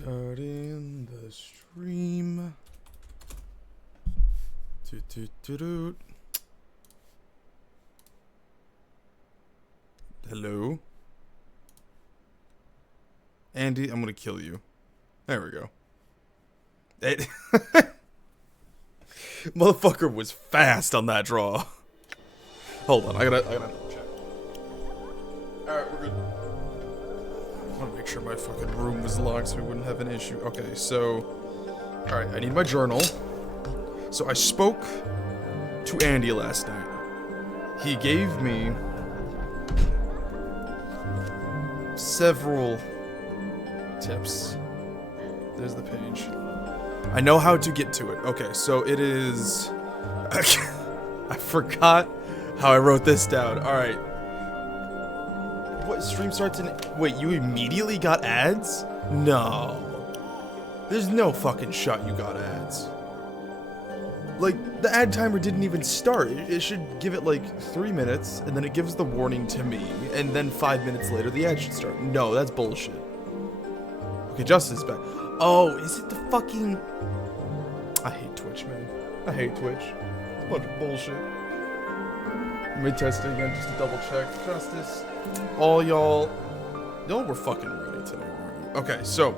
Starting the stream. Toot, toot, toot, toot. Hello? Andy, I'm gonna kill you. There we go. It Motherfucker was fast on that draw. Hold on, I gotta double check. Alright, we're good. I wanna make sure my fucking room was locked so we wouldn't have an issue. Okay, so... Alright, I need my journal. So I spoke to Andy last night. He gave me several tips. There's the page. I know how to get to it. Okay, so it is... I forgot how I wrote this down. Alright. What, stream starts in... Wait, you immediately got ads? No. There's no fucking shot you got ads. Like, the ad timer didn't even start. It should give it like 3 minutes, and then it gives the warning to me, and then 5 minutes later the ad should start. No, that's bullshit. Okay, Justin's back. Oh, is it the fucking... I hate Twitch, man. I hate Twitch. It's a bunch of bullshit. Let me test it again just to double check. Justice. All y'all... Y'all were fucking ready today, weren't you? Okay, so...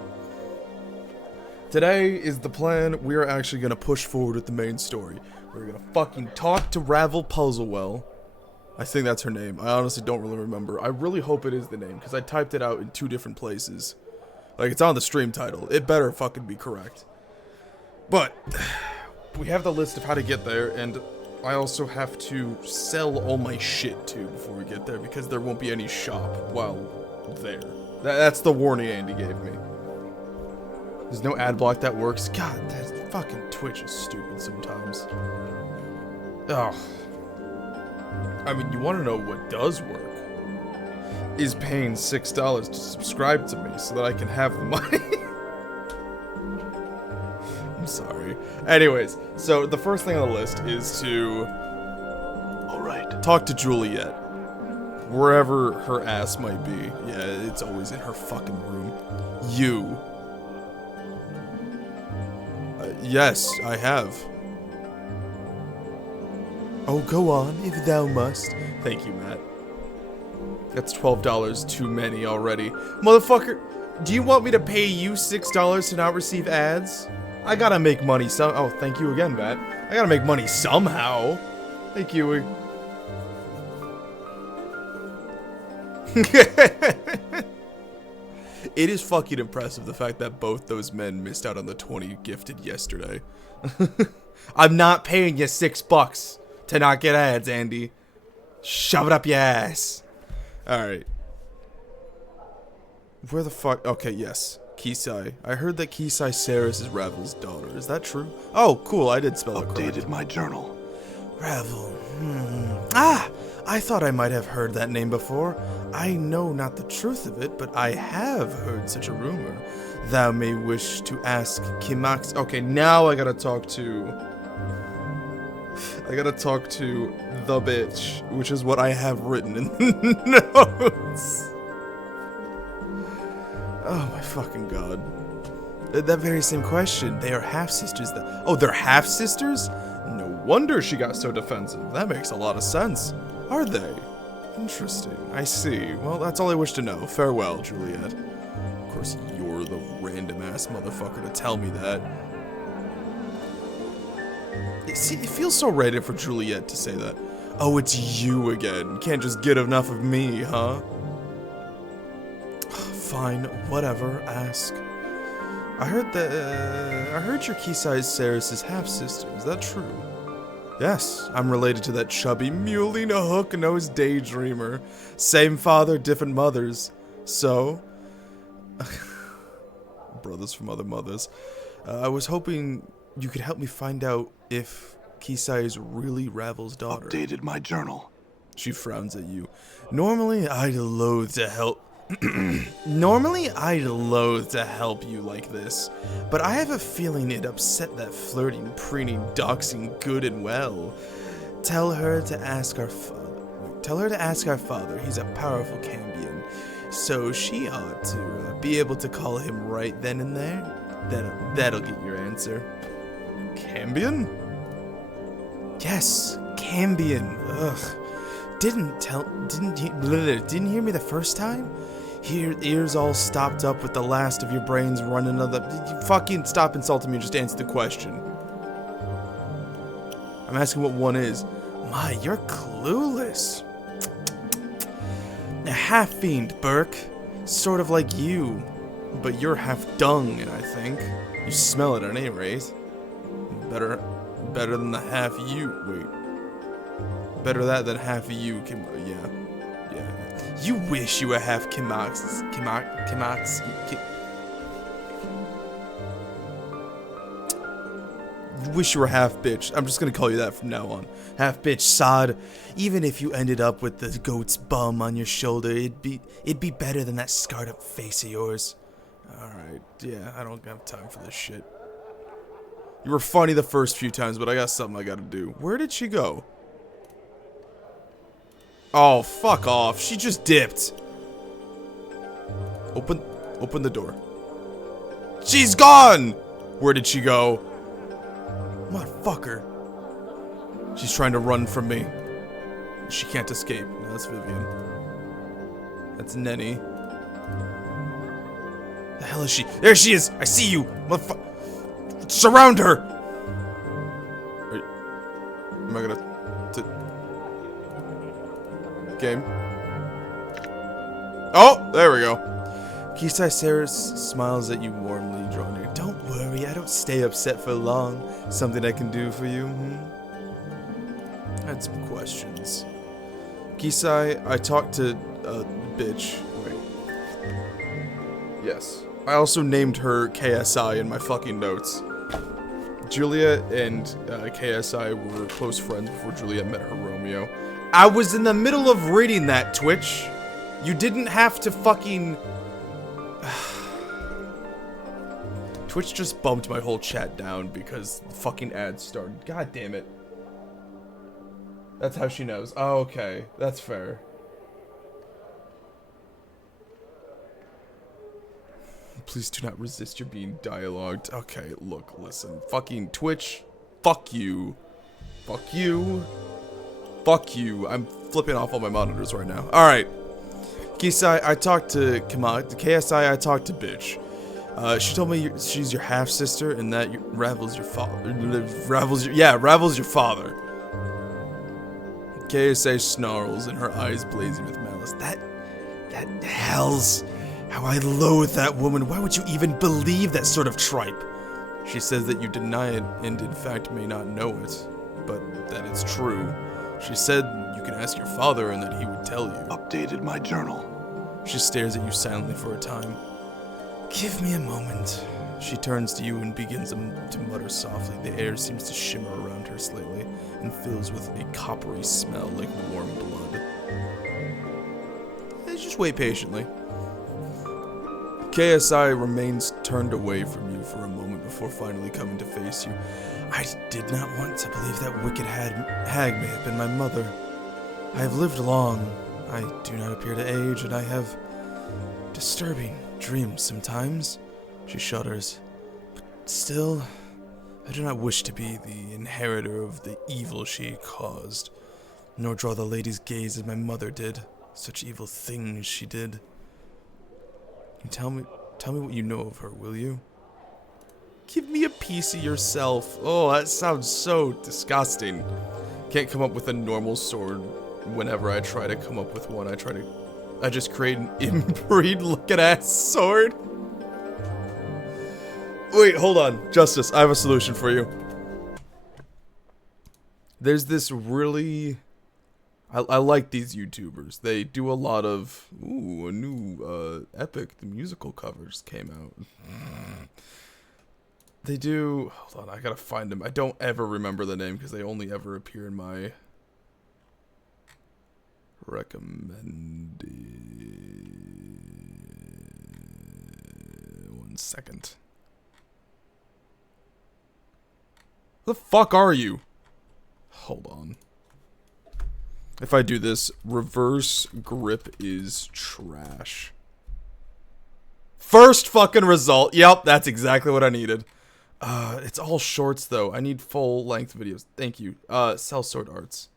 Today is the plan. We are actually going to push forward with the main story. We're going to fucking talk to Ravel Puzzlewell. I think that's her name. I honestly don't really remember. I really hope it is the name, because I typed it out in 2 different places. Like, it's on the stream title. It better fucking be correct. But, we have the list of how to get there, and I also have to sell all my shit, too, before we get there, because there won't be any shop while there. That's the warning Andy gave me. There's no ad block that works. God, that fucking Twitch is stupid sometimes. Ugh. I mean, you want to know what does work? Is paying $6 to subscribe to me so that I can have the money. I'm sorry. Anyways, so the first thing on the list is to... Alright. Talk to Juliet. Wherever her ass might be. Yeah, it's always in her fucking room. You. Yes, I have. Oh, go on, if thou must. Thank you, Matt. That's $12 too many already. Motherfucker, do you want me to pay you $6 to not receive ads? I gotta make money Oh, thank you again, Matt. I gotta make money somehow. Thank you. It is fucking impressive the fact that both those men missed out on the 20 gifted yesterday. I'm not paying you $6 to not get ads, Andy. Shove it up your ass. Alright. Where the fuck? Okay, yes. Kisai. I heard that Kisai Saris is Ravel's daughter. Is that true? Oh, cool. I did spell it correct. Updated my journal. Ravel. Ah! I thought I might have heard that name before. I know not the truth of it, but I have heard such a rumor. Thou may wish to ask Kimax. Okay, now I gotta talk to the bitch, which is what I have written in the notes. Oh my fucking god. That very same question. They are half-sisters. Oh, they're half-sisters? No wonder she got so defensive. That makes a lot of sense. Are they? Interesting. I see. Well, that's all I wish to know. Farewell, Juliet. Of course, you're the random-ass motherfucker to tell me that. See, it feels so random for Juliet to say that. Oh, it's you again. Can't just get enough of me, huh? Fine, whatever. Ask. I heard your Kisai Saris' half-sister. Is that true? Yes, I'm related to that chubby muley hook-nosed daydreamer. Same father, different mothers. So... brothers from other mothers. I was hoping you could help me find out if Kisai is really Ravel's daughter. Updated my journal. She frowns at you. Normally, I'd loathe to help... Normally, I'd loathe to help you like this, but I have a feeling it'd upset that flirting, preening, doxing good and well. Tell her to ask our father. He's a powerful Cambion. So she ought to be able to call him right then and there. That'll get your answer. Cambion? Yes, Cambion. Ugh. Didn't hear me the first time? Ears all stopped up with the last of your brains running on the... Fucking stop insulting me and just answer the question. I'm asking what one is. My, you're clueless. A half-fiend, Burke. Sort of like you. But you're half dung, I think. You smell it at any rate. Better than the half you... Wait. Better that than half of you, yeah. You wish you were half Kimaks. You wish you were half bitch. I'm just gonna call you that from now on. Half bitch, sod. Even if you ended up with the goat's bum on your shoulder, it'd be better than that scarred up face of yours. Alright, yeah, I don't have time for this shit. You were funny the first few times, but I got something I gotta do. Where did she go? Oh, fuck off. She just dipped. Open the door. She's gone! Where did she go? Motherfucker. She's trying to run from me. She can't escape. No, that's Vivian. That's Nenny. The hell is she? There she is! I see you! Motherfucker. Surround her! Am I gonna... Game. Oh, there we go. Kisai Sarah smiles at you warmly, drawing near. Don't worry, I don't stay upset for long. Something I can do for you, I had some questions. Kisai, I talked to, bitch. Wait. Yes. I also named her KSI in my fucking notes. Julia and KSI were close friends before Juliet met her Romeo. I was in the middle of reading that, Twitch. You didn't have to fucking... Twitch just bumped my whole chat down because the fucking ads started. God damn it. That's how she knows. Oh, okay. That's fair. Please do not resist your being dialogued. Okay, look, listen. Fucking Twitch. Fuck you. Fuck you. Fuck you. I'm flipping off all my monitors right now. Alright. Kisai, I talked to KSI, I talked to bitch. She told me she's your half-sister and that Ravel's your father. Ravel's your father. KSI snarls and her eyes blazing with malice. That hell's... How I loathe that woman. Why would you even believe that sort of tripe? She says that you deny it and in fact may not know it, but that it's true. She said you can ask your father and that he would tell you. Updated my journal. She stares at you silently for a time. Give me a moment. She turns to you and begins to mutter softly. The air seems to shimmer around her slightly and fills with a coppery smell like warm blood. Just wait patiently. KSI remains turned away from you for a moment before finally coming to face you. I did not want to believe that wicked hag may have been my mother. I have lived long. I do not appear to age, and I have disturbing dreams sometimes. She shudders. But still, I do not wish to be the inheritor of the evil she caused, nor draw the lady's gaze as my mother did. Such evil things she did. Tell me what you know of her, will you? Give me a piece of yourself. Oh, that sounds so disgusting. Can't come up with a normal sword. Whenever I try to come up with one, I just create an inbreed looking ass sword. Wait, hold on. Justice, I have a solution for you. There's this really... I like these YouTubers. They do a lot of... Ooh, a new, Epic, the musical covers came out. They do... Hold on, I gotta find them. I don't ever remember the name because they only ever appear in my... recommended... 1 second. Who the fuck are you? Hold on. If I do this, reverse grip is trash. First fucking result. Yep, that's exactly what I needed. It's all shorts, though. I need full-length videos. Thank you. Sellsword Arts.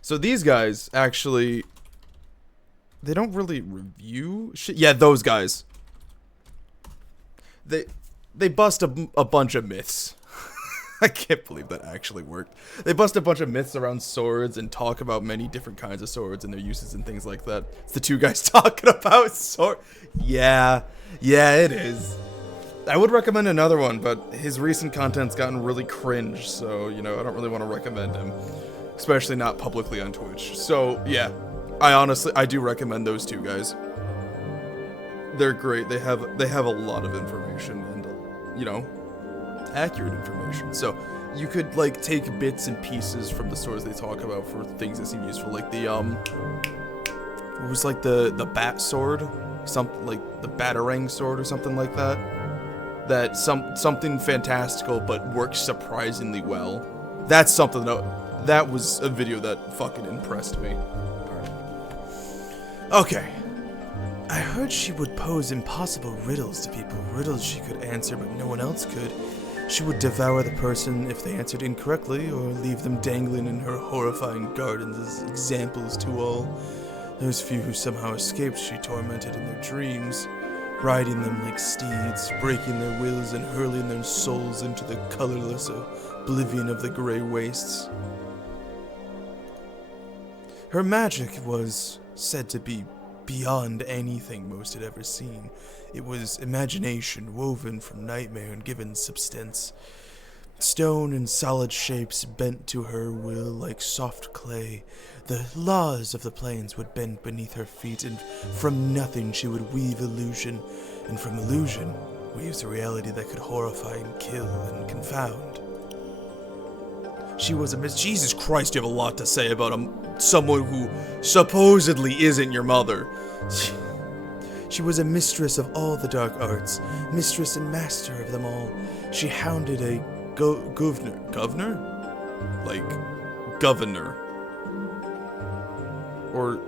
So these guys, actually... They don't really review shit. Yeah, those guys. They bust a bunch of myths. I can't believe that actually worked. They bust a bunch of myths around swords and talk about many different kinds of swords and their uses and things like that. It's the two guys talking about sword. Yeah, it is. I would recommend another one, but his recent content's gotten really cringe, so, you know, I don't really want to recommend him. Especially not publicly on Twitch. So, yeah. I do recommend those two guys. They're great. They have a lot of information and, you know, accurate information. So you could like take bits and pieces from the swords they talk about for things that seem useful, like the it was like the bat sword, something like the batarang sword or something like that. That something fantastical but works surprisingly well. That's something that was a video that fucking impressed me. Okay. I heard she would pose impossible riddles to people, riddles she could answer but no one else could. She would devour the person if they answered incorrectly, or leave them dangling in her horrifying gardens as examples to all. Those few who somehow escaped she tormented in their dreams, riding them like steeds, breaking their wills and hurling their souls into the colorless oblivion of the grey wastes. Her magic was said to be beyond anything most had ever seen. It was imagination woven from nightmare and given substance. Stone and solid shapes bent to her will like soft clay. The laws of the plains would bend beneath her feet, and from nothing she would weave illusion, and from illusion weaves a reality that could horrify and kill and confound. She was a Jesus Christ, you have a lot to say about someone who supposedly isn't your mother. She was a mistress of all the dark arts, mistress and master of them all. She hounded a governor? Like, governor. Or...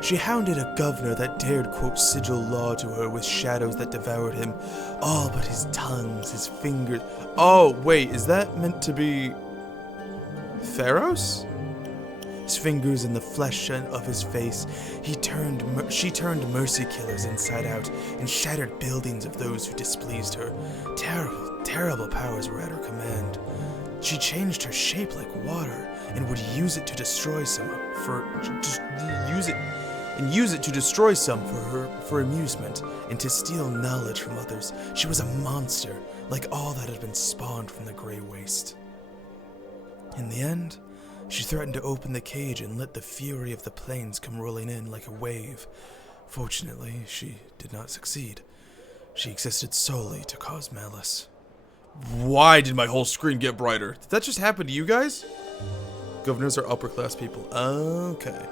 She hounded a governor that dared quote sigil law to her with shadows that devoured him, all but his tongues, his fingers. Oh, wait, is that meant to be... Pharaoh's? His fingers in the flesh of his face, she turned mercy killers inside out and shattered buildings of those who displeased her. Terrible powers were at her command. She changed her shape like water and would use it to destroy some for amusement and to steal knowledge from others. She was a monster, like all that had been spawned from the Grey Waste. In the end, she threatened to open the cage and let the fury of the plains come rolling in like a wave. Fortunately, she did not succeed. She existed solely to cause malice. Why did my whole screen get brighter? Did that just happen to you guys? Governors are upper class people. Okay.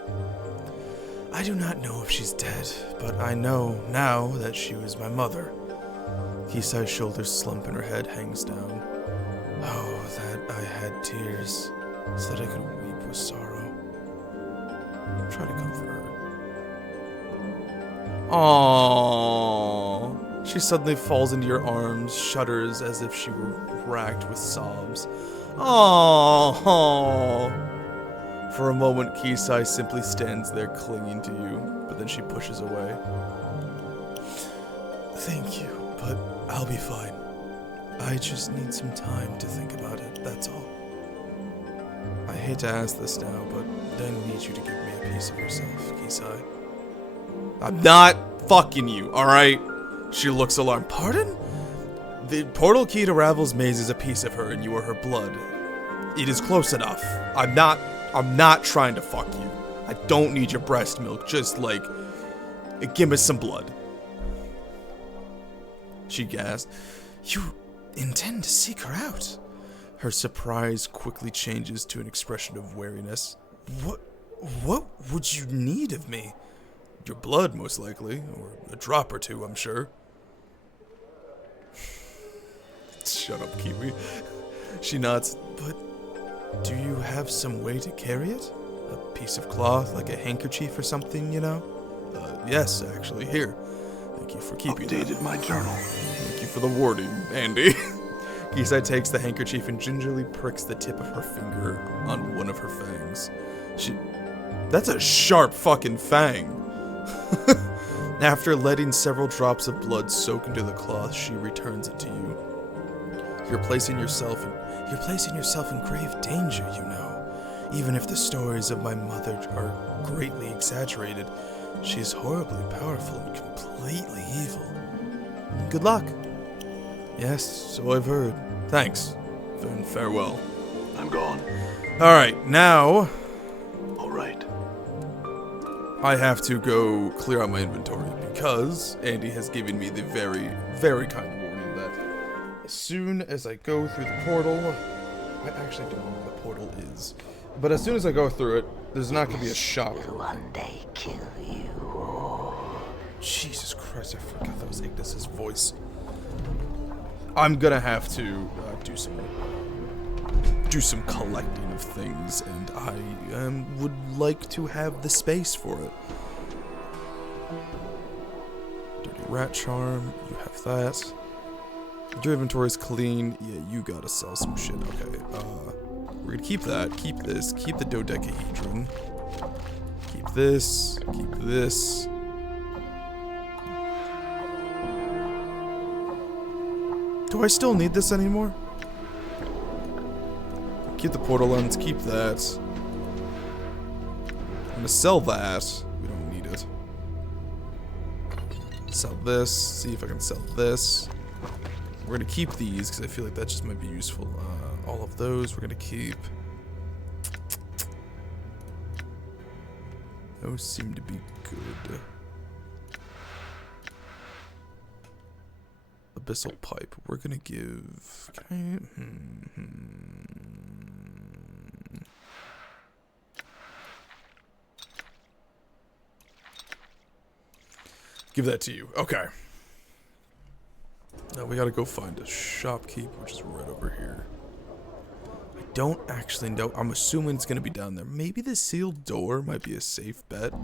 I do not know if she's dead, but I know now that she was my mother. Kisai's shoulders slump and her head hangs down. Oh, that I had tears, so that I could weep with sorrow. Try to comfort her. Aww. She suddenly falls into your arms, shudders as if she were racked with sobs. Aww. For a moment, Kisai simply stands there clinging to you, but then she pushes away. Thank you, but I'll be fine. I just need some time to think about it, that's all. I hate to ask this now, but then I need you to give me a piece of yourself, Kisai. I'm not fucking you, alright? She looks alarmed. Pardon? The portal key to Ravel's maze is a piece of her, and you are her blood. It is close enough. I'm not trying to fuck you. I don't need your breast milk, just like, give me some blood. She gasped. You intend to seek her out? Her surprise quickly changes to an expression of wariness. What would you need of me? Your blood, most likely, or a drop or two, I'm sure. Shut up, Kiwi. She nods. But do you have some way to carry it? A piece of cloth, like a handkerchief or something, you know? Yes, actually, here. Thank you for keeping it. Updated my journal. Thank you for the warning, Andy. Gisai takes the handkerchief and gingerly pricks the tip of her finger on one of her fangs. That's a sharp fucking fang. After letting several drops of blood soak into the cloth, she returns it to you. You're placing yourself in grave danger, you know. Even if the stories of my mother are greatly exaggerated, she is horribly powerful and completely evil. Good luck. Yes, so I've heard. Thanks. And farewell. I'm gone. Alright, now All right. I have to go clear out my inventory because Andy has given me the very, very kind warning that as soon as I go through the portal, I actually don't know where the portal is, but as soon as I go through it, there's not going to be a shop. Will one day kill you. Jesus Christ, I forgot that was Ignis's voice. I'm gonna have to do some collecting of things, and I would like to have the space for it. Dirty rat charm, you have that. Your inventory's clean. Yeah, you gotta sell some shit. Okay, we're gonna keep that. Keep this. Keep the dodecahedron. Keep this. Keep this. Do I still need this anymore? Keep the portal lens, keep that. I'm gonna sell that. We don't need it. Sell this, see if I can sell this. We're gonna keep these because I feel like that just might be useful. All of those we're gonna keep. Those seem to be good. Abyssal pipe. We're gonna give. Give that to you. Okay. Now we gotta go find a shopkeep, which is right over here. I don't actually know. I'm assuming it's gonna be down there. Maybe the sealed door might be a safe bet.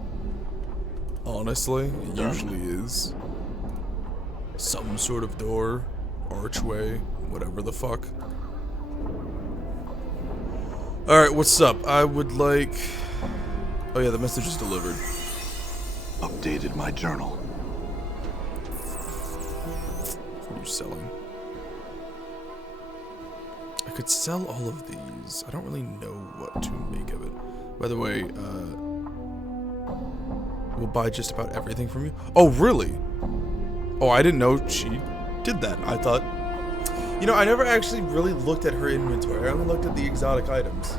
Honestly, it usually is. Some sort of door, archway, whatever the fuck. Alright, what's up? I would like... Oh yeah, the message is delivered. Updated my journal. What are you selling? I could sell all of these. I don't really know what to make of it. By the way, we'll buy just about everything from you. Oh, really? Oh, I didn't know she did that. I thought... You know, I never actually really looked at her inventory. I only looked at the exotic items.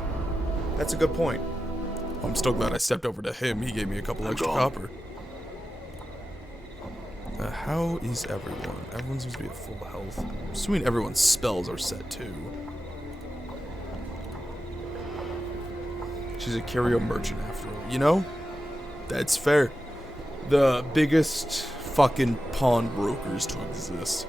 That's a good point. Oh, I'm still glad I stepped over to him. He gave me a couple extra copper. How is everyone? Everyone seems to be at full health. I'm assuming everyone's spells are set too. She's a curio merchant after all. You know? That's fair. The biggest fucking pawnbrokers to exist.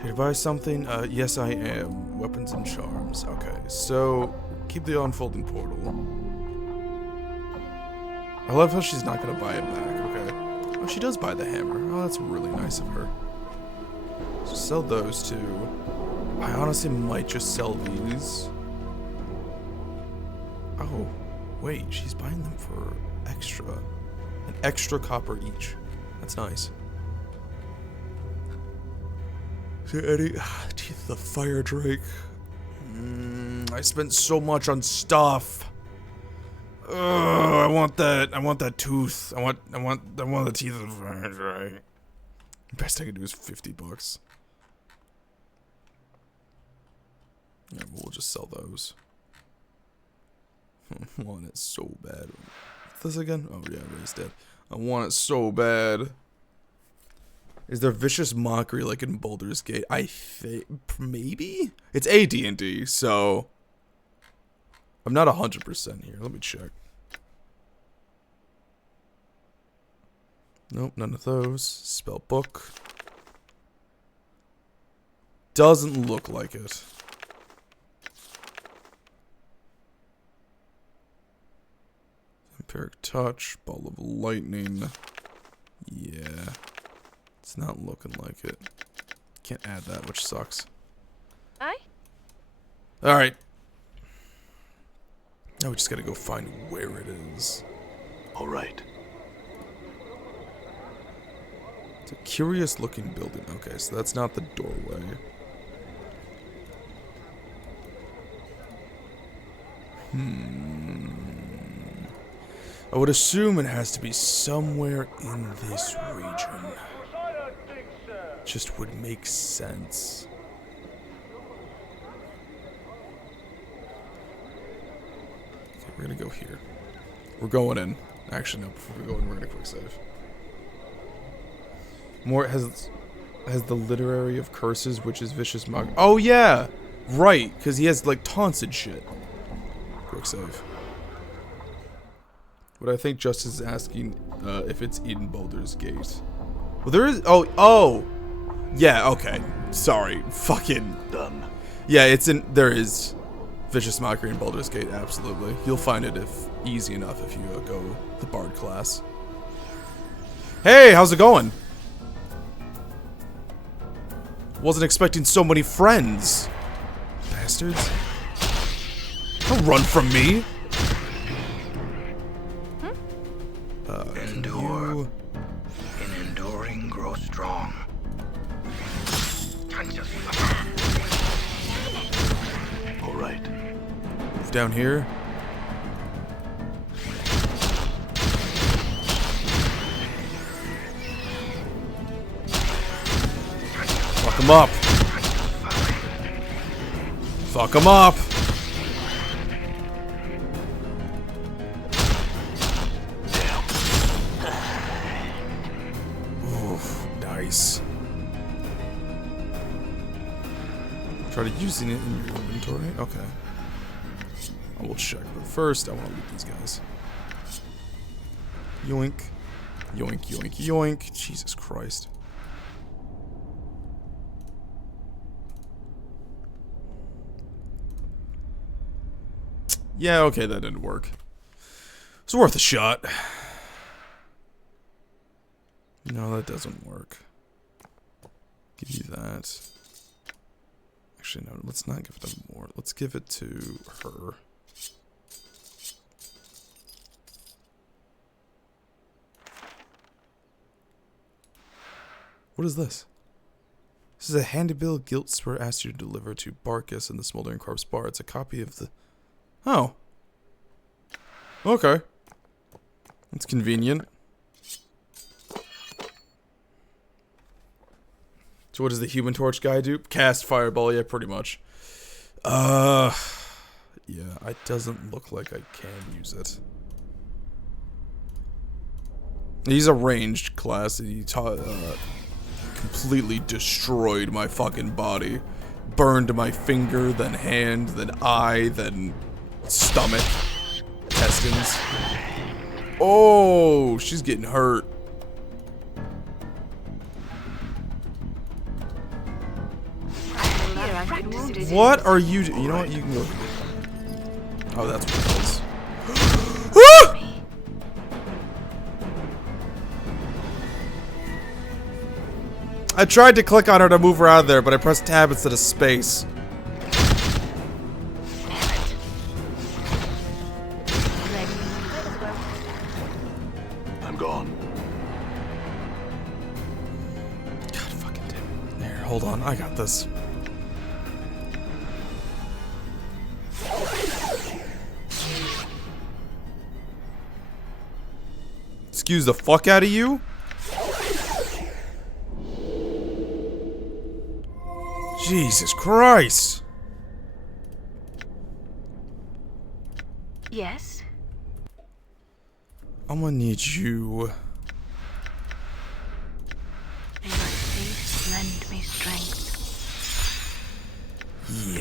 Here to buy something? Yes I am. Weapons and charms. Okay, so keep the unfolding portal. I love how she's not gonna buy it back, okay. Oh, she does buy the hammer. Oh, that's really nice of her. So sell those two. I honestly might just sell these. Oh, wait, she's buying them for an extra copper each. That's nice. So Eddie, Teeth of the Fire Drake. I spent so much on stuff. I want that tooth. I want the Teeth of the Fire Drake. Best I can do is $50. Yeah, we'll just sell those. I want it so bad. What's this again? Oh yeah, Ray's dead. I want it so bad. Is there vicious mockery like in Baldur's Gate? I think maybe it's AD&D, so I'm not 100% here. Let me check. Nope, none of those. Spell book. Doesn't look like it. Vampiric touch, ball of lightning. Yeah. It's not looking like it. Can't add that, which sucks. Aye? Alright. Now we just gotta go find where it is. All right. It's a curious looking building. Okay, so that's not the doorway. I would assume it has to be somewhere in this region. Just would make sense. Okay, we're gonna go here. We're going in. Actually, no, before we go in, we're gonna quick save. More has the literary of curses, which is vicious mock. Oh yeah! Right, because he has like taunts and shit. Quick save. What I think Justice is asking if it's in Baldur's Gate. Well, there is. Oh, yeah. Okay, sorry. Fucking Done. yeah. It's in. There is vicious mockery in Baldur's Gate. Absolutely, you'll find it if easy enough if you go the Bard class. Hey, how's it going? Wasn't expecting so many friends. Bastards. Don't run from me. Endure. In enduring, grow strong. All right. Move down here. Fuck him up. Fuck him up. Oof, nice. Try to using it in your inventory. Okay. I will check, but first I want to loot these guys. Yoink. Yoink, yoink, yoink. Jesus Christ. Yeah, okay, that didn't work. It's worth a shot. No, that doesn't work. Give you that. Actually, no, let's not give it to more. Let's give it to her. What is this? This is a handy-bill guilt spur asked you to deliver to Barkus in the Smoldering Corpse Bar. It's a copy of the... Oh. Okay. That's convenient. So what does the Human Torch guy do? Cast Fireball, yeah, pretty much. Yeah, it doesn't look like I can use it. He's a ranged class, and he completely destroyed my fucking body. Burned my finger, then hand, then eye, then stomach, intestines. Oh, she's getting hurt. What are you you know what? You can go. Oh, that's what it is. Ah! I tried to click on her to move her out of there, but I pressed tab instead of space. I'm gone. God fucking damn it. There, hold on. I got this. Excuse the fuck out of you? Jesus Christ. Yes? I'm gonna need you. May my faith lend me strength. Yeah.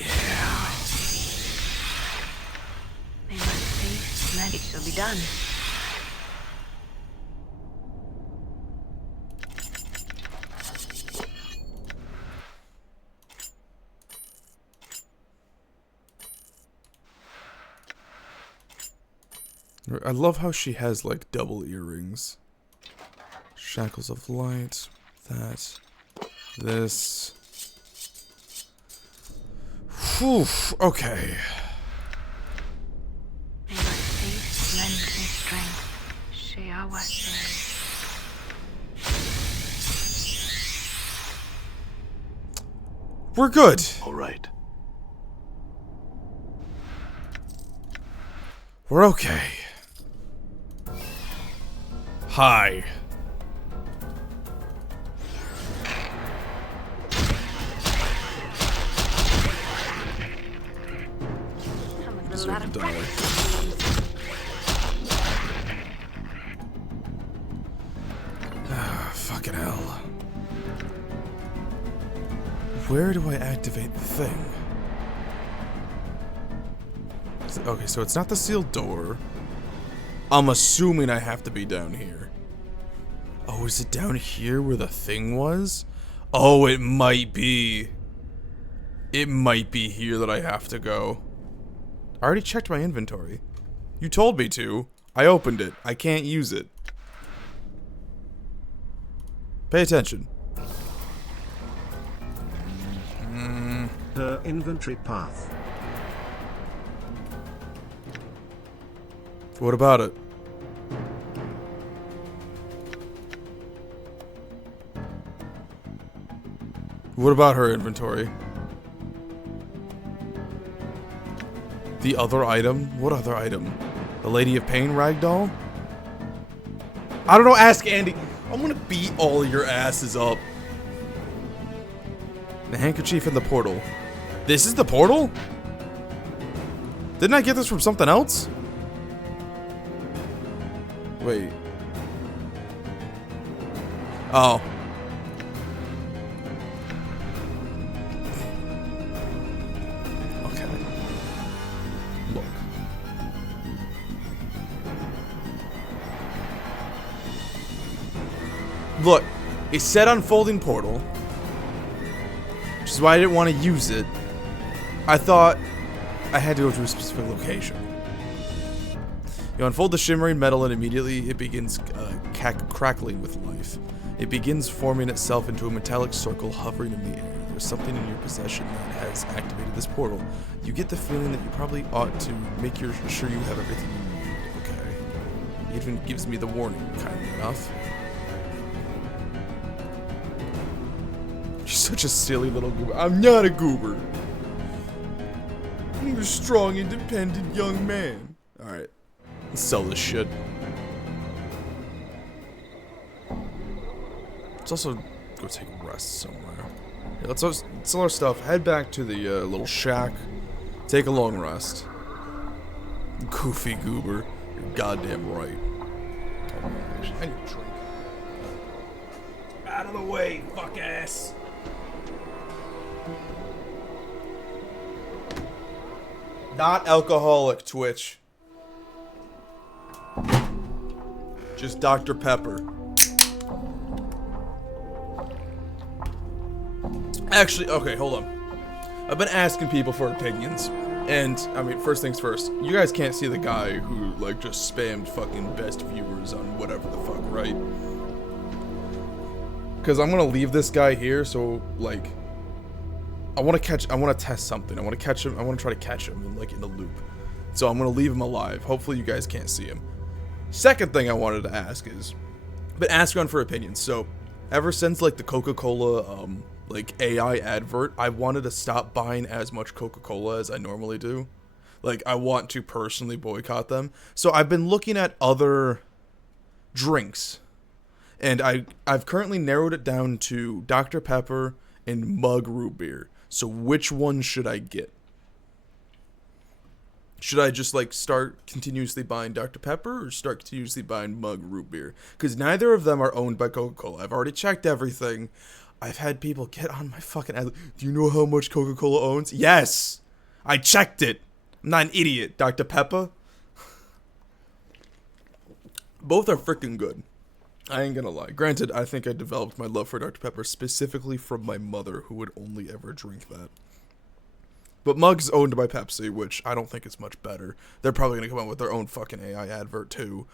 May my faith lend... It shall be done. I love how she has, like, double earrings. Shackles of light. That. This. Whew. Okay. May my faith lend me strength. Shiawase. We're good. All right. We're okay. Hi. Some of the Deserve latter to die. Fucking hell. Where do I activate the thing? Okay, so it's not the sealed door. I'm assuming I have to be down here. Oh, is it down here where the thing was? Oh, it might be. It might be here that I have to go. I already checked my inventory. You told me to. I opened it. I can't use it. Pay attention. Her inventory path. What about it? What about her inventory? The other item? What other item? The Lady of Pain ragdoll? I don't know, ask Andy. I'm gonna beat all of your asses up. The handkerchief in the portal. This is the portal? Didn't I get this from something else? Wait. Oh. Okay. Look. Look. It said unfolding portal. Which is why I didn't want to use it. I thought I had to go to a specific location. You unfold the shimmering metal and immediately it begins crackling with life. It begins forming itself into a metallic circle hovering in the air. There's something in your possession that has activated this portal. You get the feeling that you probably ought to make sure you have everything you need. Okay. It even gives me the warning, kindly enough. You're such a silly little goober. I'm not a goober. I'm a strong, independent young man. Alright. Let's sell this shit. Let's also go take a rest somewhere. Yeah, let's sell our stuff, head back to the little shack, take a long rest. Goofy goober. You're goddamn right. I need a drink. Out of the way, fuck ass. Not alcoholic, Twitch. Just Dr. Pepper. Actually, okay, hold on. I've been asking people for opinions. And, I mean, first things first. You guys can't see the guy who, like, just spammed fucking best viewers on whatever the fuck, right? Because I'm gonna leave this guy here, so, like... I want to test something. I want to catch him. I want to try to catch him, in a loop. So I'm going to leave him alive. Hopefully you guys can't see him. Second thing I wanted to ask is, been asking for opinions. So, ever since, like, the Coca-Cola, like, AI advert, I wanted to stop buying as much Coca-Cola as I normally do. Like, I want to personally boycott them. So I've been looking at other drinks. And I've currently narrowed it down to Dr. Pepper and Mug Root Beer. So which one should I get? Should I just, like, start continuously buying Dr. Pepper or start continuously buying Mug Root Beer? Because neither of them are owned by Coca-Cola. I've already checked everything. I've had people get on my fucking ad. Do you know how much Coca-Cola owns? Yes! I checked it. I'm not an idiot, Dr. Pepper. Both are freaking good. I ain't gonna lie. Granted, I think I developed my love for Dr. Pepper specifically from my mother, who would only ever drink that. But Mug's owned by Pepsi, which I don't think is much better. They're probably going to come out with their own fucking AI advert, too.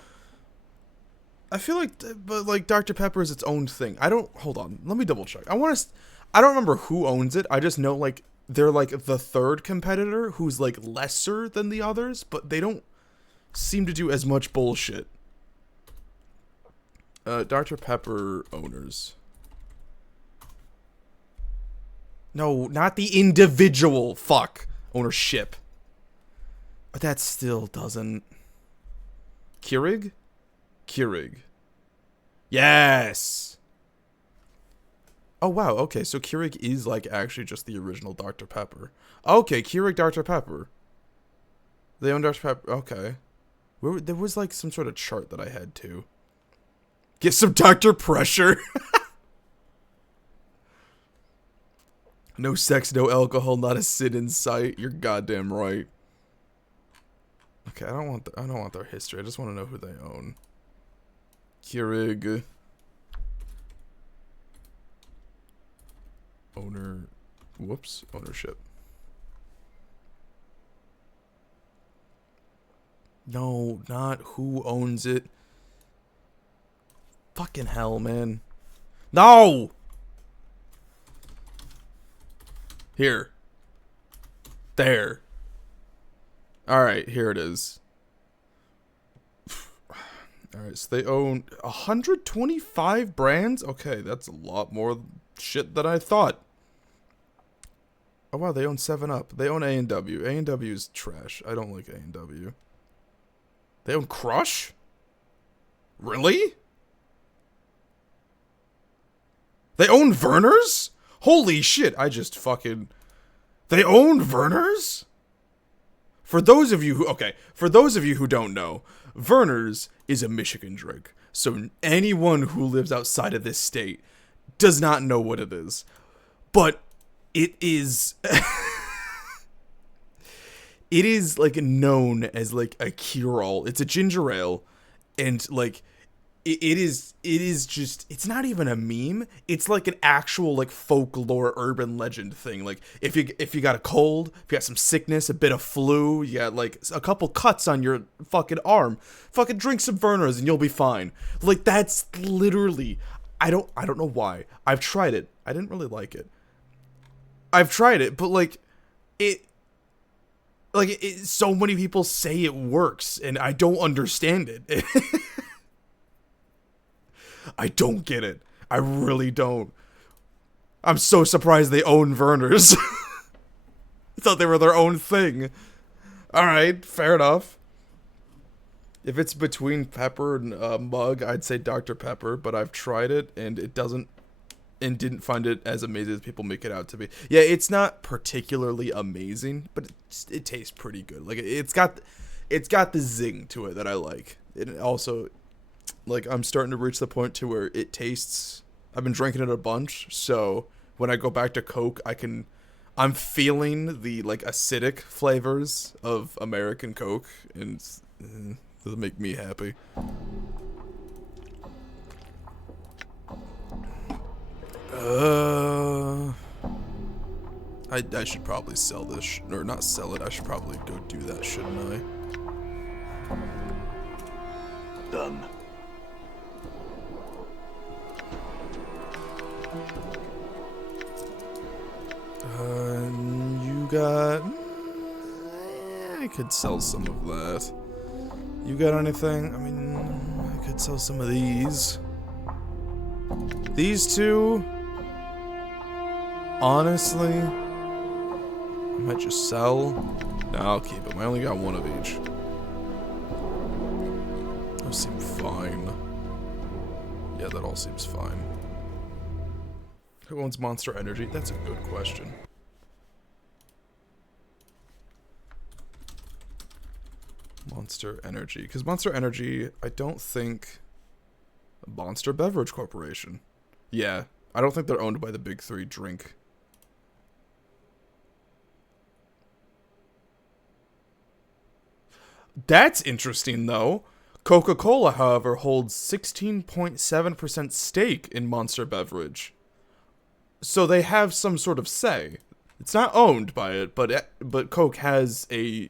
I feel like, but like Dr. Pepper is its own thing. Hold on, let me double check. I don't remember who owns it. I just know, like, they're like the third competitor who's like lesser than the others, but they don't seem to do as much bullshit. Dr. Pepper owners. No, not the individual. Fuck. Ownership. But that still doesn't... Keurig? Keurig. Yes! Oh, wow. Okay, so Keurig is, like, actually just the original Dr. Pepper. Okay, Keurig Dr. Pepper. They own Dr. Pepper. Okay. There was, like, some sort of chart that I had, too. Get some Dr. Pressure. No sex, no alcohol, not a sin in sight. You're goddamn right. Okay, I don't want their history. I just want to know who they own. Keurig. Ownership. No, not who owns it. Fucking hell, man. No! Here. There. Alright, here it is. Alright, so they own 125 brands? Okay, that's a lot more shit than I thought. Oh wow, they own 7-Up. They own A&W. A&W is trash. I don't like A&W. They own Crush? Really? They own Verner's? Holy shit, I just fucking... They own Verner's? For those of you who don't know, Verner's is a Michigan drink. So anyone who lives outside of this state does not know what it is. But it is... it is, like, known as, like, a cure-all. It's a ginger ale, and, like... It is just, it's not even a meme. It's like an actual, like, folklore urban legend thing. Like, if you got a cold, if you got some sickness, a bit of flu, you got, like, a couple cuts on your fucking arm, fucking drink some Verner's and you'll be fine. Like, that's literally, I don't know why. I've tried it. I didn't really like it. I've tried it, but, like, so many people say it works, and I don't understand it. I don't get it. I really don't. I'm so surprised they own Verner's. I thought they were their own thing. Alright, fair enough. If it's between Pepper and Mug, I'd say Dr. Pepper, but I've tried it, and it doesn't... And didn't find it as amazing as people make it out to be. Yeah, it's not particularly amazing, but it tastes pretty good. Like, it's got the zing to it that I like. It also... Like, I'm starting to reach the point to where it tastes... I've been drinking it a bunch, so when I go back to Coke, I'm feeling the, like, acidic flavors of American Coke, and it'll make me happy. I should probably sell this, or not sell it, I should probably go do that, shouldn't I? Done. You got... I could sell some of that. You got anything? I mean, I could sell some of these. These two... Honestly... I might just sell. No, I'll keep them. I only got one of each. Those seem fine. Yeah, that all seems fine. Who owns Monster Energy? That's a good question. Monster Energy. Because Monster Energy, I don't think... Monster Beverage Corporation. Yeah, I don't think they're owned by the big three drink. That's interesting, though. Coca-Cola, however, holds 16.7% stake in Monster Beverage. So they have some sort of say. It's not owned by it, but Coke has a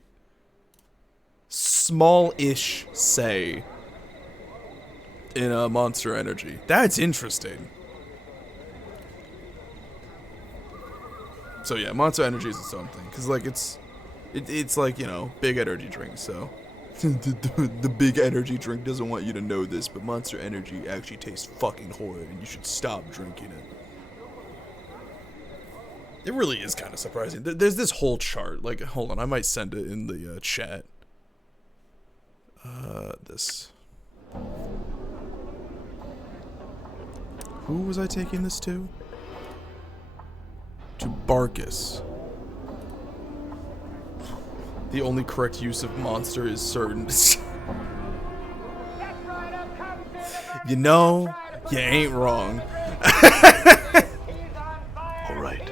small-ish say in Monster Energy. That's interesting. So yeah, Monster Energy is its own thing, cause like it's like, you know, big energy drink. So the big energy drink doesn't want you to know this, but Monster Energy actually tastes fucking horrid, and you should stop drinking it. It really is kind of surprising. There's this whole chart. Like, hold on, I might send it in the chat. This. Who was I taking this to? To Barkus. The only correct use of monster is certain. You know, you ain't wrong. Alright.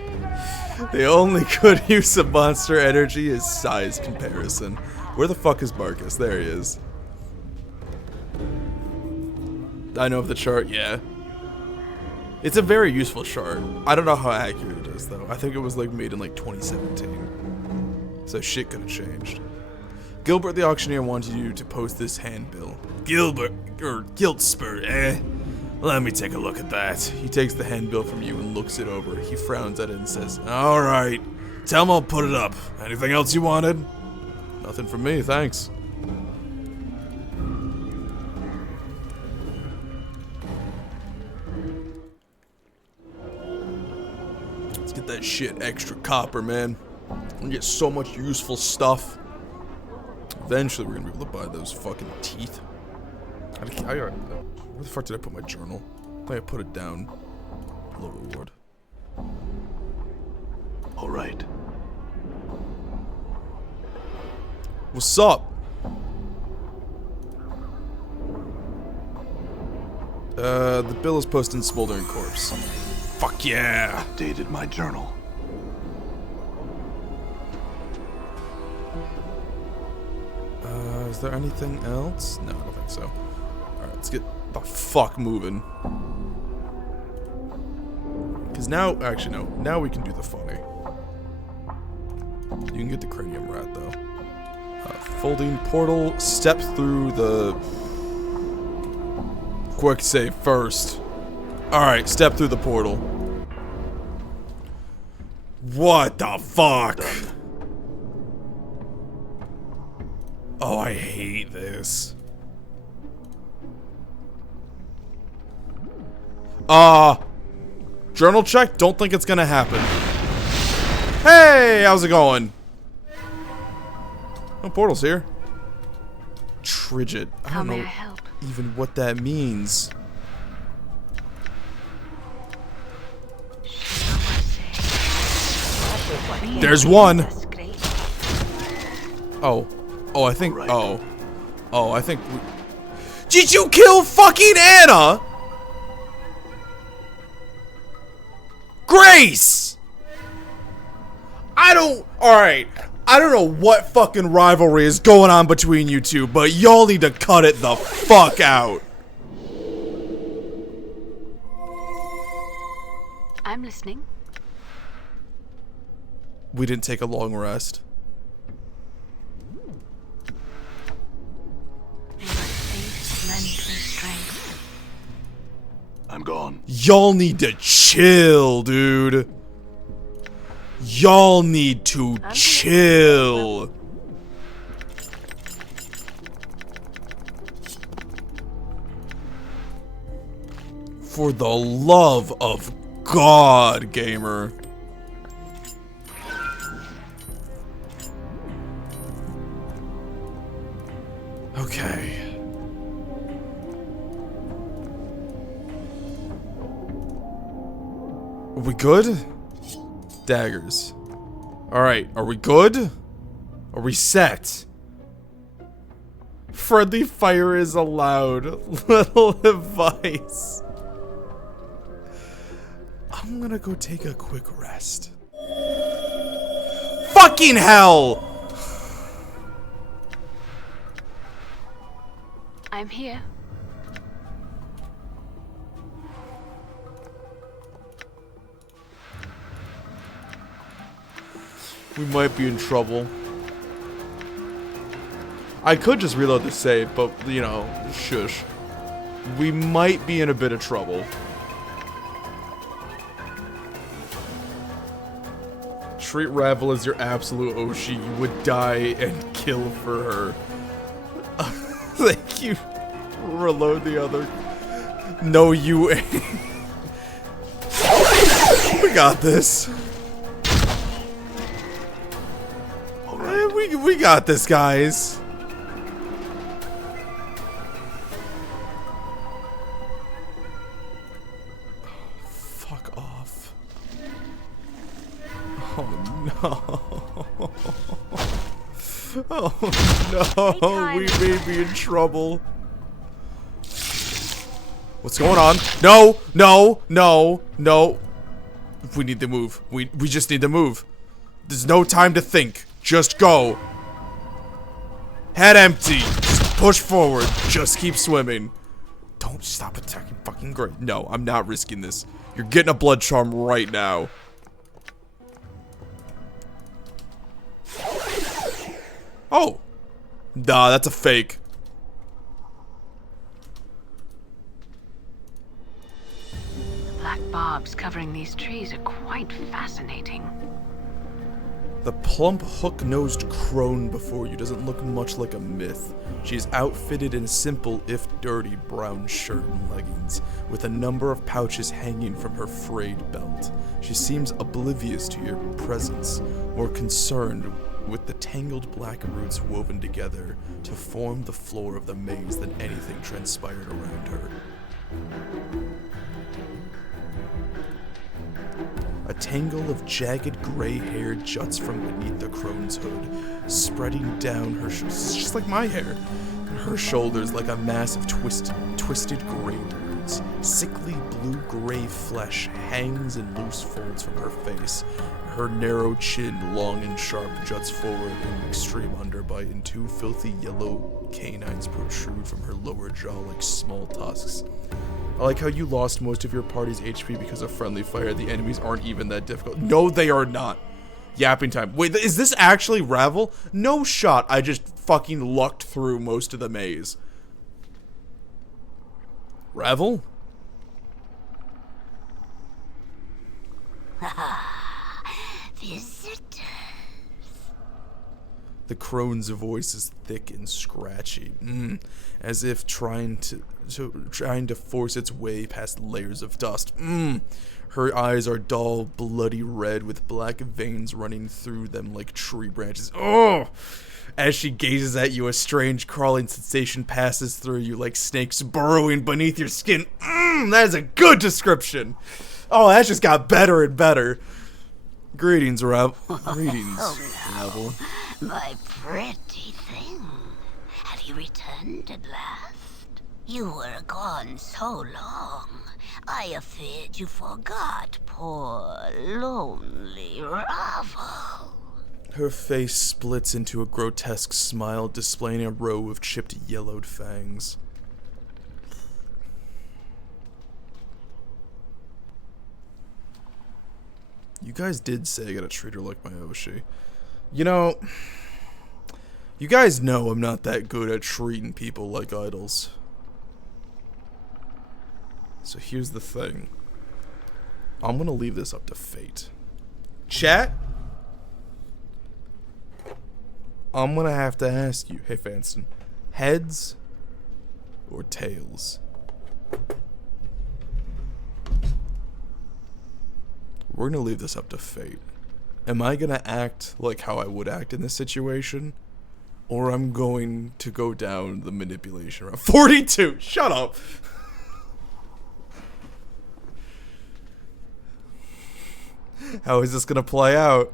The only good use of Monster Energy is size comparison. Where the fuck is Barkus? There he is. I know of the chart, yeah. It's a very useful chart. I don't know how accurate it is, though. I think it was like made in like 2017. So shit could have changed. Gilbert the Auctioneer wanted you to post this handbill. Giltspur, Let me take a look at that. He takes the handbill from you and looks it over. He frowns at it and says, alright, tell him I'll put it up. Anything else you wanted? Nothing from me, thanks. Let's get that shit extra copper, man. We get so much useful stuff. Eventually we're gonna be able to buy those fucking teeth. Where the fuck did I put my journal? I think I put it down. Low reward. Alright. What's up? The bill is posted in Smoldering Corpse. Fuck yeah! Updated my journal. Is there anything else? No, I don't think so. Alright, let's get the fuck moving. Because now, actually no, now we can do the funny. You can get the cranium rat though. Folding portal, step through the... Quick save first. Alright, step through the portal. What the fuck? Oh, I hate this. Journal check? Don't think it's gonna happen. Hey, how's it going? Oh, portal's here. Trigid. I don't know even what that means. There's one. Oh. Oh, I think. Oh. Oh, I think. Did you kill fucking Anna? Grace! I don't. Alright. I don't know what fucking rivalry is going on between you two, but y'all need to cut it the fuck out. I'm listening. We didn't take a long rest. I'm gone. Y'all need to chill, dude. Y'all need to chill. For the love of God, gamer. Okay. Are we good? Daggers. Alright, are we good? Are we set? Friendly fire is allowed. Little advice. I'm gonna go take a quick rest. Fucking hell! I'm here. We might be in trouble. I could just reload the save, but, you know, shush. We might be in a bit of trouble. Treat Ravel as your absolute Oshi. You would die and kill for her. Thank you. Reload the other. No, you ain't. We got this. All right. We got this, guys. Fuck off. Oh no. Oh no, we may be in trouble. What's going on? No, no, no, no. We need to move. We just need to move. There's no time to think. Just go. Head empty. Just push forward. Just keep swimming. Don't stop attacking fucking Gray. No, I'm not risking this. You're getting a blood charm right now. Oh. Nah, that's a fake. The black barbs covering these trees are quite fascinating. The plump, hook-nosed crone before you doesn't look much like a myth. She is outfitted in a simple, if dirty, brown shirt and leggings, with a number of pouches hanging from her frayed belt. She seems oblivious to your presence, more concerned with the tangled black roots woven together to form the floor of the maze than anything transpired around her. A tangle of jagged gray hair juts from beneath the crone's hood, spreading down her shoulders, just like my hair. Her shoulders like a mass of twisted gray roots. Sickly blue-gray flesh hangs in loose folds from her face. Her narrow chin, long and sharp, juts forward in extreme underbite, and two filthy yellow canines protrude from her lower jaw like small tusks. I like how you lost most of your party's HP because of friendly fire. The enemies aren't even that difficult. No, they are not. Yapping time. Wait, is this actually Ravel? No shot. I just fucking lucked through most of the maze. Ravel? Visitors. The crone's voice is thick and scratchy, as if trying to force its way past layers of dust. Her eyes are dull, bloody red with black veins running through them like tree branches. Oh! As she gazes at you, a strange crawling sensation passes through you like snakes burrowing beneath your skin. That is a good description. Oh, that just got better and better. Greetings, Greetings, Ravel. My pretty thing. Have you returned at last? You were gone so long. I feared you forgot poor, lonely Ravel. Her face splits into a grotesque smile, displaying a row of chipped yellowed fangs. You guys did say I gotta treat her like my Oshi. You know, you guys know I'm not that good at treating people like idols. So here's the thing. I'm gonna leave this up to fate. Chat? I'm gonna have to ask you, hey Fanston, heads or tails? We're gonna leave this up to fate. Am I gonna act like how I would act in this situation? Or I'm going to go down the manipulation route. 42! Shut up! How is this gonna play out?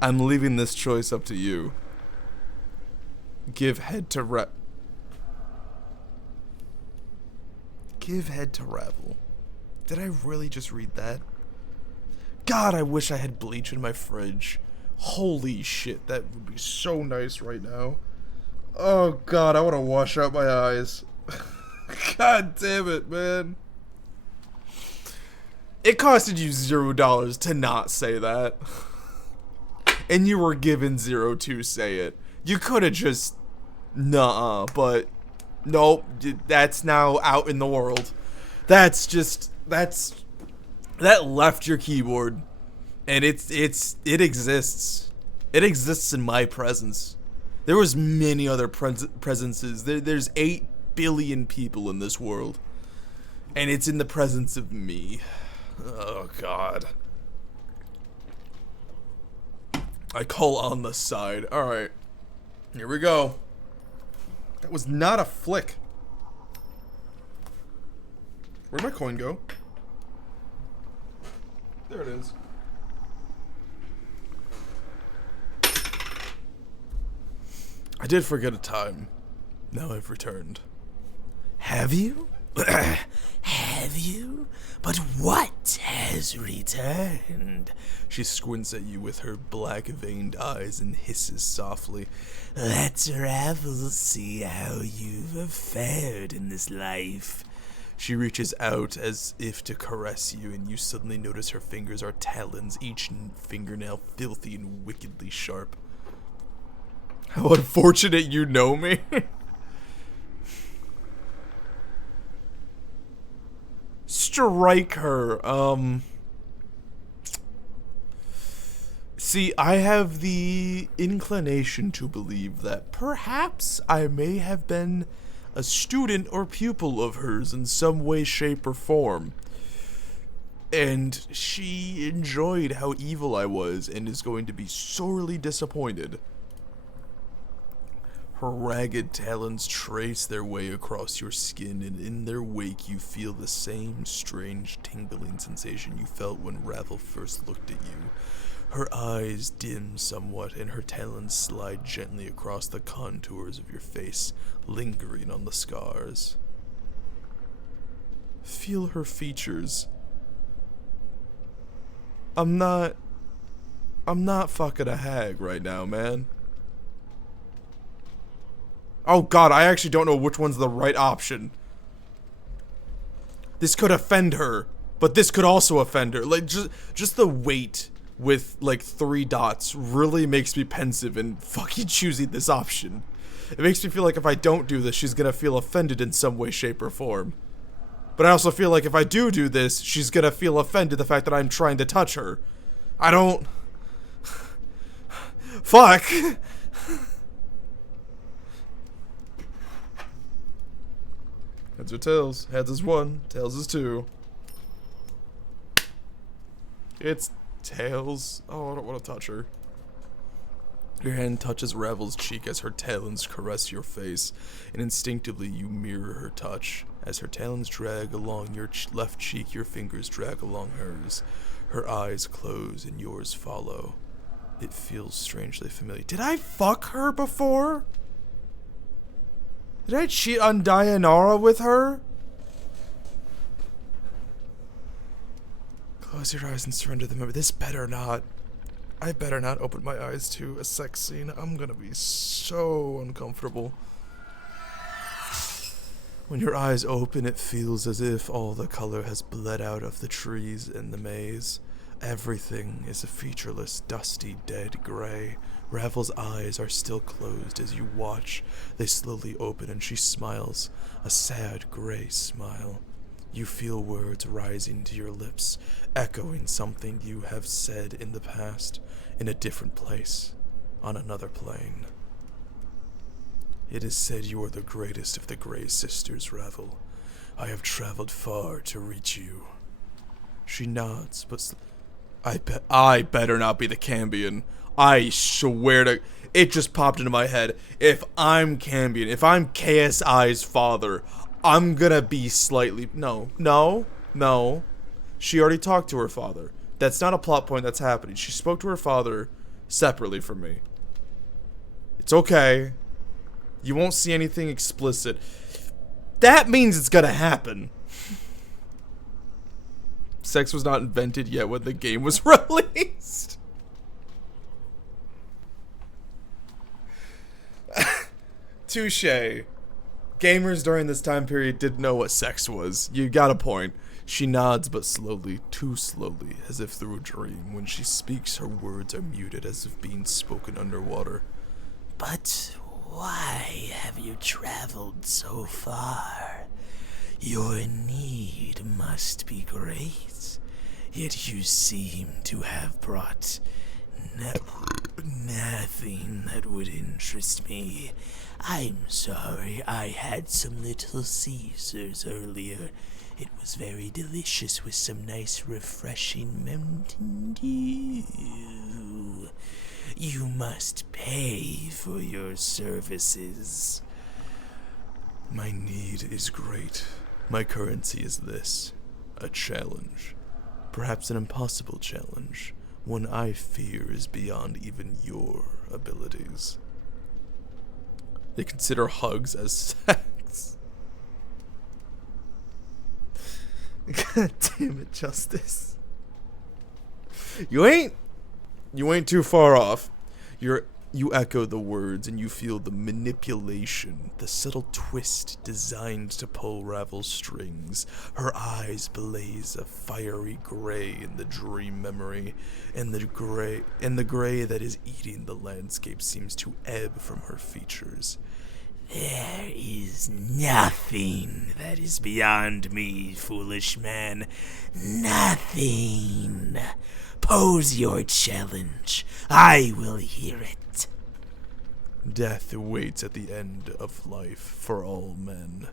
I'm leaving this choice up to you. Give head to Ravel. Did I really just read that? God, I wish I had bleach in my fridge. Holy shit, that would be so nice right now. Oh god, I want to wash out my eyes. God damn it, man. It costed you $0 to not say that. and you were given 02 say it. You could have just, nuh-uh, but nope, that's now out in the world. That left your keyboard, and it exists. It exists in my presence. There was many other presences. There's 8 billion people in this world, and it's in the presence of me. Oh God. I call on the side. Alright. Here we go. That was not a flick. Where'd my coin go? There it is. I did forget a time. Now I've returned. Have you? Have you? But what has returned? She squints at you with her black veined eyes and hisses softly. Let's ravel see how you've fared in this life. She reaches out as if to caress you, and you suddenly notice her fingers are talons, each fingernail filthy and wickedly sharp. How unfortunate you know me. Strike her. See, I have the inclination to believe that perhaps I may have been a student or pupil of hers in some way, shape, or form. And she enjoyed how evil I was and is going to be sorely disappointed. Her ragged talons trace their way across your skin, and in their wake you feel the same strange tingling sensation you felt when Ravel first looked at you. Her eyes dim somewhat, and her talons slide gently across the contours of your face, lingering on the scars. Feel her features. I'm not fucking a hag right now, man. Oh God, I actually don't know which one's the right option. This could offend her, but this could also offend her. Like, just the weight with, like, 3 dots really makes me pensive and fucking choosing this option. It makes me feel like if I don't do this, she's gonna feel offended in some way, shape, or form. But I also feel like if I do this, she's gonna feel offended the fact that I'm trying to touch her. I don't... Fuck! Heads or tails? Heads is 1, tails is 2. It's tails. Oh, I don't want to touch her. Your hand touches Ravel's cheek as her talons caress your face, and instinctively you mirror her touch. As her talons drag along your left cheek, your fingers drag along hers. Her eyes close and yours follow. It feels strangely familiar. Did I fuck her before? Did I cheat on Dayanara with her? Close your eyes and surrender the memory. This better not. I better not open my eyes to a sex scene. I'm gonna be so uncomfortable. When your eyes open, it feels as if all the color has bled out of the trees in the maze. Everything is a featureless, dusty, dead gray. Ravel's eyes are still closed as you watch. They slowly open and she smiles, a sad gray smile. You feel words rising to your lips, echoing something you have said in the past, in a different place, on another plane. It is said you are the greatest of the Grey Sisters, Ravel. I have traveled far to reach you. She nods, but I better not be the Cambion. I swear to... It just popped into my head. If I'm Cambion, if I'm KSI's father, I'm gonna be slightly... No. She already talked to her father. That's not a plot point that's happening. She spoke to her father separately from me. It's okay. You won't see anything explicit. That means it's gonna happen. Sex was not invented yet when the game was released. Touche. Gamers during this time period didn't know what sex was. You got a point. She nods, but slowly, too slowly, as if through a dream. When she speaks, her words are muted, as if being spoken underwater. But why have you traveled so far? Your need must be great, yet you seem to have brought nothing that would interest me. I'm sorry, I had some Little Caesars earlier. It was very delicious with some nice refreshing Mountain Dew. You must pay for your services. My need is great. My currency is this. A challenge. Perhaps an impossible challenge. One I fear is beyond even your abilities. They consider hugs as sex. God damn it, Justice. You ain't too far off. You echo the words and you feel the manipulation, the subtle twist designed to pull Ravel's strings. Her eyes blaze a fiery gray in the dream memory, and the gray that is eating the landscape seems to ebb from her features. There is nothing that is beyond me, foolish man. Nothing. Pose your challenge. I will hear it. Death waits at the end of life for all men.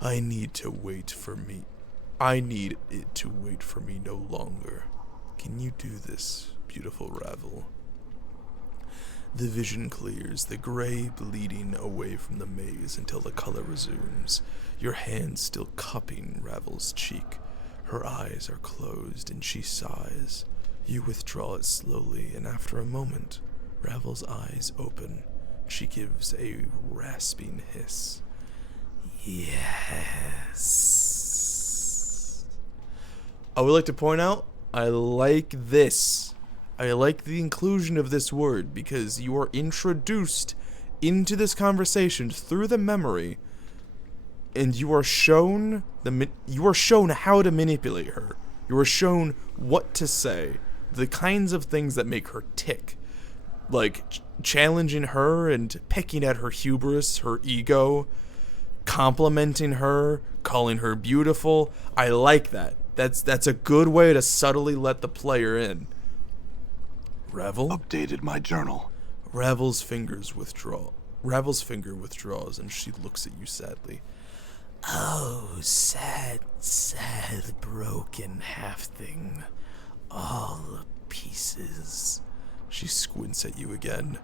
I need it to wait for me no longer. Can you do this, beautiful Ravel? The vision clears, the gray bleeding away from the maze until the color resumes, your hand still cupping Ravel's cheek. Her eyes are closed and she sighs. You withdraw it slowly, and after a moment, Ravel's eyes open. She gives a rasping hiss. Yes. I would like to point out, I like this. I like the inclusion of this word because you are introduced into this conversation through the memory, and you are shown how to manipulate her. You are shown what to say, the kinds of things that make her tick, like challenging her and picking at her hubris, her ego, complimenting her, calling her beautiful. I like that. That's a good way to subtly let the player in. Ravel? Updated my journal. Ravel's finger withdraws and she looks at you sadly. Oh, sad, sad, broken half-thing. All pieces. She squints at you again.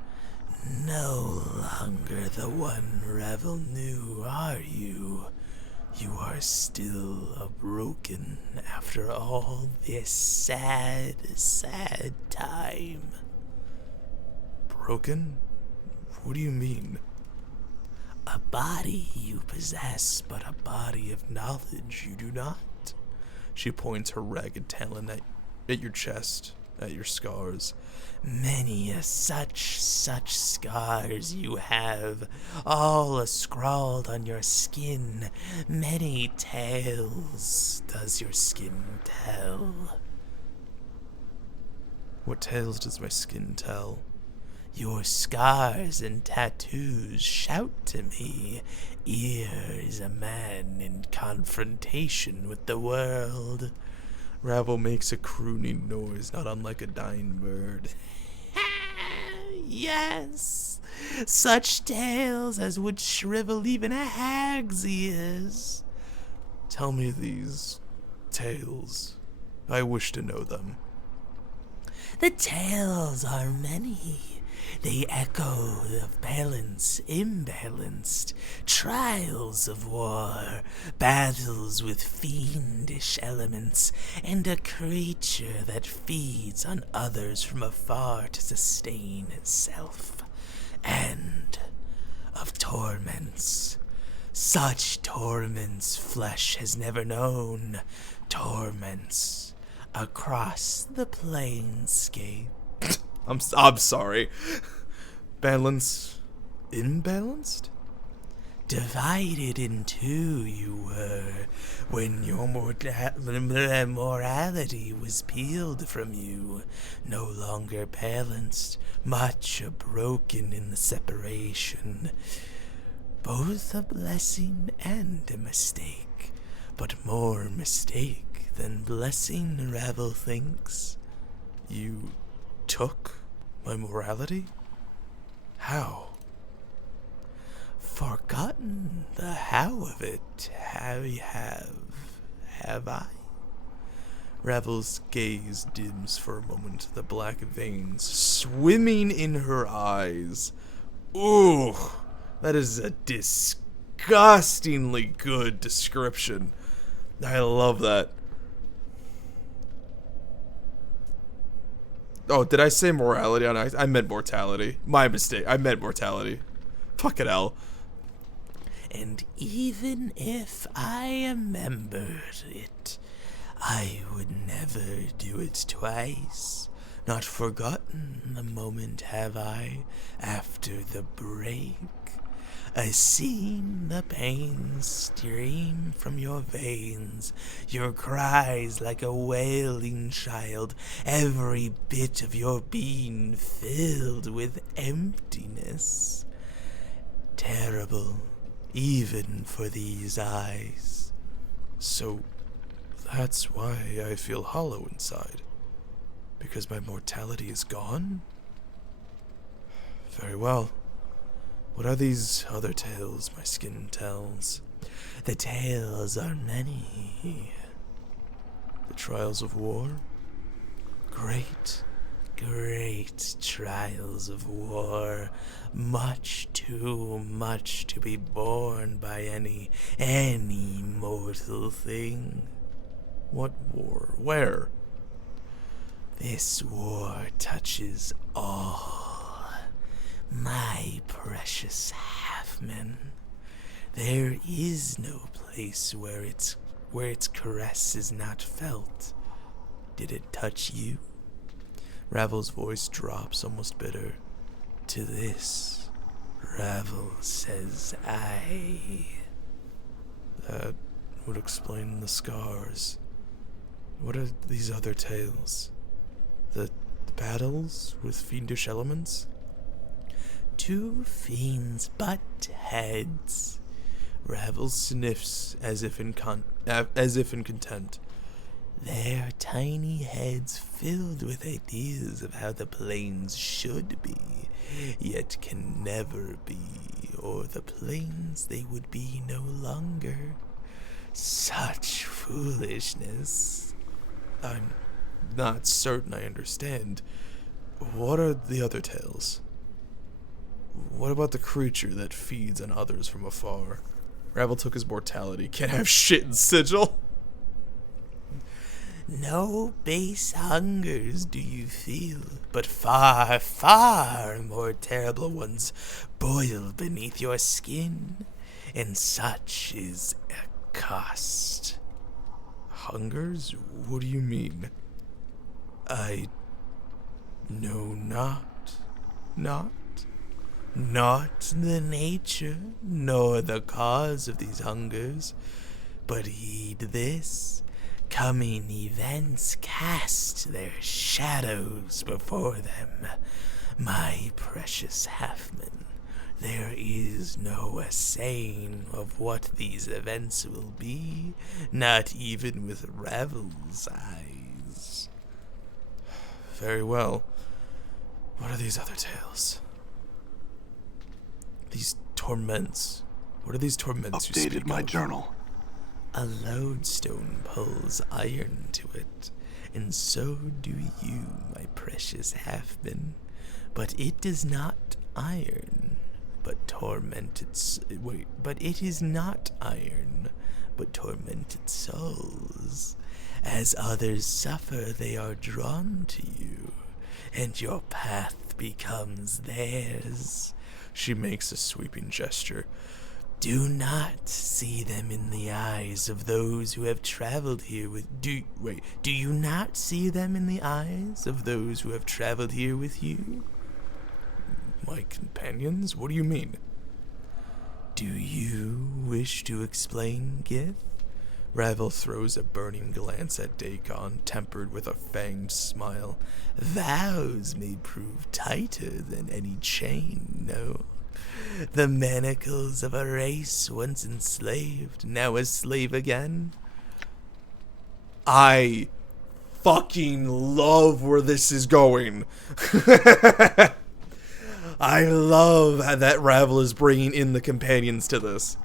No longer the one Ravel knew, are you? You are still a broken after all this sad, sad time. Broken? What do you mean? A body you possess, but a body of knowledge you do not. She points her ragged talon at your chest, at your scars. Many a such scars you have, all scrawled on your skin. Many tales does your skin tell. What tales does my skin tell? Your scars and tattoos shout to me. Here is a man in confrontation with the world. Ravel makes a crooning noise, not unlike a dying bird. Yes, such tales as would shrivel even a hag's ears. Tell me these tales. I wish to know them. The tales are many. They echo of balance imbalanced, trials of war, battles with fiendish elements, and a creature that feeds on others from afar to sustain itself. And of torments. Such torments flesh has never known. Torments across the planescape. I'm sorry. Balance. Imbalanced? Divided in two you were, when your morality was peeled from you, no longer balanced, much broken in the separation. Both a blessing and a mistake, but more mistake than blessing, Ravel thinks. You took my morality? How? Forgotten the how of it, have I? Ravel's gaze dims for a moment, the black veins swimming in her eyes. Ooh, that is a disgustingly good description. I love that. Oh, did I say morality on ice? I meant mortality. My mistake. I meant mortality. Fucking hell. And even if I remembered it, I would never do it twice. Not forgotten the moment, have I, after the break? I seen the pain stream from your veins, your cries like a wailing child, every bit of your being filled with emptiness. Terrible, even for these eyes. So, that's why I feel hollow inside. Because my mortality is gone? Very well. What are these other tales my skin tells? The tales are many. The trials of war? Great trials of war. Much too much to be borne by any mortal thing. What war? Where? This war touches all. My precious halfman, there is no place where its caress is not felt. Did it touch you? Ravel's voice drops, almost bitter. To this, Ravel says I. That would explain the scars. What are these other tales? The battles with fiendish elements? Two fiends butt heads. Ravel sniffs as if in contempt. Their tiny heads filled with ideas of how the planes should be, yet can never be, or the planes they would be no longer. Such foolishness. I'm not certain I understand. What are the other tales? What about the creature that feeds on others from afar? Ravel took his mortality. Can't have shit in sigil. No base hungers do you feel, but far, far more terrible ones boil beneath your skin, and such is a cost. Hungers? What do you mean? I know not. Not the nature, nor the cause of these hungers, but heed this. Coming events cast their shadows before them. My precious halfman, there is no saying of what these events will be, not even with Ravel's eyes. Very well. What are these other tales? These torments. What are these torments you speak Updated my of? journal. A lodestone pulls iron to it, and so do you, my precious halfman. But it does not iron, but tormented. But it is not iron, but tormented souls. As others suffer, they are drawn to you, and your path becomes theirs. She makes a sweeping gesture. Do not see them in the eyes of those who have traveled here with... Do you not see them in the eyes of those who have traveled here with you? My companions? What do you mean? Do you wish to explain, Gith? Ravel throws a burning glance at Dagon, tempered with a fanged smile. Vows may prove tighter than any chain, no? The manacles of a race once enslaved, now a slave again? I fucking love where this is going. I love that Ravel is bringing in the companions to this.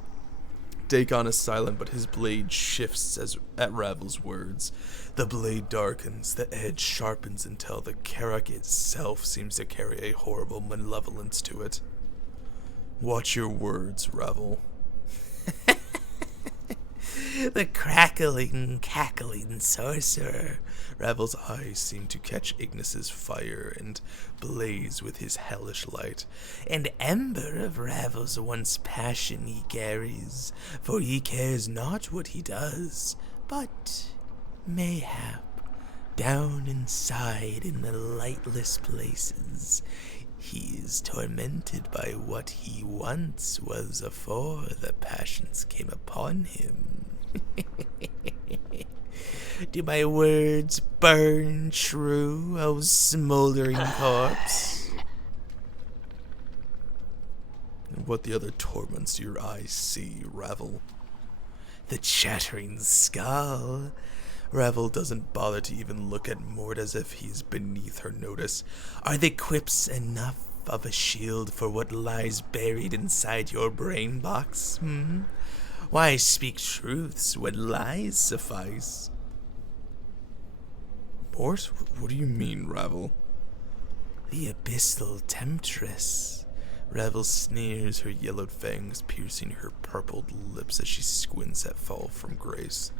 Dagon is silent, but his blade shifts at Ravel's words. The blade darkens, the edge sharpens until the Karak itself seems to carry a horrible malevolence to it. Watch your words, Ravel. The crackling, cackling sorcerer. Ravel's eyes seem to catch Ignis's fire and blaze with his hellish light. And ember of Ravel's once passion he carries, for he cares not what he does, but mayhap down inside in the lightless places he is tormented by what he once was afore the passions came upon him. Do my words burn true, O smoldering corpse? And what the other torments do your eyes see, Ravel? The chattering skull. Ravel doesn't bother to even look at Mort as if he's beneath her notice. Are the quips enough of a shield for what lies buried inside your brain box, Why speak truths when lies suffice? Mort? What do you mean, Ravel? The abyssal temptress. Ravel sneers, her yellowed fangs piercing her purpled lips as she squints at Fall from Grace.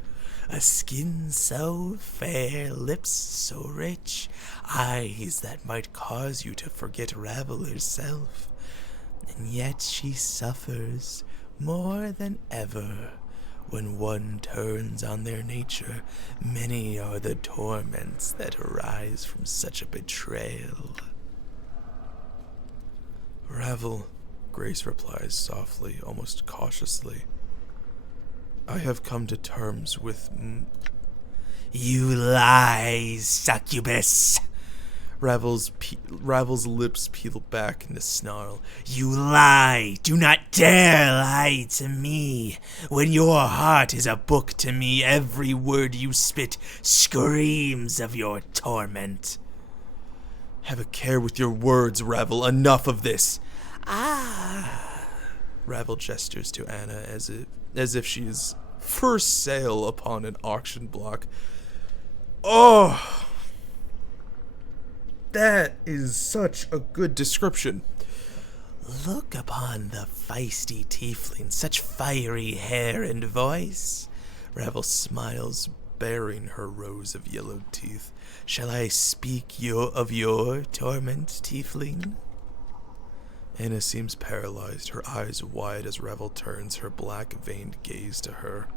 A skin so fair, lips so rich, eyes that might cause you to forget Ravel herself. And yet she suffers more than ever. When one turns on their nature, many are the torments that arise from such a betrayal. Ravel, Grace replies softly, almost cautiously. I have come to terms with... You lie, succubus! Ravel's lips peel back in a snarl. You lie! Do not dare lie to me! When your heart is a book to me, every word you spit screams of your torment. Have a care with your words, Ravel. Enough of this. Ravel gestures to Anna as if she is for sale upon an auction block. Oh, that is such a good description. Look upon the feisty tiefling, such fiery hair and voice. Ravel smiles, baring her rows of yellowed teeth. Shall I speak of your torment, tiefling? Anna seems paralyzed, her eyes wide as Ravel turns her black-veined gaze to her.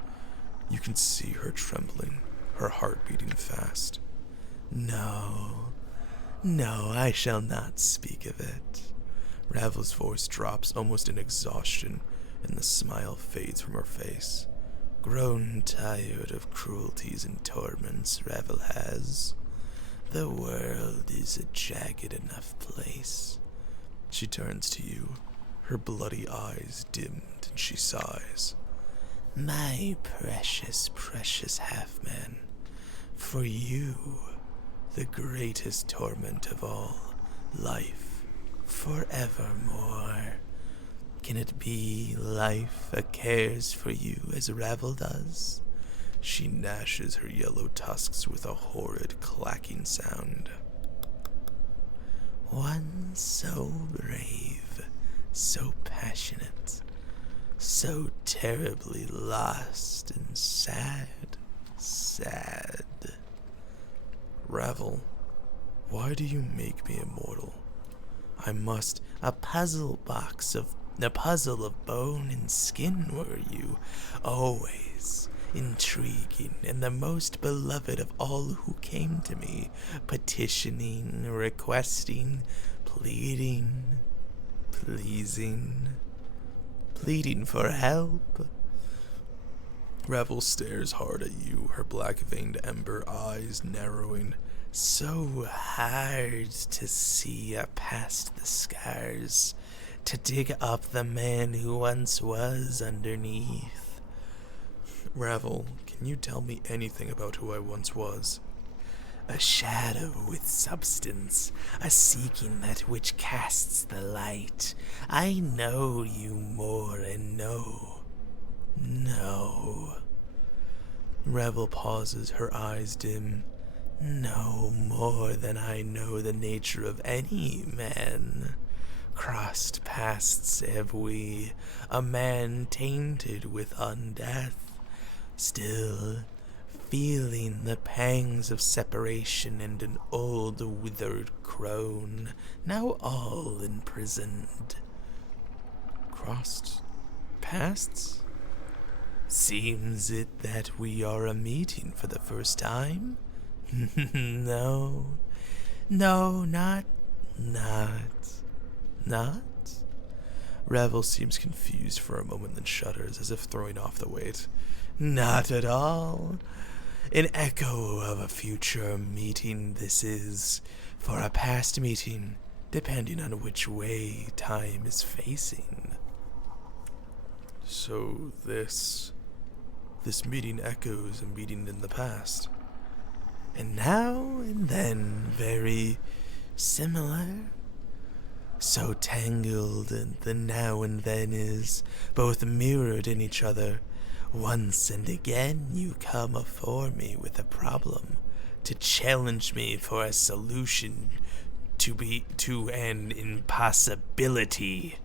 You can see her trembling, her heart beating fast. No, I shall not speak of it. Ravel's voice drops almost in exhaustion, and the smile fades from her face. Grown tired of cruelties and torments, Ravel has. The world is a jagged enough place. She turns to you, her bloody eyes dimmed, and she sighs. My precious, precious half-man, for you, the greatest torment of all, life, forevermore. Can it be life a cares for you as Ravel does? She gnashes her yellow tusks with a horrid clacking sound. One so brave, so passionate, so terribly lost and sad. Ravel, why do you make me immortal? I must... A puzzle of bone and skin were you, always intriguing, and the most beloved of all who came to me, petitioning, requesting, pleading, pleasing, pleading for help. Revel stares hard at you, her black-veined ember eyes narrowing. So hard to see past the scars, to dig up the man who once was underneath. Revel, can you tell me anything about who I once was? A shadow with substance, a seeking that which casts the light. I know you more and know. Revel pauses, her eyes dim. No more than I know the nature of any man. Crossed paths have we, a man tainted with undeath, still feeling the pangs of separation and an old withered crone, now all imprisoned. Crossed paths? Seems it that we are a meeting for the first time? No, not. Revel seems confused for a moment, then shudders as if throwing off the weight. Not at all. An echo of a future meeting this is, for a past meeting, depending on which way time is facing. So this meeting echoes a meeting in the past. And now and then, very similar. So tangled, and the now and then is both mirrored in each other. Once and again you come afore me with a problem, to challenge me for a solution to an impossibility.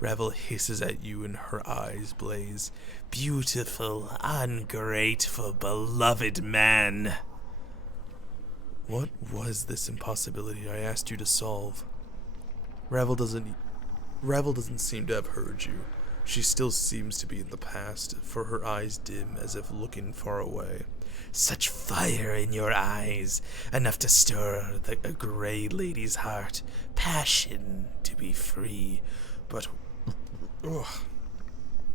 Revel hisses at you and her eyes blaze. Beautiful, ungrateful, beloved man. What was this impossibility I asked you to solve? Revel doesn't seem to have heard you. She still seems to be in the past, for her eyes dim as if looking far away. Such fire in your eyes, enough to stir a grey lady's heart. Passion to be free. But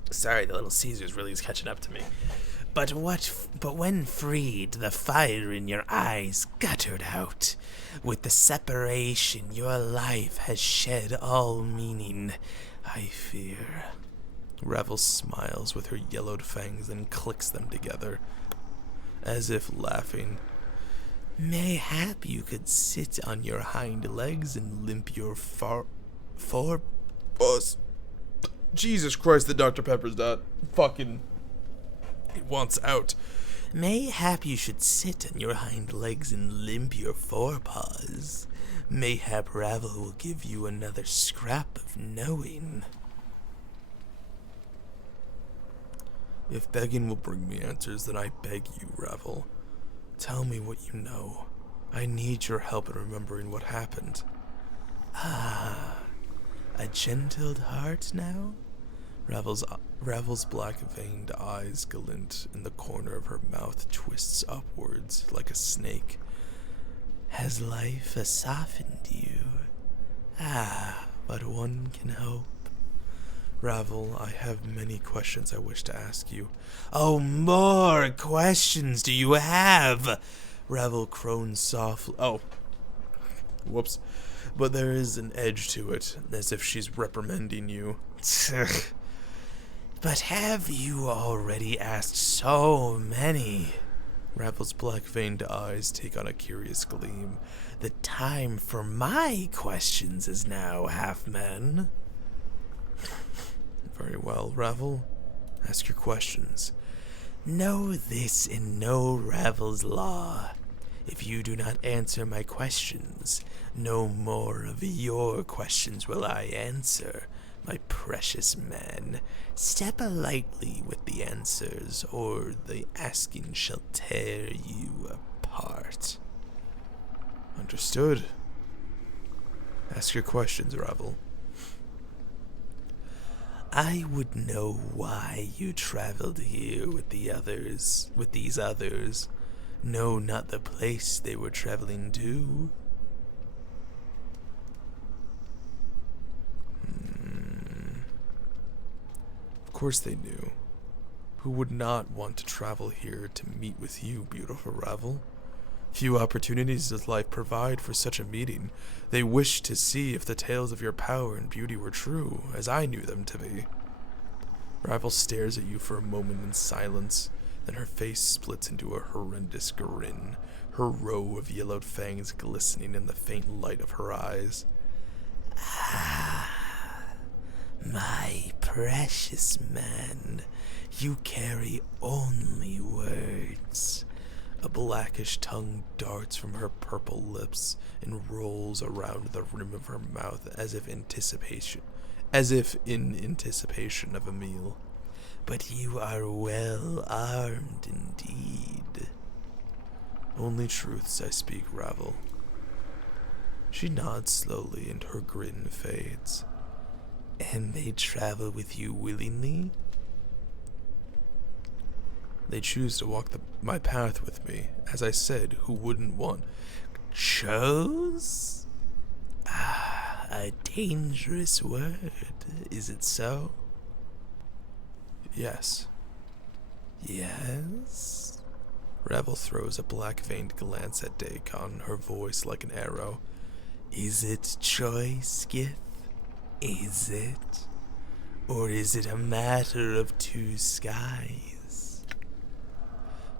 sorry, the little Caesar's really is catching up to me. But when freed, the fire in your eyes guttered out. With the separation, your life has shed all meaning, I fear. Revel smiles with her yellowed fangs and clicks them together, as if laughing. Mayhap you could sit on your hind legs and limp your forepaws. Jesus Christ, the Dr. Pepper's not fucking... It wants out. Mayhap you should sit on your hind legs and limp your forepaws. Mayhap Ravel will give you another scrap of knowing. If begging will bring me answers, then I beg you, Ravel. Tell me what you know. I need your help in remembering what happened. A gentled heart now? Ravel's black-veined eyes glint, and the corner of her mouth twists upwards like a snake. Has life softened you? But one can hope. Ravel, I have many questions I wish to ask you. Oh, more questions do you have? Ravel croons softly. Oh. Whoops. But there is an edge to it, as if she's reprimanding you. But have you already asked so many? Ravel's black-veined eyes take on a curious gleam. The time for my questions is now, half-man. Very well, Ravel. Ask your questions. Know this and know Ravel's law. If you do not answer my questions, no more of your questions will I answer, my precious man. Step lightly with the answers, or the asking shall tear you apart. Understood. Ask your questions, Ravel. I would know why you traveled here with these others. No, not the place they were traveling to. course they knew. Who would not want to travel here to meet with you, beautiful Ravel? Few opportunities does life provide for such a meeting. They wished to see if the tales of your power and beauty were true, as I knew them to be. Ravel stares at you for a moment in silence, then her face splits into a horrendous grin, her row of yellowed fangs glistening in the faint light of her eyes. Ah, my precious man, you carry only words. A blackish tongue darts from her purple lips and rolls around the rim of her mouth as if in anticipation of a meal. But you are well armed indeed. Only truths I speak, Ravel. She nods slowly and her grin fades. And they travel with you willingly? They choose to walk my path with me. As I said, who wouldn't want? Chose? Ah, a dangerous word, is it so? Yes. Yes? Ravel throws a black-veined glance at Daikon, her voice like an arrow. Is it choice, Gith? Is it? Or is it a matter of two skies?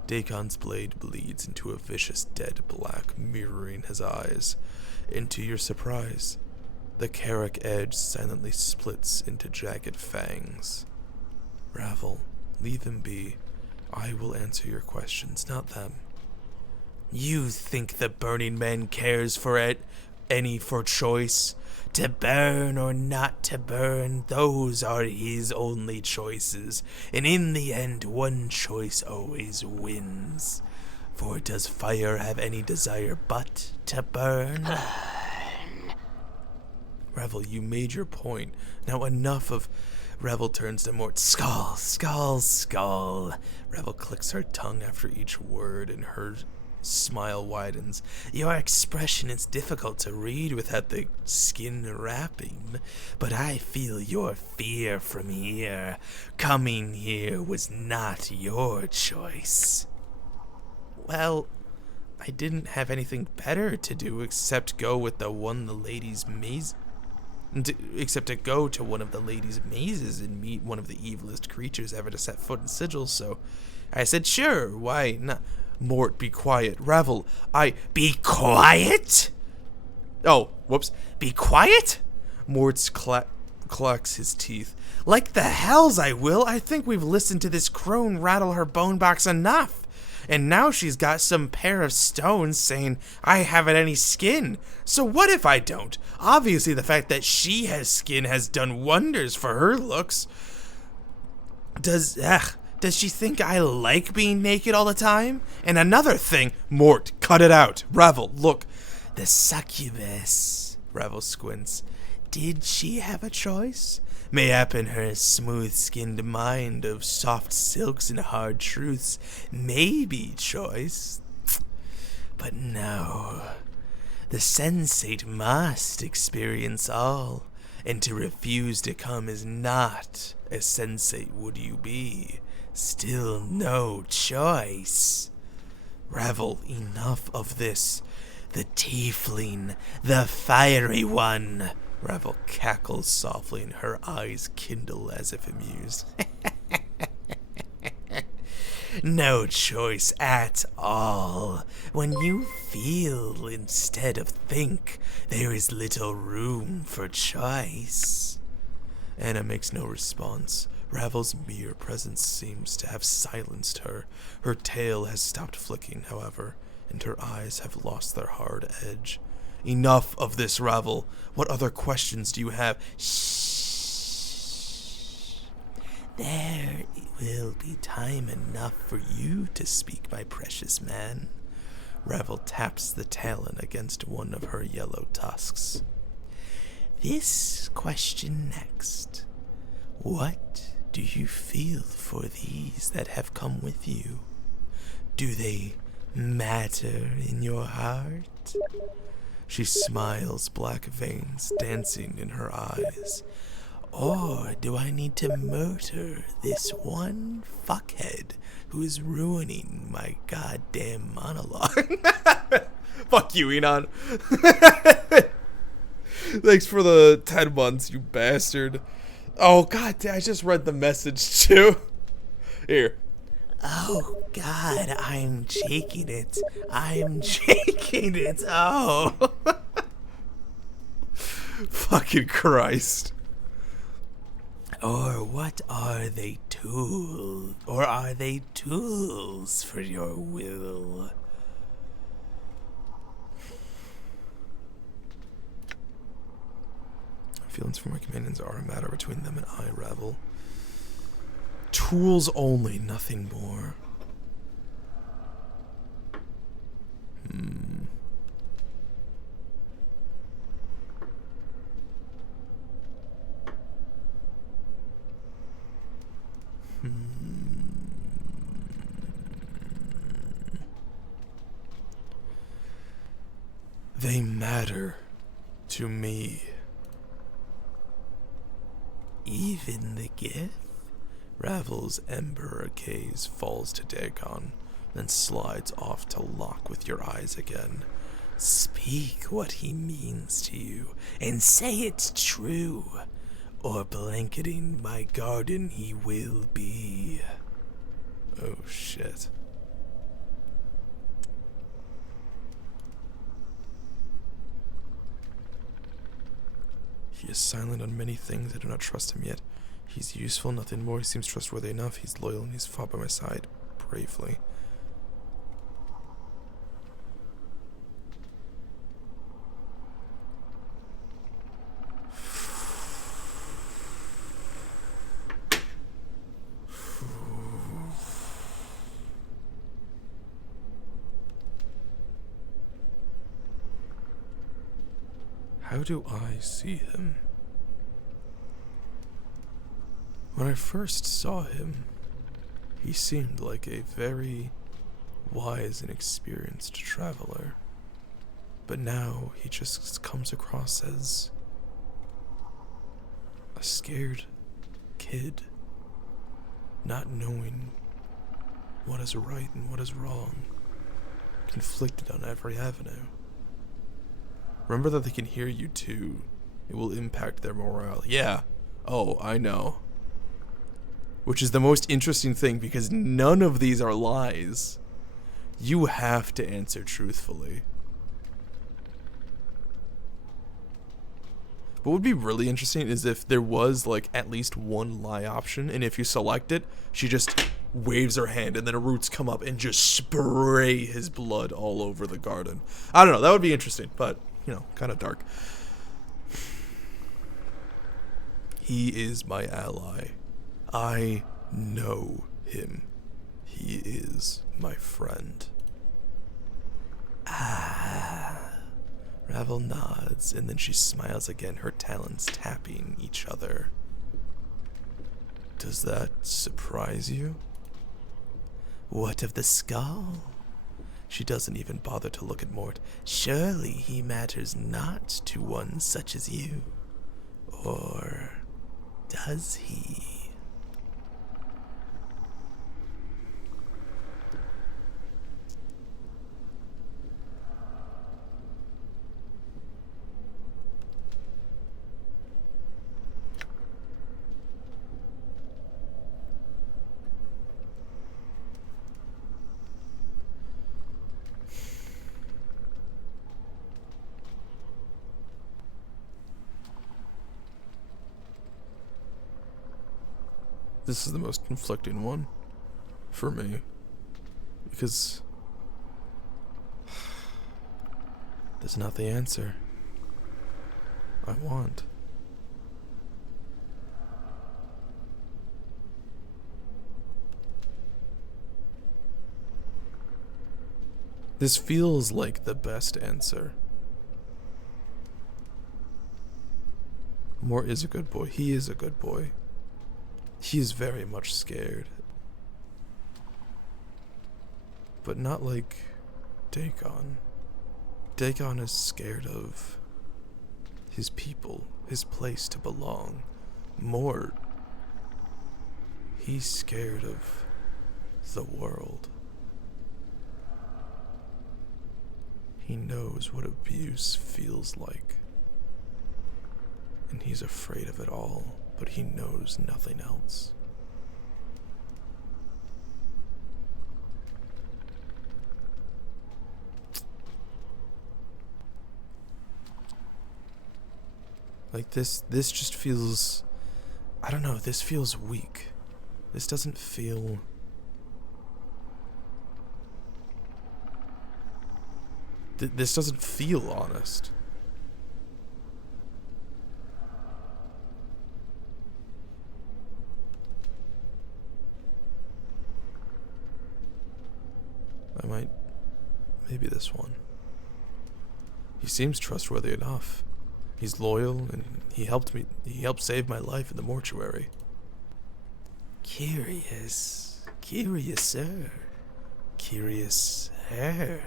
Daikon's blade bleeds into a vicious dead black, mirroring his eyes. And to your surprise, the Carrick edge silently splits into jagged fangs. Ravel, leave him be. I will answer your questions, not them. You think the Burning Man cares for any for choice? To burn or not to burn, those are his only choices, and in the end, one choice always wins. For does fire have any desire but to burn? Revel, you made your point. Now enough of... Revel turns to Mort. Skull, skull, skull. Revel clicks her tongue after each word, and her smile widens. Your expression is difficult to read without the skin wrapping, but I feel your fear from here. Coming here was not your choice. Well, I didn't have anything better to do except go with the ladies' maze. Except to go to one of the ladies' mazes and meet one of the evilest creatures ever to set foot in Sigil, so I said, sure, why not? Mort, be quiet. Ravel, Be quiet? Oh, whoops. Be quiet? Mort's clacks his teeth. Like the hells I will. I think we've listened to this crone rattle her bone box enough. And now she's got some pair of stones saying I haven't any skin. So what if I don't? Obviously the fact that she has skin has done wonders for her looks. Does she think I like being naked all the time? And another thing, Mort, cut it out. Ravel, look. The succubus, Ravel squints. Did she have a choice? Mayhap in her smooth-skinned mind of soft silks and hard truths, maybe choice. But no, the sensate must experience all, and to refuse to come is not a sensate would you be. Still no choice. Ravel, enough of this. The tiefling, the fiery one. Ravel cackles softly and her eyes kindle as if amused. No choice at all. When you feel instead of think, there is little room for choice. Anna makes no response. Ravel's mere presence seems to have silenced her. Her tail has stopped flicking, however, and her eyes have lost their hard edge. Enough of this, Ravel. What other questions do you have? Shh. There will be time enough for you to speak, my precious man. Ravel taps the talon against one of her yellow tusks. This question next. What do you feel for these that have come with you? Do they matter in your heart? She smiles, black veins dancing in her eyes. Or do I need to murder this one fuckhead who is ruining my goddamn monologue? Fuck you, Enon. Thanks for the 10 months, you bastard. Oh, god, I just read the message, too. Here. Oh god, I'm shaking it. I'm shaking it. Oh. Fucking Christ. Or what are they tools? Or are they tools for your will? Feelings for my companions are a matter between them and I, Ravel. Tools only, nothing more. They matter to me. Even the gift? Ravel's ember gaze falls to Dagon, then slides off to lock with your eyes again. Speak what he means to you, and say it's true, or blanketing my garden he will be. Oh shit. He is silent on many things. I do not trust him yet. He's useful, nothing more. He seems trustworthy enough. He's loyal and he's fought by my side bravely. How do I see him? When I first saw him, he seemed like a very wise and experienced traveler. But now he just comes across as a scared kid, not knowing what is right and what is wrong, conflicted on every avenue. Remember that they can hear you too. It will impact their morale. Yeah. Oh, I know. Which is the most interesting thing because none of these are lies. You have to answer truthfully. What would be really interesting is if there was like at least one lie option, and if you select it, she just waves her hand and then her roots come up and just spray his blood all over the garden. I don't know, that would be interesting, but you know, kind of dark. He is my ally. I know him. He is my friend. Ravel nods, and then she smiles again, her talons tapping each other. Does that surprise you? What of the skull? She doesn't even bother to look at Mort. Surely he matters not to one such as you. Or does he? This is the most conflicting one for me, because there's not the answer I want. This feels like the best answer. Mort is a good boy. He is a good boy. He is very much scared. But not like Dagon. Dagon is scared of his people, his place to belong. More, he's scared of the world. He knows what abuse feels like. And he's afraid of it all, but he knows nothing else. Like this just feels, I don't know, this feels weak. This doesn't feel... This doesn't feel honest. Maybe this one. He seems trustworthy enough. He's loyal, and he helped save my life in the mortuary. Curious, sir. Curious her.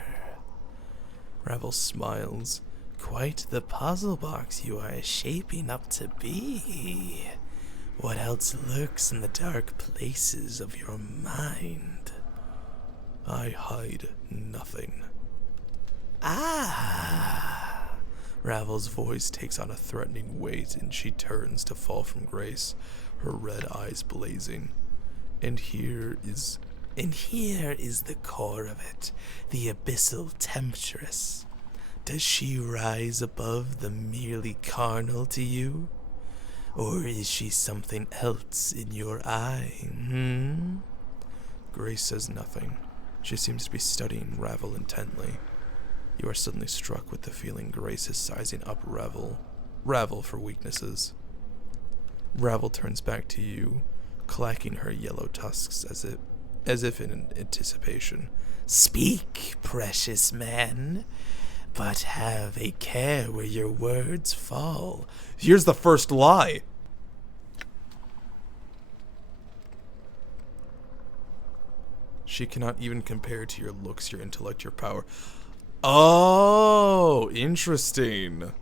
Ravel smiles. Quite the puzzle box you are shaping up to be. What else lurks in the dark places of your mind? I hide nothing. Ah! Ravel's voice takes on a threatening weight, and she turns to fall from grace, her red eyes blazing. And here is the core of it, the abyssal temptress. Does she rise above the merely carnal to you? Or is she something else in your eye, Grace says nothing. She seems to be studying Ravel intently. You are suddenly struck with the feeling Grace is sizing up Ravel for weaknesses. Ravel turns back to you, clacking her yellow tusks as if in anticipation. Speak, precious man, but have a care where your words fall. Here's the first lie. She cannot even compare to your looks, your intellect, your power. Oh, interesting.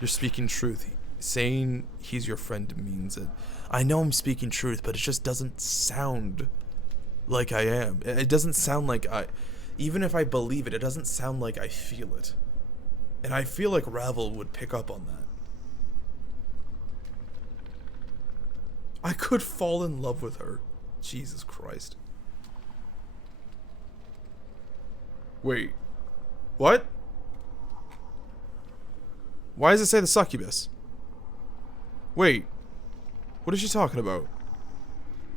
You're speaking truth. Saying he's your friend means it. I know I'm speaking truth, but it just doesn't sound like I am. It doesn't sound like even if I believe it, it doesn't sound like I feel it. And I feel like Ravel would pick up on that. I could fall in love with her. Jesus Christ. Wait. What? Why does it say the succubus? Wait. What is she talking about?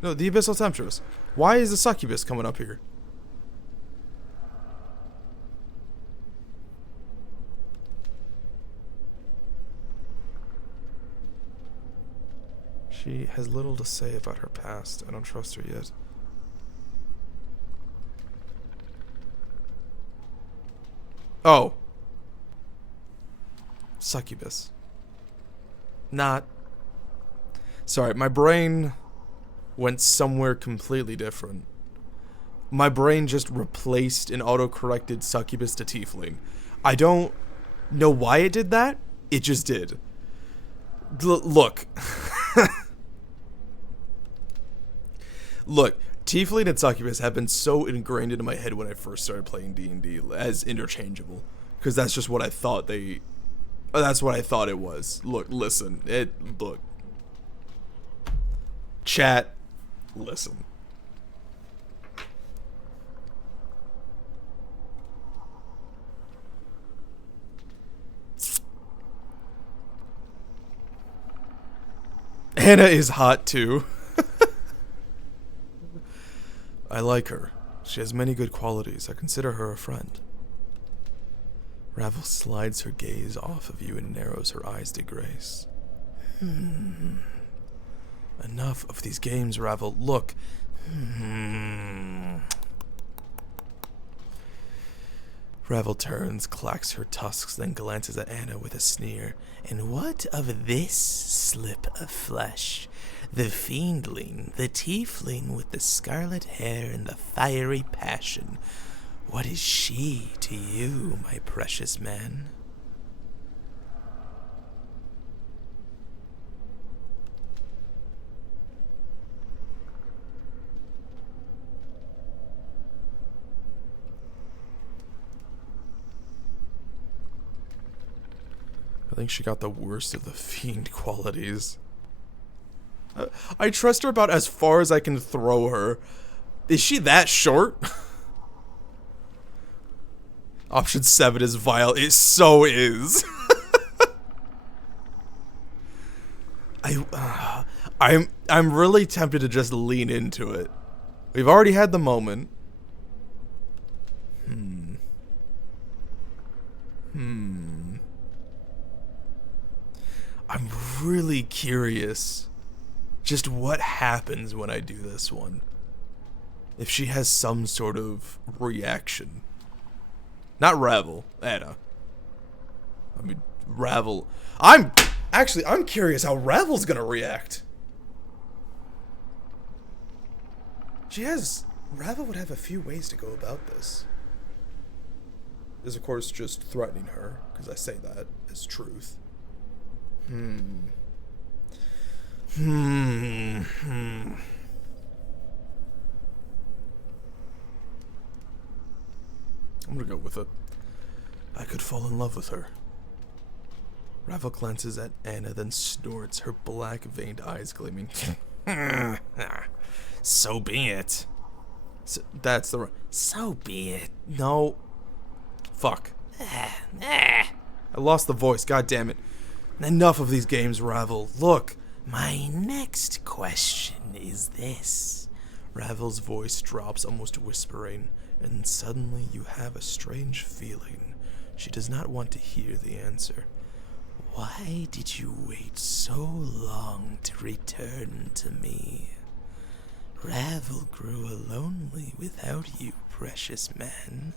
No, the abyssal temptress. Why is the succubus coming up here? She has little to say about her past. I don't trust her yet. Oh. Succubus. Not. Sorry, my brain went somewhere completely different. My brain just replaced an auto-corrected succubus to tiefling. I don't know why it did that. It just did. Look. Look, tiefling and succubus have been so ingrained into my head when I first started playing D&D as interchangeable, because that's just what I thought that's what I thought it was. Look, listen, look. Chat, listen. Anna is hot too. I like her. She has many good qualities. I consider her a friend. Ravel slides her gaze off of you and narrows her eyes to Grace. Enough of these games, Ravel. Look. Ravel turns, clacks her tusks, then glances at Anna with a sneer. And what of this slip of flesh? The fiendling, the tiefling with the scarlet hair and the fiery passion. What is she to you, my precious man? I think she got the worst of the fiend qualities. I trust her about as far as I can throw her. Is she that short? Option 7 is vile. It so is. I'm really tempted to just lean into it. We've already had the moment. I'm really curious just what happens when I do this one. If she has some sort of reaction. Not Ravel, Anna. I mean, Ravel. I'm curious how Ravel's gonna react. Ravel would have a few ways to go about this. Is of course just threatening her, because I say that as truth. I'm gonna go with it. I could fall in love with her. Ravel glances at Anna, then snorts, her black veined eyes gleaming. So be it. So be it. No. Fuck. I lost the voice, god damn it. Enough of these games, Ravel. Look. My next question is this. Ravel's voice drops, almost whispering, and suddenly you have a strange feeling. She does not want to hear the answer. Why did you wait so long to return to me? Ravel grew lonely without you, precious man.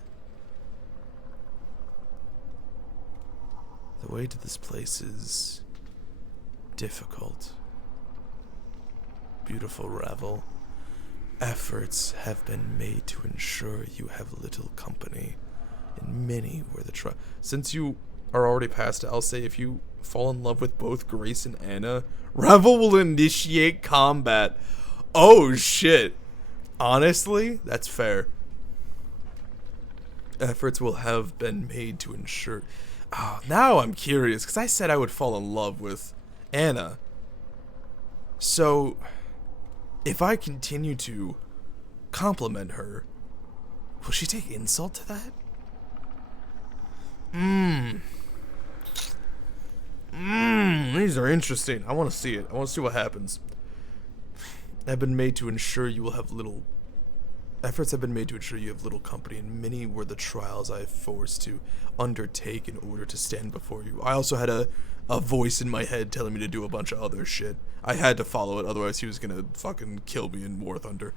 The way to this place is difficult. Beautiful Ravel, efforts have been made to ensure you have little company, and many were the Since you are already past it, I'll say if you fall in love with both Grace and Anna, Ravel will initiate combat. Oh shit. Honestly, that's fair. Efforts will have been made to ensure. Oh, now I'm curious, because I said I would fall in love with Anna. So, if I continue to compliment her, will she take insult to that? These are interesting. I want to see it. I want to see what happens. Have been made to ensure you will have little. Efforts have been made to ensure you have little company, and many were the trials I forced to undertake in order to stand before you. I also had a voice in my head telling me to do a bunch of other shit. I had to follow it, otherwise he was gonna fucking kill me in War Thunder.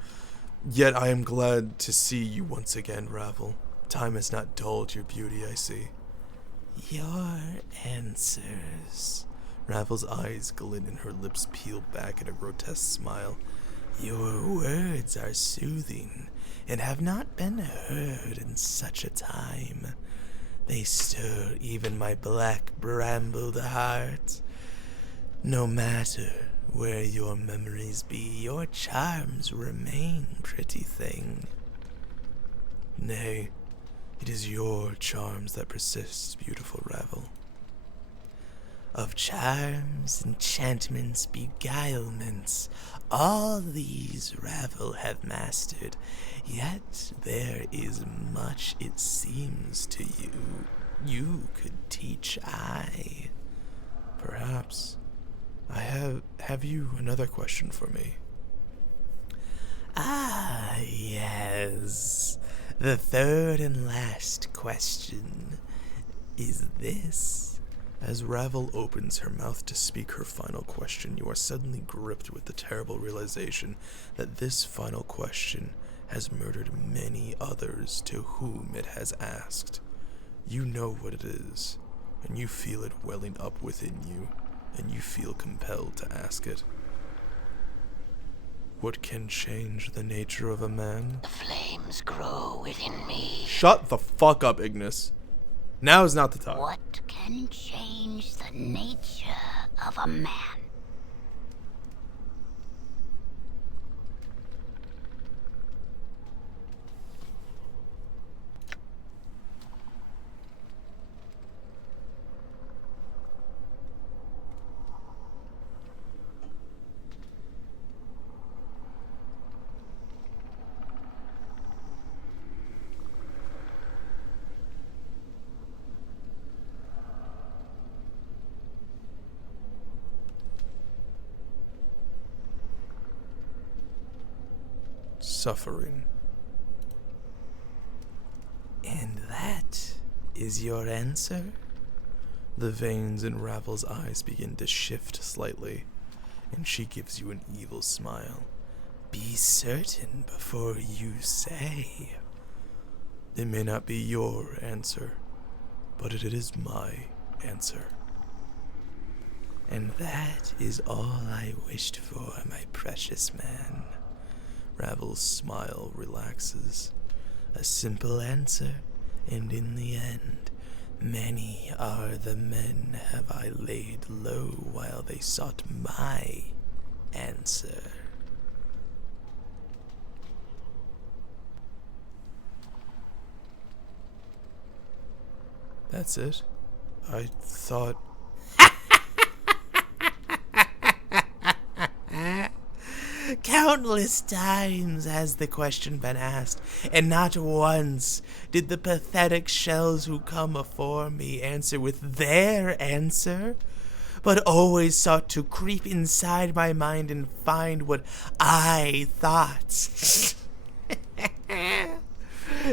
Yet I am glad to see you once again, Ravel. Time has not dulled your beauty, I see. Your answers. Ravel's eyes glint and her lips peel back in a grotesque smile. Your words are soothing and have not been heard in such a time. They stir even my black brambled heart. No matter where your memories be, your charms remain, pretty thing. Nay, it is your charms that persist, beautiful Ravel. Of charms, enchantments, beguilements, all these Ravel have mastered, yet there is much it seems to you could teach I. Perhaps. Have you another question for me? Ah, yes. The third and last question is this. As Ravel opens her mouth to speak her final question, you are suddenly gripped with the terrible realization that this final question has murdered many others to whom it has asked. You know what it is, and you feel it welling up within you, and you feel compelled to ask it. What can change the nature of a man? The flames grow within me. Shut the fuck up, Ignis. Now is not the time. What can change the nature of a man? Suffering. And that is your answer? The veins in Ravel's eyes begin to shift slightly, and she gives you an evil smile. Be certain before you say. It may not be your answer, but it is my answer. And that is all I wished for, my precious man. Ravel's smile relaxes. A simple answer, and in the end, many are the men have I laid low while they sought my answer. That's it? I thought... Countless times has the question been asked, and not once did the pathetic shells who come afore me answer with their answer, but always sought to creep inside my mind and find what I thought.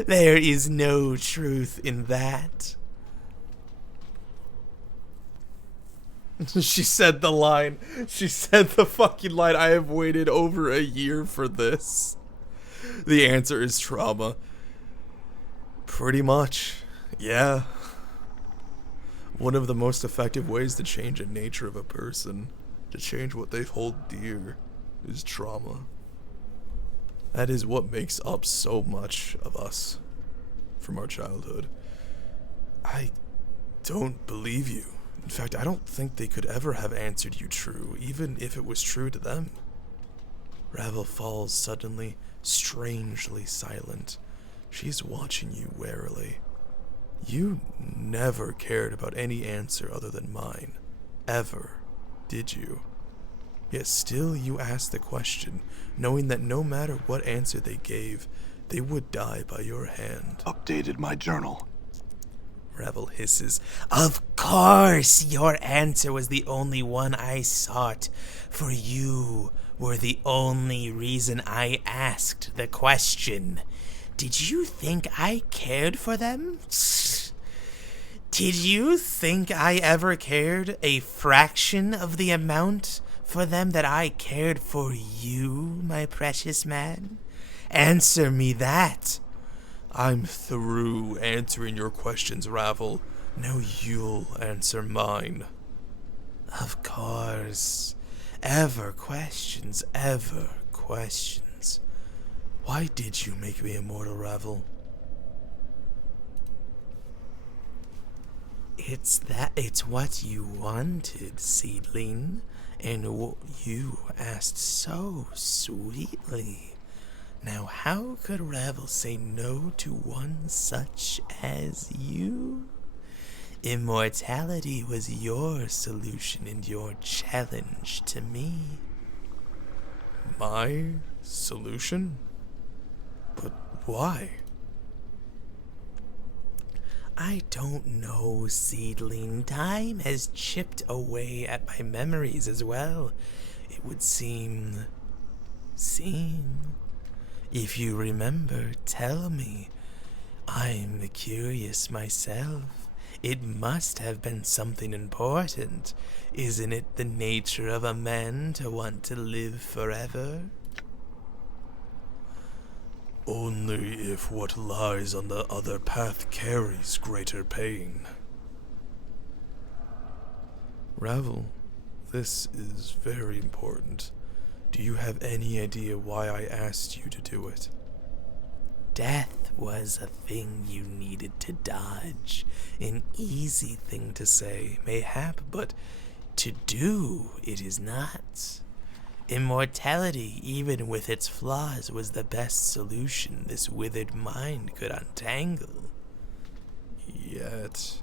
There is no truth in that. She said the line. She said the fucking line. I have waited over a year for this. The answer is trauma. Pretty much. Yeah. One of the most effective ways to change the nature of a person, to change what they hold dear, is trauma. That is what makes up so much of us from our childhood. I don't believe you. In fact, I don't think they could ever have answered you true, even if it was true to them. Ravel falls suddenly, strangely silent. She's watching you warily. You never cared about any answer other than mine. Ever. Did you? Yet still you asked the question, knowing that no matter what answer they gave, they would die by your hand. Updated my journal. Ravel hisses. Of course, your answer was the only one I sought, for you were the only reason I asked the question. Did you think I cared for them? Did you think I ever cared a fraction of the amount for them that I cared for you, my precious man? Answer me that. I'm through answering your questions, Ravel. Now you'll answer mine. Of course. Ever questions, ever questions. Why did you make me immortal, Ravel? It's what you wanted, seedling, and what you asked so sweetly. Now, how could Ravel say no to one such as you? Immortality was your solution and your challenge to me. My solution? But why? I don't know, seedling. Time has chipped away at my memories as well. It would seem... If you remember, tell me. I'm curious myself. It must have been something important. Isn't it the nature of a man to want to live forever? Only if what lies on the other path carries greater pain. Ravel, this is very important. Do you have any idea why I asked you to do it? Death was a thing you needed to dodge. An easy thing to say, mayhap, but to do it is not. Immortality, even with its flaws, was the best solution this withered mind could untangle. Yet...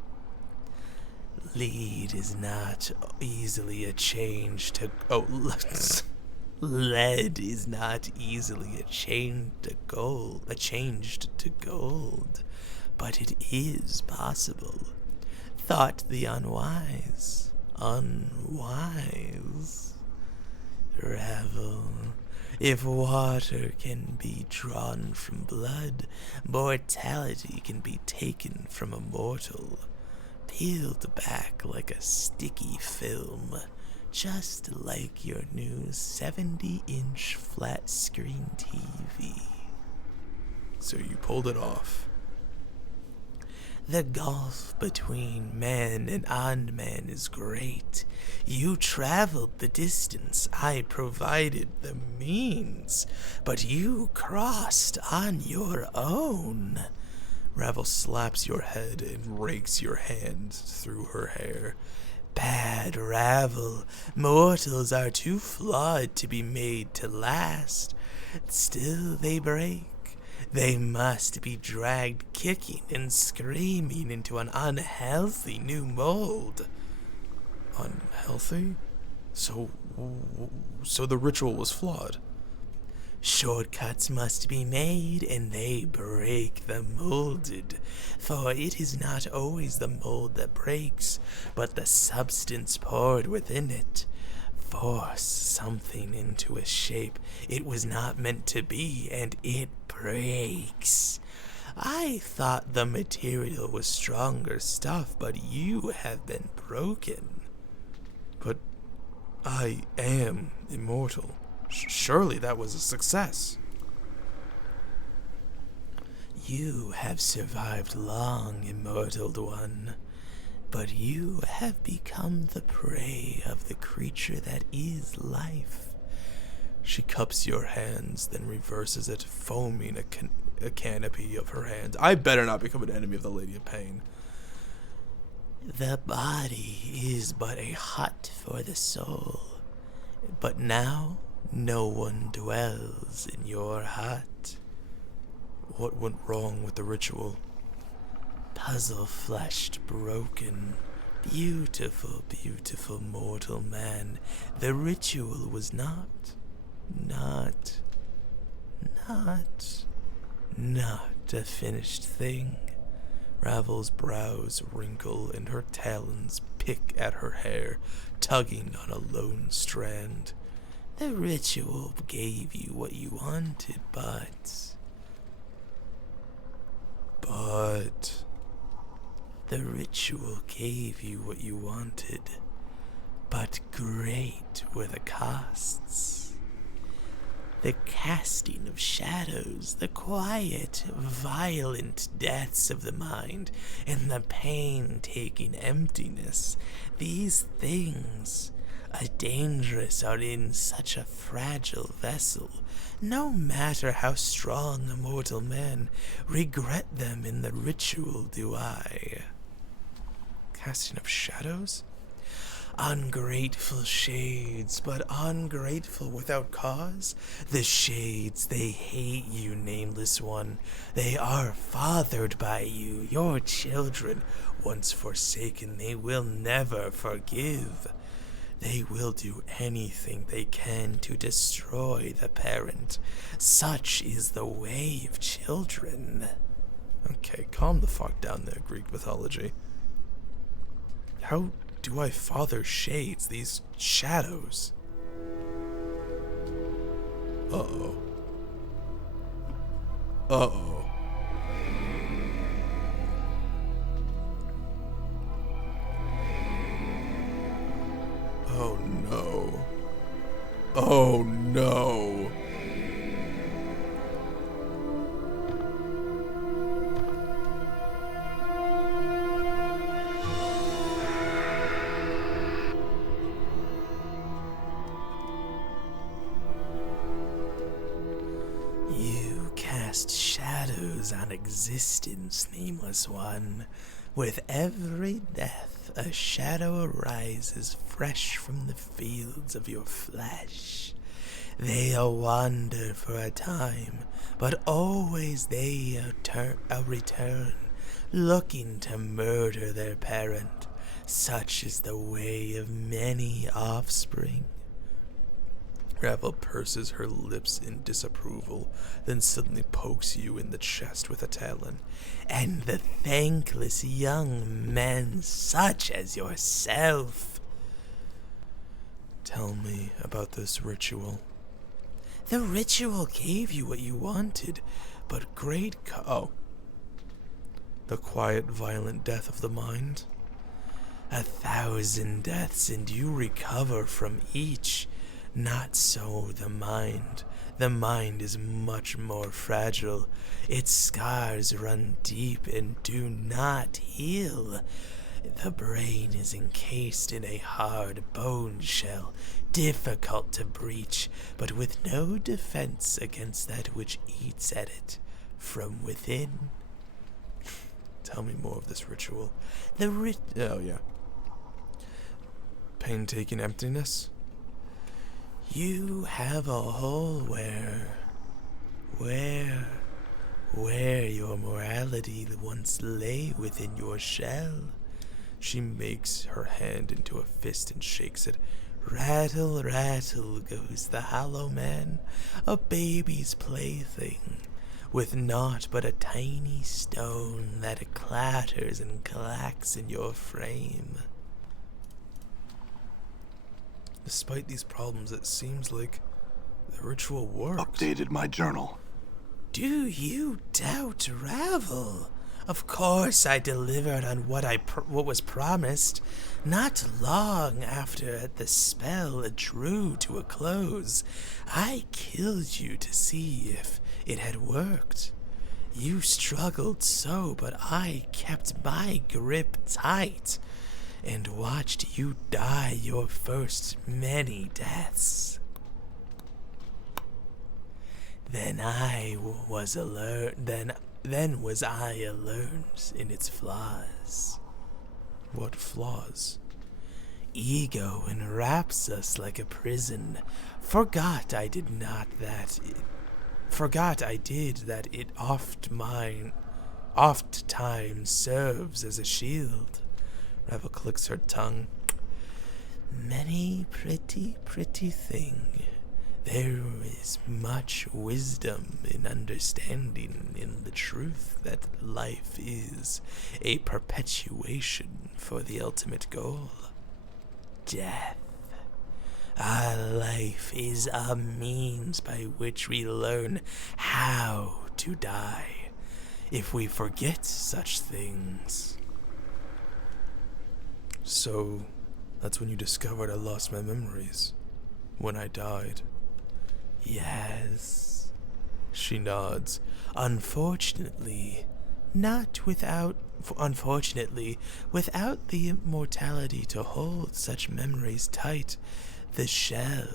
Lead is not easily a change to... Lead is not easily changed to gold, but it is possible. Thought the unwise. Ravel, If water can be drawn from blood, mortality can be taken from a mortal, peeled back like a sticky film, just like your new 70-inch flat screen TV. So you pulled it off. The gulf between man and unman is great. You traveled the distance, I provided the means, but you crossed on your own. Ravel slaps your head and rakes your hand through her hair. Bad Ravel, mortals are too flawed to be made to last. Still they break. They must be dragged kicking and screaming into an unhealthy new mold. Unhealthy? So the ritual was flawed. Shortcuts must be made, and they break the molded. For it is not always the mold that breaks, but the substance poured within it. Force something into a shape it was not meant to be, and it breaks. I thought the material was stronger stuff, but you have been broken. But I am immortal. Surely that was a success. You have survived long, immortal one. But you have become the prey of the creature that is life. She cups your hands, then reverses it, foaming a canopy of her hands. I better not become an enemy of the Lady of Pain. The body is but a hut for the soul. But now, no one dwells in your hut. What went wrong with the ritual? Puzzle-fleshed, broken, beautiful, beautiful mortal man, the ritual was not a finished thing. Ravel's brows wrinkle and her talons pick at her hair, tugging on a lone strand. The ritual gave you what you wanted, but... The ritual gave you what you wanted, but great were the costs. The casting of shadows, the quiet, violent deaths of the mind, and the pain-taking emptiness, these things, dangerous are in such a fragile vessel. No matter how strong a mortal man, regret them in the ritual do I. Casting of shadows? Ungrateful shades, but ungrateful without cause. The shades, they hate you, nameless one. They are fathered by you, your children. Once forsaken, they will never forgive. They will do anything they can to destroy the parent. Such is the way of children. Okay, calm the fuck down there, Greek mythology. How do I father shades, these shadows? Uh-oh. Uh-oh. Oh no. Oh no. You cast shadows on existence, nameless one. With every death, a shadow arises fresh from the fields of your flesh. They'll wander for a time, but always they return, looking to murder their parent. Such is the way of many offspring. Ravel purses her lips in disapproval, then suddenly pokes you in the chest with a talon. And the thankless young men such as yourself. Tell me about this ritual. The ritual gave you what you wanted, but the quiet, violent death of the mind. 1,000 deaths, and you recover from each. Not so the mind. The mind is much more fragile. Its scars run deep and do not heal. The brain is encased in a hard bone shell, difficult to breach, but with no defense against that which eats at it from within. Tell me more of this ritual. Oh, yeah. Painstaking emptiness? You have a hole where your morality once lay within your shell. She makes her hand into a fist and shakes it. Rattle, rattle goes the hollow man, a baby's plaything, with naught but a tiny stone that clatters and clacks in your frame. Despite these problems, it seems like the ritual works. Updated my journal. Do you doubt Ravel? Of course I delivered on what was promised. Not long after the spell drew to a close, I killed you to see if it had worked. You struggled so, but I kept my grip tight and watched you die your first many deaths. Then was I alone in its flaws. What flaws? Ego enwraps us like a prison. Forgot I did that it oft times serves as a shield. Revel clicks her tongue. Many pretty thing. There is much wisdom in understanding in the truth that life is a perpetuation for the ultimate goal. Death. Our life is a means by which we learn how to die. If we forget such things. So, that's when you discovered I lost my memories. When I died. Yes. She nods. Unfortunately, without the immortality to hold such memories tight, the shell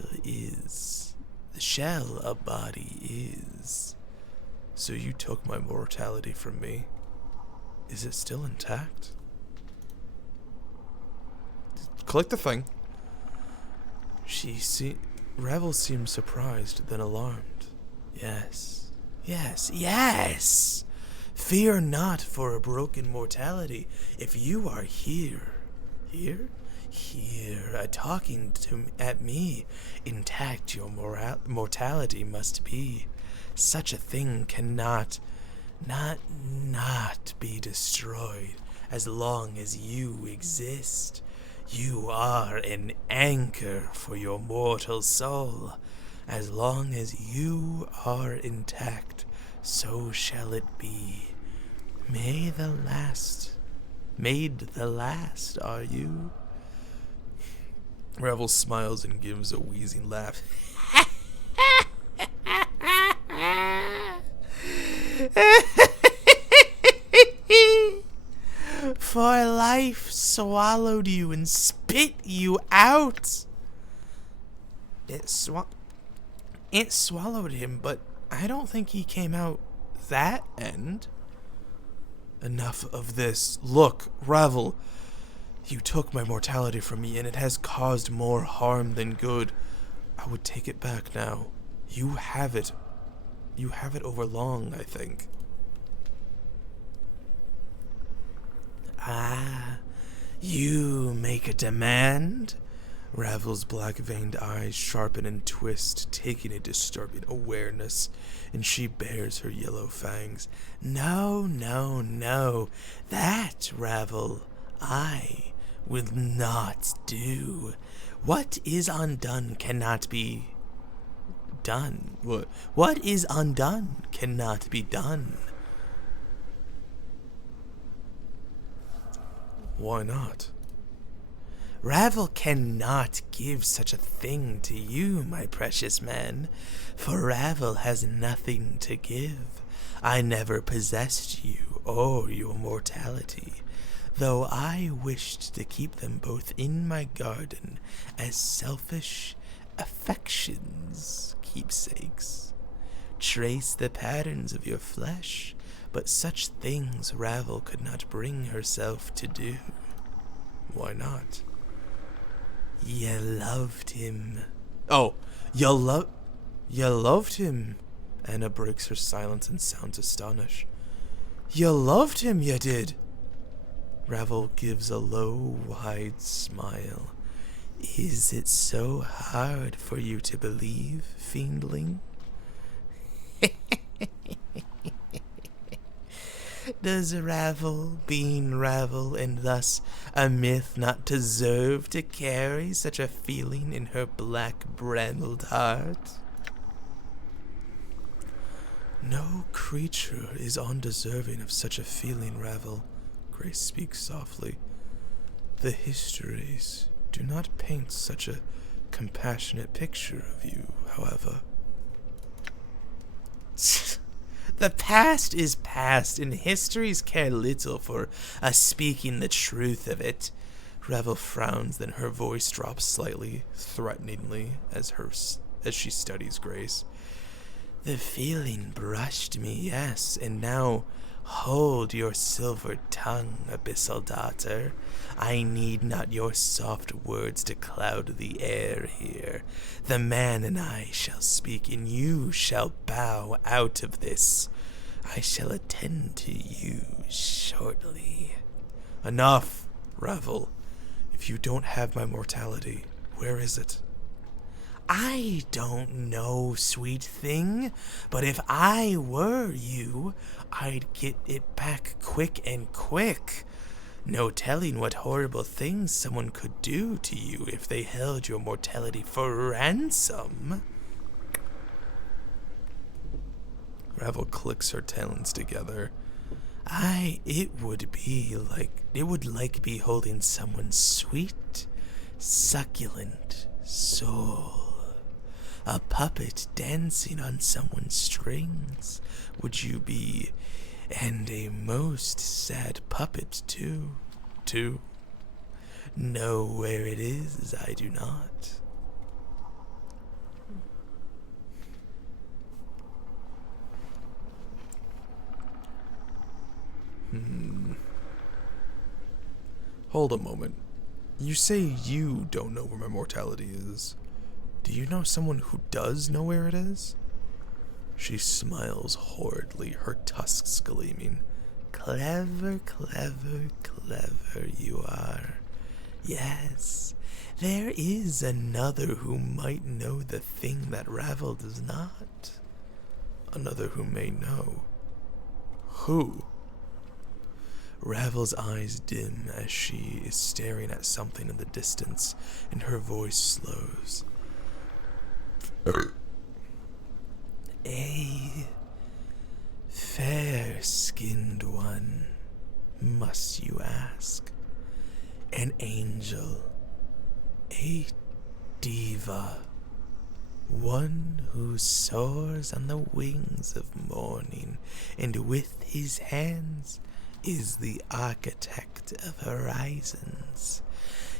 a body is. So you took my mortality from me. Is it still intact? Click the thing. Revel seems surprised, then alarmed. Yes. Fear not for a broken mortality. If you are here, talking at me, intact your mortality must be. Such a thing cannot not be destroyed as long as you exist. You are an anchor for your mortal soul. As long as you are intact, so shall it be. Made the last, are you? Revel smiles and gives a wheezing laugh. For life swallowed you and spit you out. It swallowed him, but I don't think he came out that end. Enough of this. Look, Revel. You took my mortality from me, and it has caused more harm than good. I would take it back now. You have it. You have it over long, I think. Ah, you make a demand? Ravel's black-veined eyes sharpen and twist, taking a disturbing awareness, and she bares her yellow fangs. No. That, Ravel, I will not do. What is undone cannot be done. What is undone cannot be done. Why not? Ravel cannot give such a thing to you, my precious man, for Ravel has nothing to give. I never possessed you or your mortality, though I wished to keep them both in my garden as selfish affections' keepsakes. Trace the patterns of your flesh, but such things Ravel could not bring herself to do. Why not? You loved him. Oh, you loved him. Anna breaks her silence and sounds astonished. You loved him, you did. Ravel gives a low, wide smile. Is it so hard for you to believe, fiendling? Does Ravel, being Ravel, and thus a myth, not deserve to carry such a feeling in her black brambled heart? No creature is undeserving of such a feeling, Ravel. Grace speaks softly. The histories do not paint such a compassionate picture of you, however. The past is past, and histories care little for us speaking the truth of it. Ravel frowns, then her voice drops slightly, threateningly, as she studies Grace. The feeling brushed me, yes, and now hold your silver tongue, abyssal daughter. I need not your soft words to cloud the air here. The man and I shall speak, and you shall bow out of this. I shall attend to you shortly. Enough, Ravel. If you don't have my mortality, where is it? I don't know, sweet thing, but if I were you, I'd get it back quick and quick. No telling what horrible things someone could do to you if they held your mortality for ransom. Ravel clicks her talons together. It would be holding someone's sweet, succulent soul. A puppet dancing on someone's strings. Would you be? And a most sad puppet, too. Know where it is, I do not. Hold a moment. You say you don't know where my mortality is. Do you know someone who does know where it is? She smiles horridly, her tusks gleaming. Clever, clever, clever you are. Yes, there is another who might know the thing that Ravel does not. Another who may know. Who? Ravel's eyes dim as she is staring at something in the distance, and her voice slows. A fair-skinned one, must you ask? An angel, a diva, one who soars on the wings of morning, and with his hands is the architect of horizons.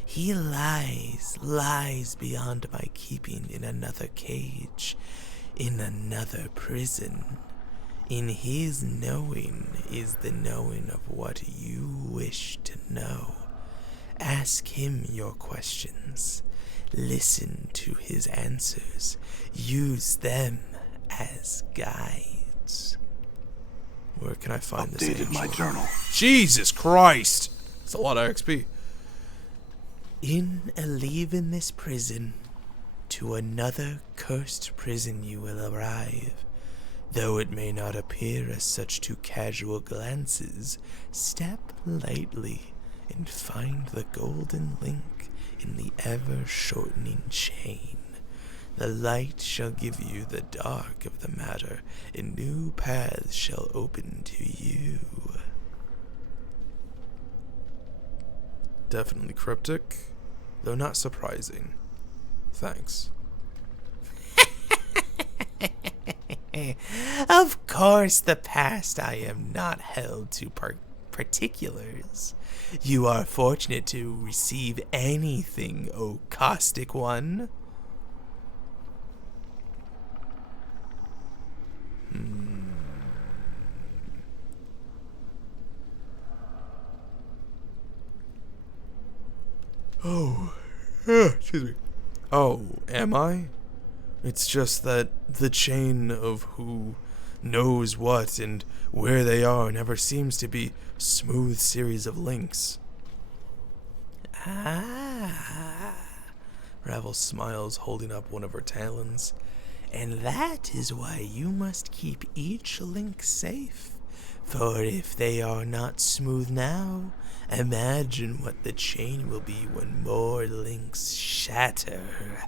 He lies beyond my keeping in another cage, in another prison. In his knowing is the knowing of what you wish to know. Ask him your questions. Listen to his answers. Use them as guides. Where can I find this Updated angel? my journal. Jesus Christ! That's a lot of XP. In leaving this prison, to another cursed prison you will arrive. Though it may not appear as such to casual glances, step lightly and find the golden link in the ever-shortening chain. The light shall give you the dark of the matter, and new paths shall open to you. Definitely cryptic, though not surprising. Thanks. Of course, the past I am not held to particulars. You are fortunate to receive anything, O caustic one. Oh, excuse me. Oh, am I? It's just that the chain of who knows what and where they are never seems to be smooth series of links. Ah. Ravel smiles, holding up one of her talons. And that is why you must keep each link safe. For if they are not smooth now, imagine what the chain will be when more links shatter.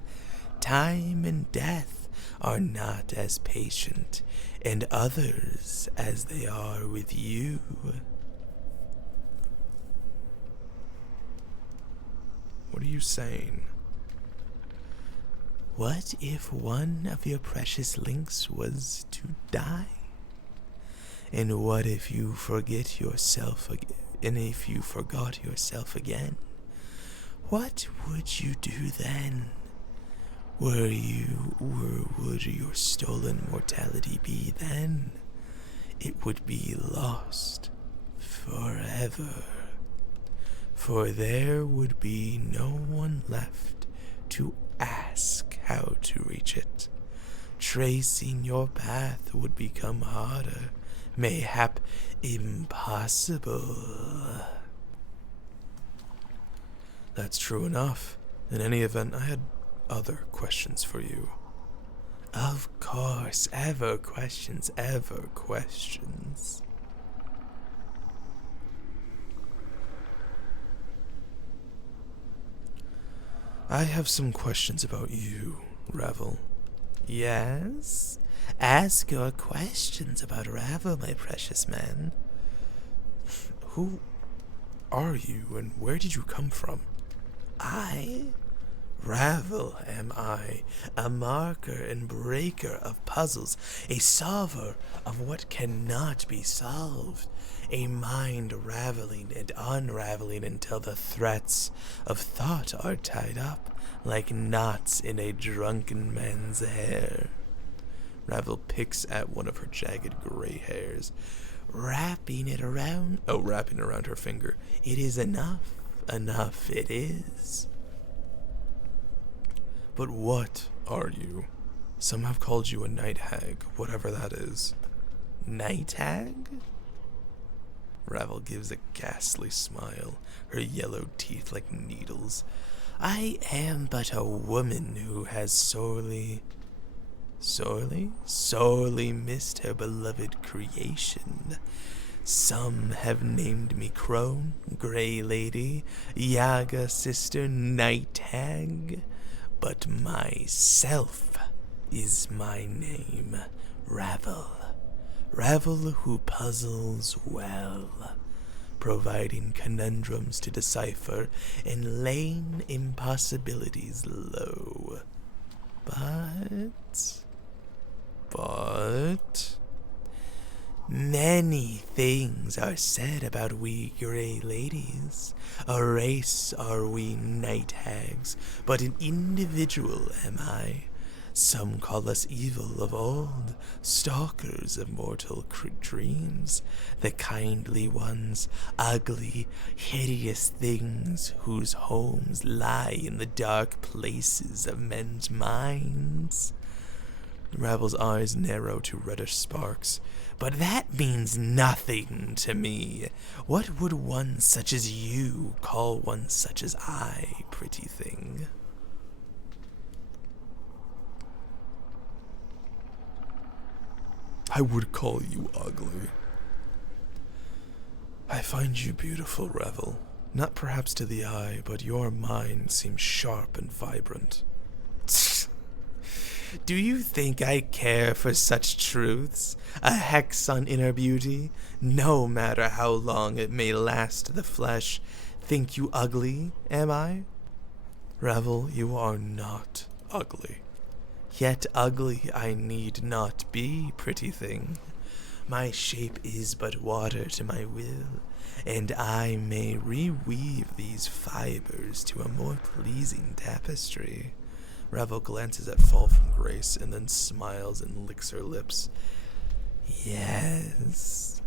Time and death are not as patient, and others as they are with you. What are you saying? What if one of your precious links was to die? And what if you forgot yourself again? What would you do then? Would your stolen mortality be then? It would be lost forever. For there would be no one left to ask how to reach it. Tracing your path would become harder, mayhap impossible. That's true enough. In any event, I had other questions for you. Of course, ever questions. I have some questions about you, Ravel. Yes? Ask your questions about Ravel, my precious man. Who are you, and where did you come from? I? Ravel am I, a marker and breaker of puzzles, a solver of what cannot be solved, a mind raveling and unraveling until the threads of thought are tied up like knots in a drunken man's hair. Ravel picks at one of her jagged gray hairs, wrapping around her finger. It is enough it is. But what are you? Some have called you a night hag, whatever that is. Night hag? Ravel gives a ghastly smile, her yellow teeth like needles. I am but a woman who has sorely missed her beloved creation. Some have named me Crone, Grey Lady, Yaga Sister, Night Hag, but myself is my name, Ravel. Ravel who puzzles well, providing conundrums to decipher and laying impossibilities low. But many things are said about we grey ladies. A race are we night hags, but an individual am I. Some call us evil of old, stalkers of mortal dreams, the kindly ones, ugly, hideous things whose homes lie in the dark places of men's minds. Ravel's eyes narrow to reddish sparks. But that means nothing to me. What would one such as you call one such as I, pretty thing? I would call you ugly. I find you beautiful, Ravel. Not perhaps to the eye, but your mind seems sharp and vibrant. Do you think I care for such truths? A hex on inner beauty, no matter how long it may last the flesh. Think you ugly, am I? Revel, you are not ugly. Yet ugly I need not be, pretty thing. My shape is but water to my will, and I may reweave these fibers to a more pleasing tapestry. Revel glances at Fall from Grace and then smiles and licks her lips. Yes.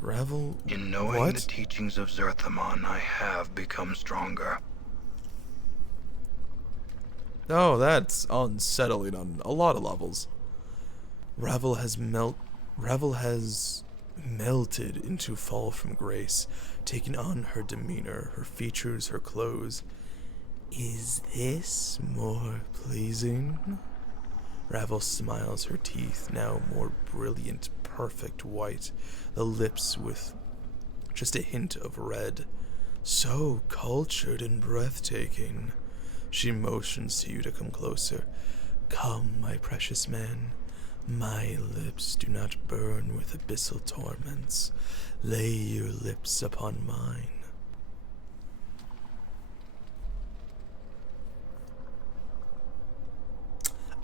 Revel, In knowing what? the teachings of Zerthamon, I have become stronger. Oh, that's unsettling on a lot of levels. Revel has melted into Fall from Grace, taking on her demeanor, her features, her clothes. Is this more pleasing? Revel smiles, her teeth now more brilliant, perfect white, the lips with just a hint of red. So cultured and breathtaking. She motions to you to come closer. Come, my precious man. My lips do not burn with abyssal torments. Lay your lips upon mine.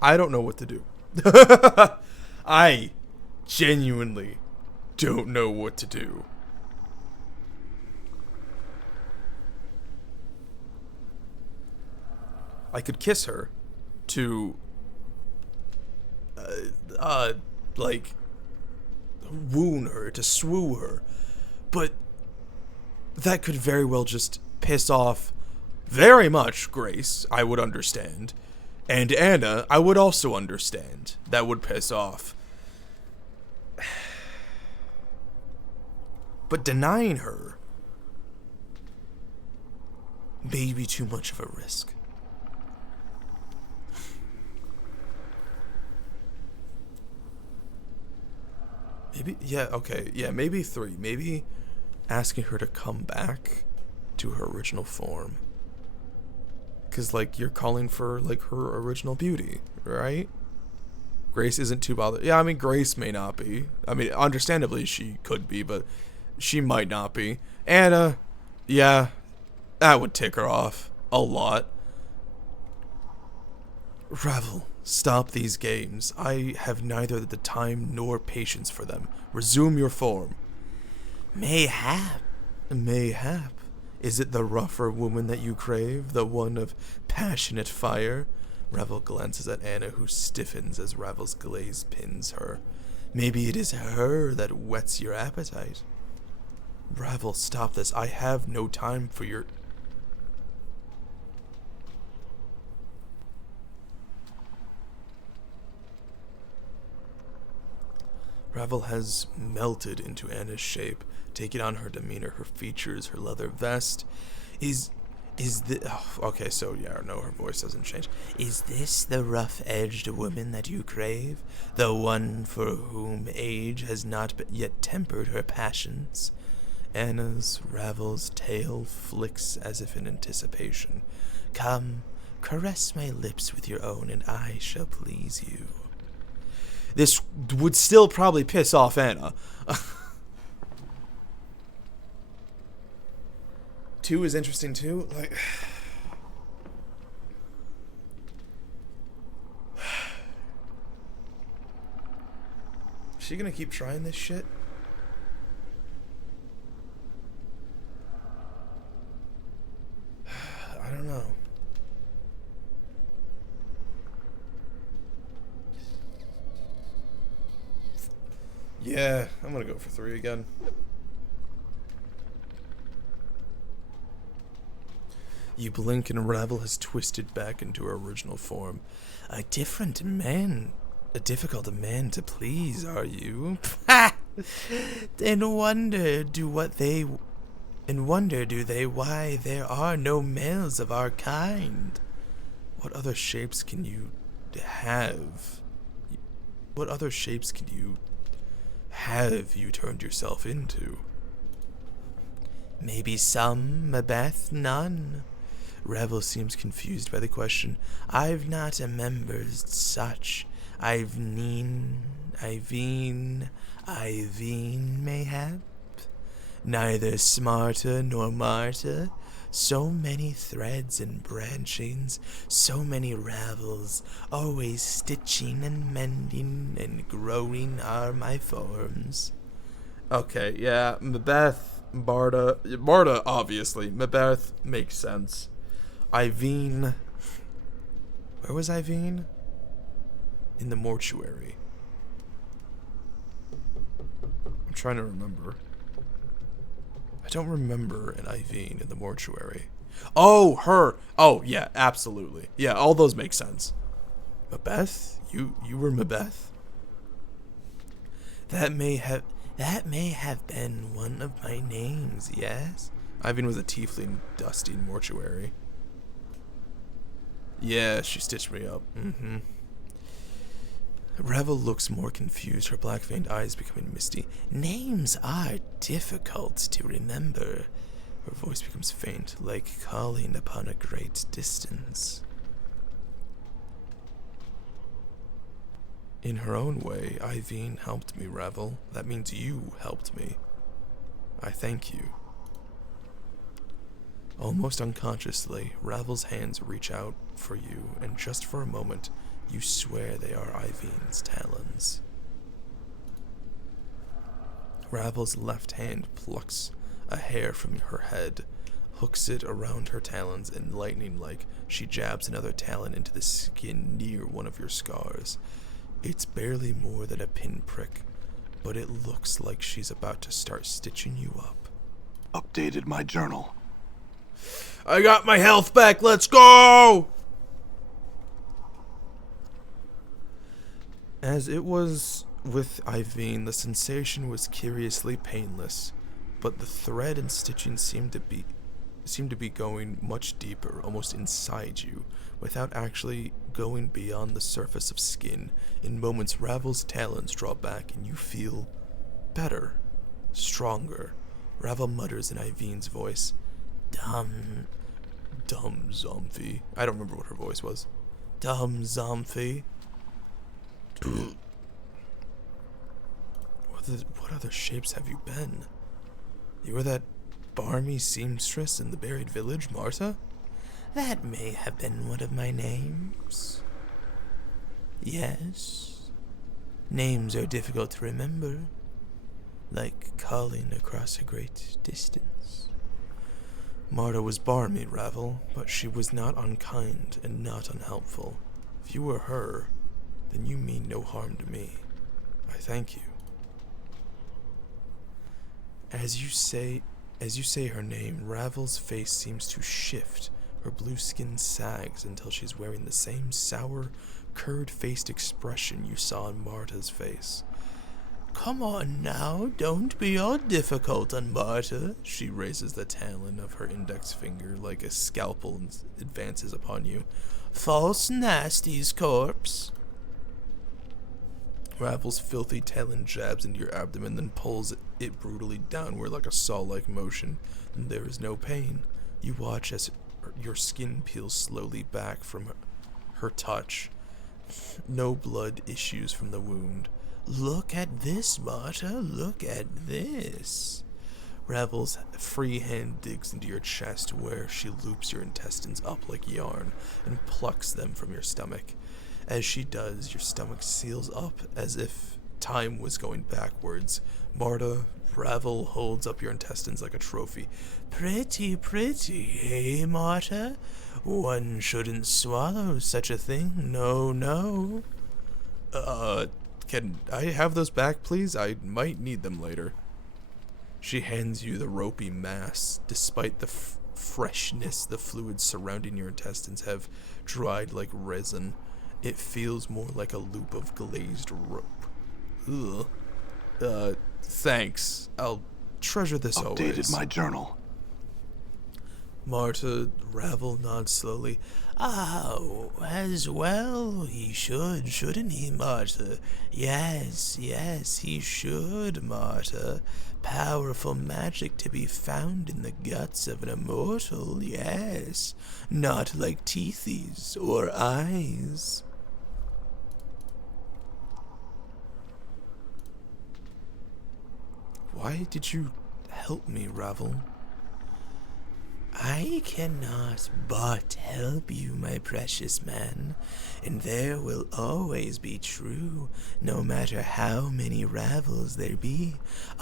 I don't know what to do. I genuinely don't know what to do. I could kiss her to, like, wound her, to swoo her, but that could very well just piss off very much Grace, I would understand, and Anna, I would also understand. That would piss off. But denying her may be too much of a risk. Maybe, yeah, okay, yeah, maybe 3. Maybe asking her to come back to her original form. Because, like, you're calling for, like, her original beauty, right? Grace isn't too bothered. Yeah, I mean, Grace may not be. I mean, understandably, she could be, but she might not be. Anna, yeah, that would tick her off a lot. Revel, stop these games. I have neither the time nor patience for them. Resume your form. Mayhap. Mayhap. Is it the rougher woman that you crave, the one of passionate fire? Revel glances at Anna, who stiffens as Revel's glaze pins her. Maybe it is her that whets your appetite. Revel, stop this. I have no time for your... Revel has melted into Anna's shape, taking on her demeanor, her features, her leather vest. Is the... Oh, okay, so yeah, no, her voice doesn't change. Is this the rough-edged woman that you crave? The one for whom age has not yet tempered her passions? Anna's, Revel's tail flicks as if in anticipation. Come, caress my lips with your own, and I shall please you. This would still probably piss off Anna. 2 is interesting too. Like, is she gonna keep trying this shit? I don't know. Yeah, I'm gonna go for 3 again. You blink and Revel has twisted back into her original form. A difficult man to please, are you? And wonder do they why there are no males of our kind. What other shapes can you have? What other shapes can you have you turned yourself into? Maybe some, Mabeth, none. Revel seems confused by the question. I've not remembered such. Iveen, mayhap? Neither smarter nor martyr. So many threads and branchings, so many ravels, always stitching and mending and growing are my forms. Okay, yeah, Mabeth, Barda, obviously. Mabeth makes sense. Iveen. Where was Iveen? In the mortuary. I'm trying to remember. I don't remember an Iveen in the mortuary. Oh, her. Oh, yeah, absolutely. Yeah, all those make sense. Mabeth? You were Mabeth? That may have been one of my names, yes? Iveen was a tiefling dusty mortuary. Yeah, she stitched me up. Mm-hmm. Revel looks more confused, her black-veined eyes becoming misty. Names are difficult to remember. Her voice becomes faint, like calling upon a great distance. In her own way, Iveen helped me, Revel. That means you helped me. I thank you. Almost unconsciously, Ravel's hands reach out for you, and just for a moment, you swear they are Iveen's talons. Ravel's left hand plucks a hair from her head, hooks it around her talons, and lightning-like, she jabs another talon into the skin near one of your scars. It's barely more than a pinprick, but it looks like she's about to start stitching you up. Updated my journal. I got my health back, let's go! As it was with Iveen, the sensation was curiously painless, but the thread and stitching seemed to be going much deeper, almost inside you, without actually going beyond the surface of skin. In moments, Ravel's talons draw back, and you feel better, stronger. Ravel mutters in Iveen's voice, Dumb Zomphy. I don't remember what her voice was. Dumb Zomphy. What other shapes have you been? You were that barmy seamstress in the buried village, Marta? That may have been one of my names. Yes. Names are difficult to remember, like calling across a great distance. Marta was barmy, Ravel, but she was not unkind and not unhelpful. If you were her, then you mean no harm to me. I thank you. As you say her name, Ravel's face seems to shift. Her blue skin sags until she's wearing the same sour, curd-faced expression you saw on Marta's face. Come on now, don't be all difficult on Marta. She raises the talon of her index finger like a scalpel and advances upon you. False nasty's corpse. Ravel's filthy talon jabs into your abdomen, then pulls it brutally downward like a saw-like motion, and there is no pain. You watch as your skin peels slowly back from her touch. No blood issues from the wound. Look at this, Marta, look at this. Ravel's free hand digs into your chest where she loops your intestines up like yarn and plucks them from your stomach. As she does, your stomach seals up as if time was going backwards. Marta, Ravel holds up your intestines like a trophy. Pretty, eh, Marta? One shouldn't swallow such a thing, no. Can I have those back, please? I might need them later. She hands you the ropey mass. Despite the freshness, the fluids surrounding your intestines have dried like resin. It feels more like a loop of glazed rope. Ugh. Thanks. I'll treasure this always. Updated my journal. Marta, Ravel nods slowly. Oh, as well he should, shouldn't he, Marta? Yes, he should, Marta. Powerful magic to be found in the guts of an immortal, yes. Not like teethies or eyes. Why did you help me, Ravel? I cannot but help you, my precious man, and there will always be true, no matter how many Ravels there be.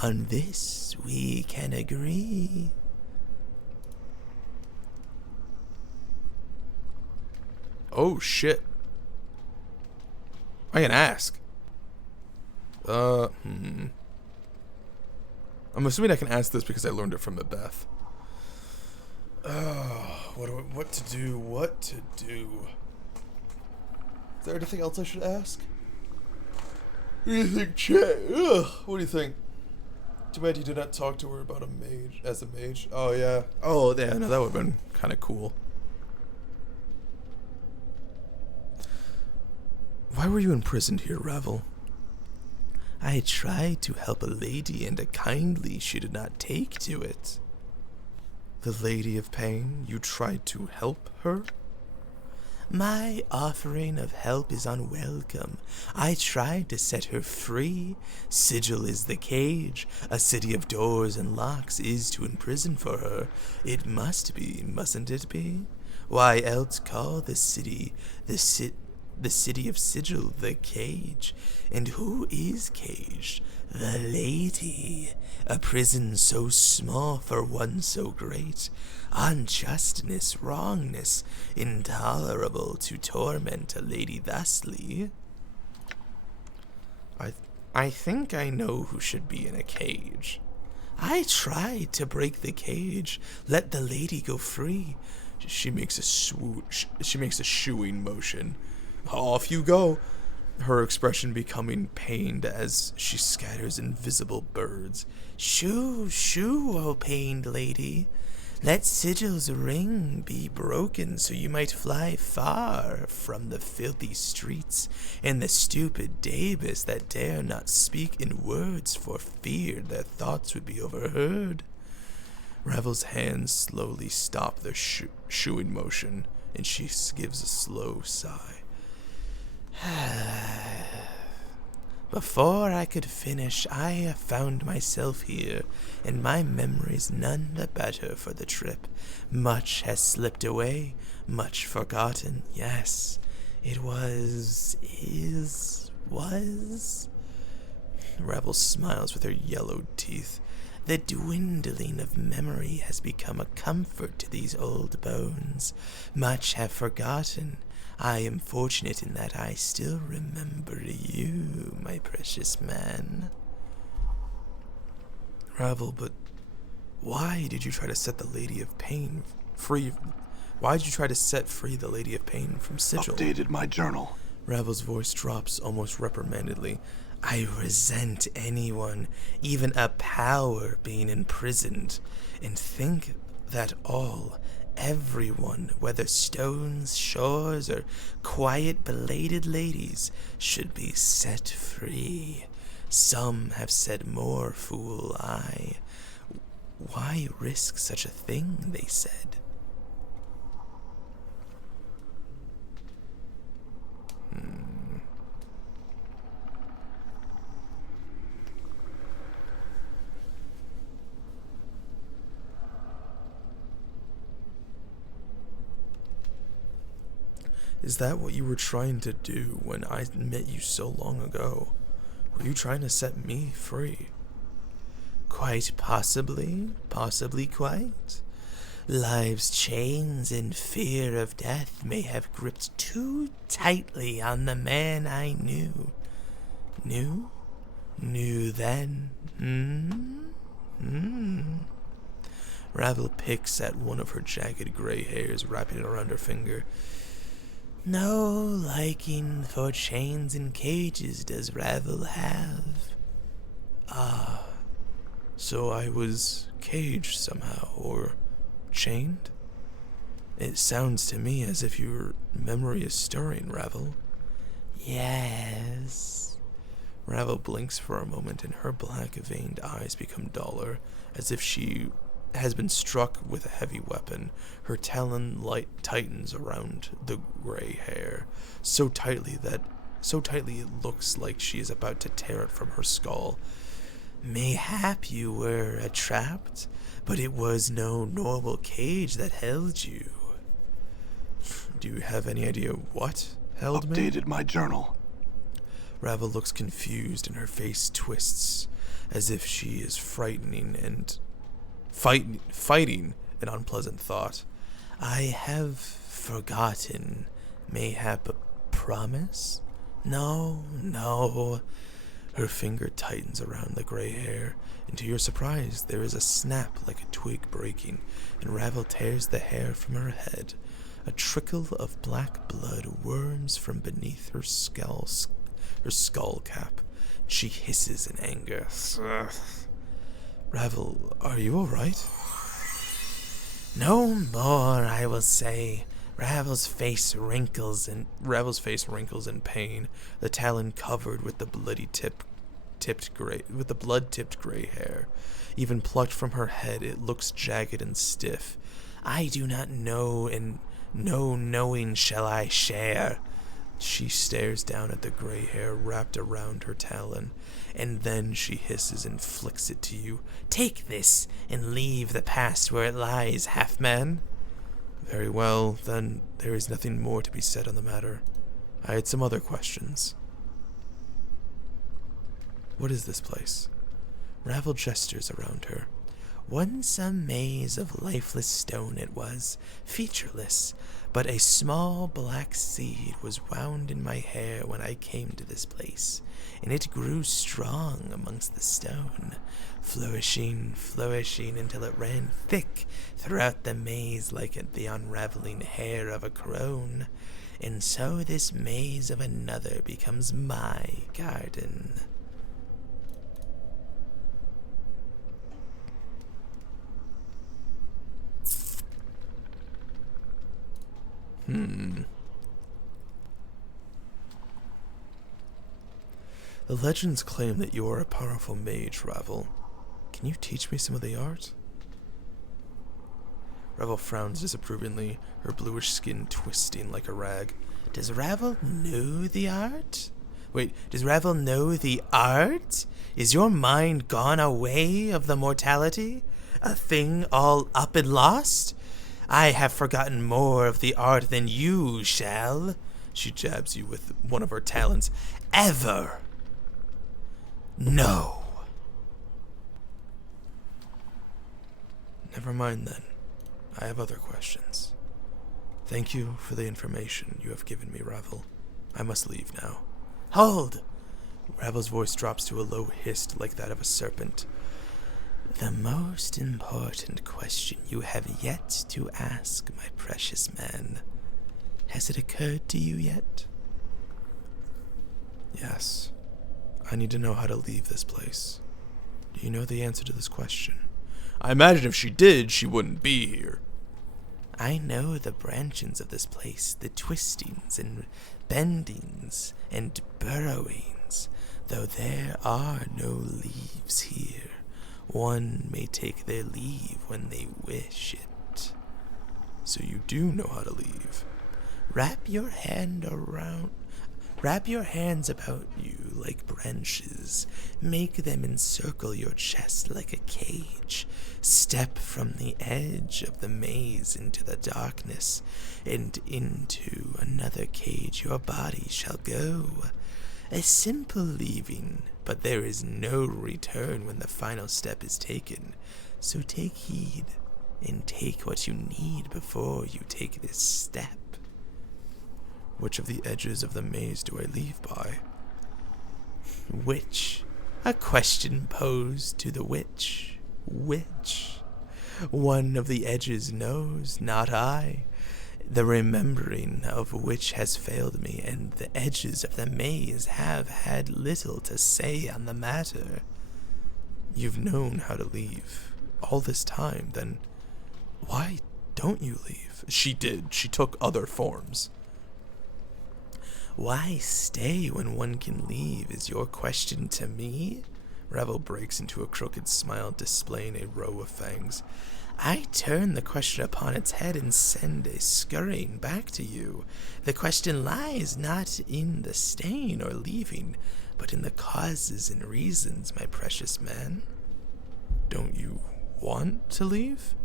On this we can agree. Oh shit. I can ask. I'm assuming I can ask this because I learned it from Macbeth. What to do? Is there anything else I should ask? What do you think, Chet? What do you think? Too bad you did not talk to her about a mage, as a mage. Oh, yeah. Oh, yeah, no, that would have been kind of cool. Why were you imprisoned here, Ravel? I tried to help a lady, and kindly she did not take to it. The Lady of Pain, you tried to help her? My offering of help is unwelcome. I tried to set her free. Sigil is the cage. A city of doors and locks is to imprison for her. It must be, mustn't it be? Why else call the city the city of Sigil the cage? And who is caged? The lady. A prison so small for one so great. Unjustness, wrongness, intolerable to torment a lady thusly. I think I know who should be in a cage. I tried to break the cage, let the lady go free. She makes a swoosh. She makes a shooing motion. Off you go. Her expression becoming pained as she scatters invisible birds. Shoo, shoo, O pained lady. Let Sigil's ring be broken so you might fly far from the filthy streets and the stupid Davis that dare not speak in words for fear their thoughts would be overheard. Ravel's hands slowly stop their shooing motion, and she gives a slow sigh. Before I could finish, I found myself here, and my memory's none the better for the trip. Much has slipped away, much forgotten. Yes, it was. Revel smiles with her yellowed teeth. The dwindling of memory has become a comfort to these old bones. Much have forgotten. I am fortunate in that I still remember you, my precious man. Ravel, but why did you try to set the Lady of Pain free? Why did you try to set free the Lady of Pain from Sigil? Updated my journal. Ravel's voice drops almost reprimandedly. I resent anyone, even a power, being imprisoned, and think that everyone, whether stones, shores, or quiet, belated ladies, should be set free. Some have said more, fool I. Why risk such a thing, they said. Is that what you were trying to do when I met you so long ago? Were you trying to set me free? Quite possibly quite. Life's chains and fear of death may have gripped too tightly on the man I knew. Knew then? Ravel picks at one of her jagged gray hairs, wrapping it around her finger. No liking for chains and cages does Ravel have. So I was caged somehow, or chained? It sounds to me as if your memory is stirring, Ravel. Yes. Ravel blinks for a moment and her black veined eyes become duller, as if she has been struck with a heavy weapon. Her talon light tightens around the gray hair, so tightly it looks like she is about to tear it from her skull. Mayhap you were trapped, but it was no normal cage that held you. Do you have any idea what held me? Updated my journal. Ravel looks confused and her face twists as if she is fighting an unpleasant thought. I have forgotten. Mayhap a promise? No. Her finger tightens around the gray hair, and to your surprise, there is a snap like a twig breaking, and Ravel tears the hair from her head. A trickle of black blood worms from beneath her skull cap. She hisses in anger. Ravel, are you alright? No more, I will say. Ravel's face wrinkles in pain, the talon covered with the blood-tipped gray hair. Even plucked from her head, it looks jagged and stiff. I do not know, and no knowing shall I share. She stares down at the gray hair wrapped around her talon, and then she hisses and flicks it to you. Take this, and leave the past where it lies, half-man. Very well, then there is nothing more to be said on the matter. I had some other questions. What is this place? Ravel gestures around her. Once a maze of lifeless stone it was, featureless, but a small black seed was wound in my hair when I came to this place, and it grew strong amongst the stone, flourishing until it ran thick throughout the maze like the unraveling hair of a crone. And so this maze of another becomes my garden. The legends claim that you are a powerful mage, Ravel. Can you teach me some of the art? Ravel frowns disapprovingly, her bluish skin twisting like a rag. Does Ravel know the art? Wait, does Ravel know the art? Is your mind gone away of the mortality? A thing all up and lost? I have forgotten more of the art than you shall. She jabs you with one of her talons. Ever. No. Never mind then. I have other questions. Thank you for the information you have given me, Ravel. I must leave now. Hold! Ravel's voice drops to a low hiss like that of a serpent. The most important question you have yet to ask, my precious man. Has it occurred to you yet? Yes. I need to know how to leave this place. Do you know the answer to this question? I imagine if she did, she wouldn't be here. I know the branchings of this place, the twistings and bendings and burrowings, though there are no leaves here. One may take their leave when they wish it. So you do know how to leave. Wrap your hands about you like branches. Make them encircle your chest like a cage. Step from the edge of the maze into the darkness, and into another cage your body shall go. A simple leaving, but there is no return when the final step is taken. So take heed, and take what you need before you take this step. Which of the edges of the maze do I leave by? Which? A question posed to the witch. Which? One of the edges knows, not I. The remembering of which has failed me, and the edges of the maze have had little to say on the matter. You've known how to leave all this time, then why don't you leave? She did. She took other forms. Why stay when one can leave is your question to me? Ravel breaks into a crooked smile, displaying a row of fangs. I turn the question upon its head and send a scurrying back to you. The question lies not in the staying or leaving, but in the causes and reasons, my precious man. Don't you want to leave?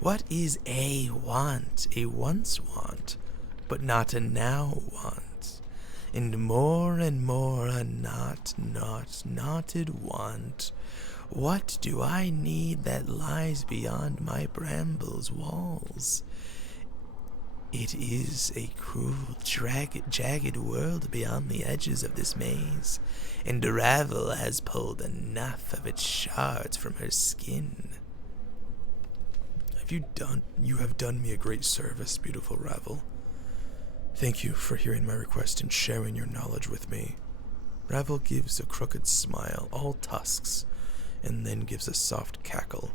What is a want? A once want, but not a now want. And more a knotted want. What do I need that lies beyond my brambles' walls? It is a cruel, jagged world beyond the edges of this maze, and Ravel has pulled enough of its shards from her skin. You have done me a great service, beautiful Ravel. Thank you for hearing my request and sharing your knowledge with me. Ravel gives a crooked smile, all tusks, and then gives a soft cackle.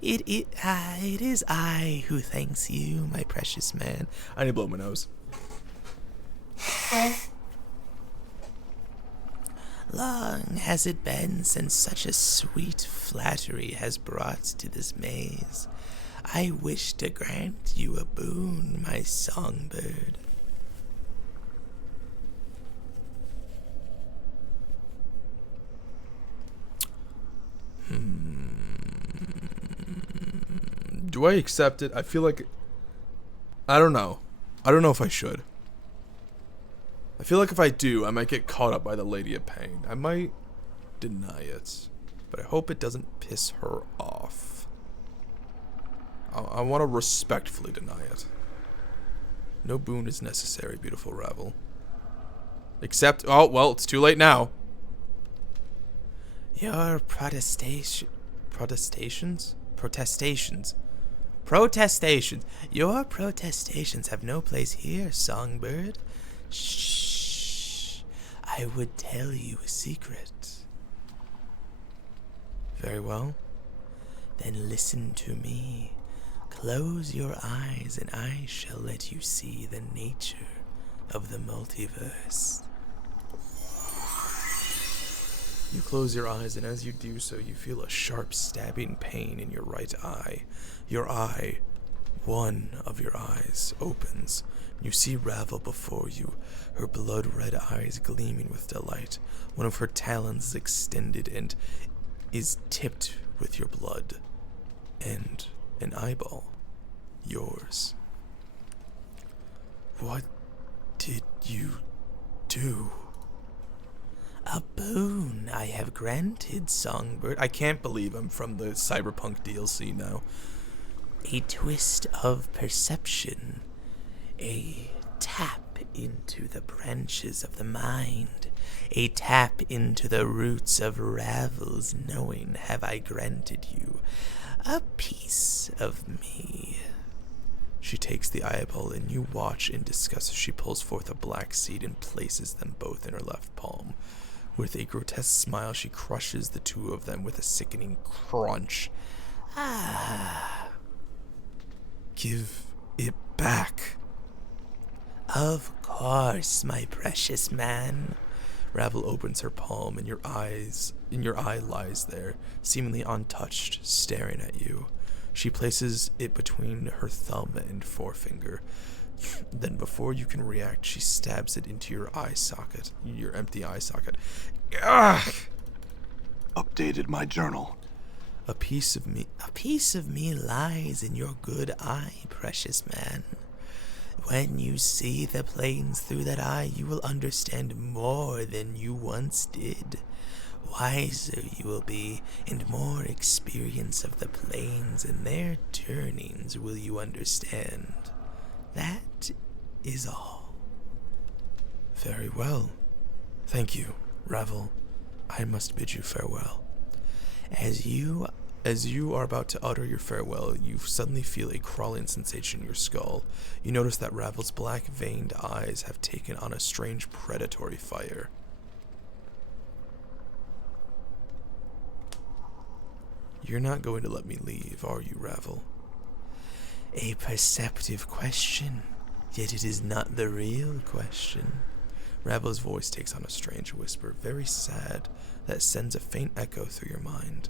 It is I who thanks you, my precious man. I need to blow my nose. Long has it been since such a sweet flattery has brought to this maze. I wish to grant you a boon, my songbird. Do I accept it? I feel like... I don't know. I don't know if I should. I feel like if I do, I might get caught up by the Lady of Pain. I might deny it. But I hope it doesn't piss her off. I want to respectfully deny it. No boon is necessary, beautiful Ravel. Except... Oh, well, it's too late now. Your protestations? Your protestations have no place here, songbird. Shh. I would tell you a secret. Very well. Then listen to me. Close your eyes and I shall let you see the nature of the multiverse. You close your eyes, and as you do so, you feel a sharp stabbing pain in your right eye. Your eye, one of your eyes, opens. You see Ravel before you, her blood-red eyes gleaming with delight. One of her talons is extended and is tipped with your blood. And an eyeball. Yours. What did you do? A boon I have granted, songbird. I can't believe I'm from the Cyberpunk DLC now. A twist of perception. A tap into the branches of the mind. A tap into the roots of Ravel's knowing have I granted you. A piece of me. She takes the eyeball and you watch in disgust as she pulls forth a black seed and places them both in her left palm. With a grotesque smile, she crushes the two of them with a sickening crunch. Ah. Give it back. Of course, my precious man. Ravel opens her palm and your eye lies there, seemingly untouched, staring at you. She places it between her thumb and forefinger. Then before you can react, she stabs it into your eye socket, your empty eye socket. Ugh! Updated my journal. A piece of me lies in your good eye, precious man. When you see the planes through that eye, you will understand more than you once did. Wiser you will be, and more experience of the planes and their turnings will you understand. That is all. Very well. Thank you, Ravel. I must bid you farewell. As you are about to utter your farewell, you suddenly feel a crawling sensation in your skull. You notice that Ravel's black veined eyes have taken on a strange predatory fire. You're not going to let me leave, are you, Ravel? A perceptive question, yet it is not the real question. Ravel's voice takes on a strange whisper, very sad, that sends a faint echo through your mind.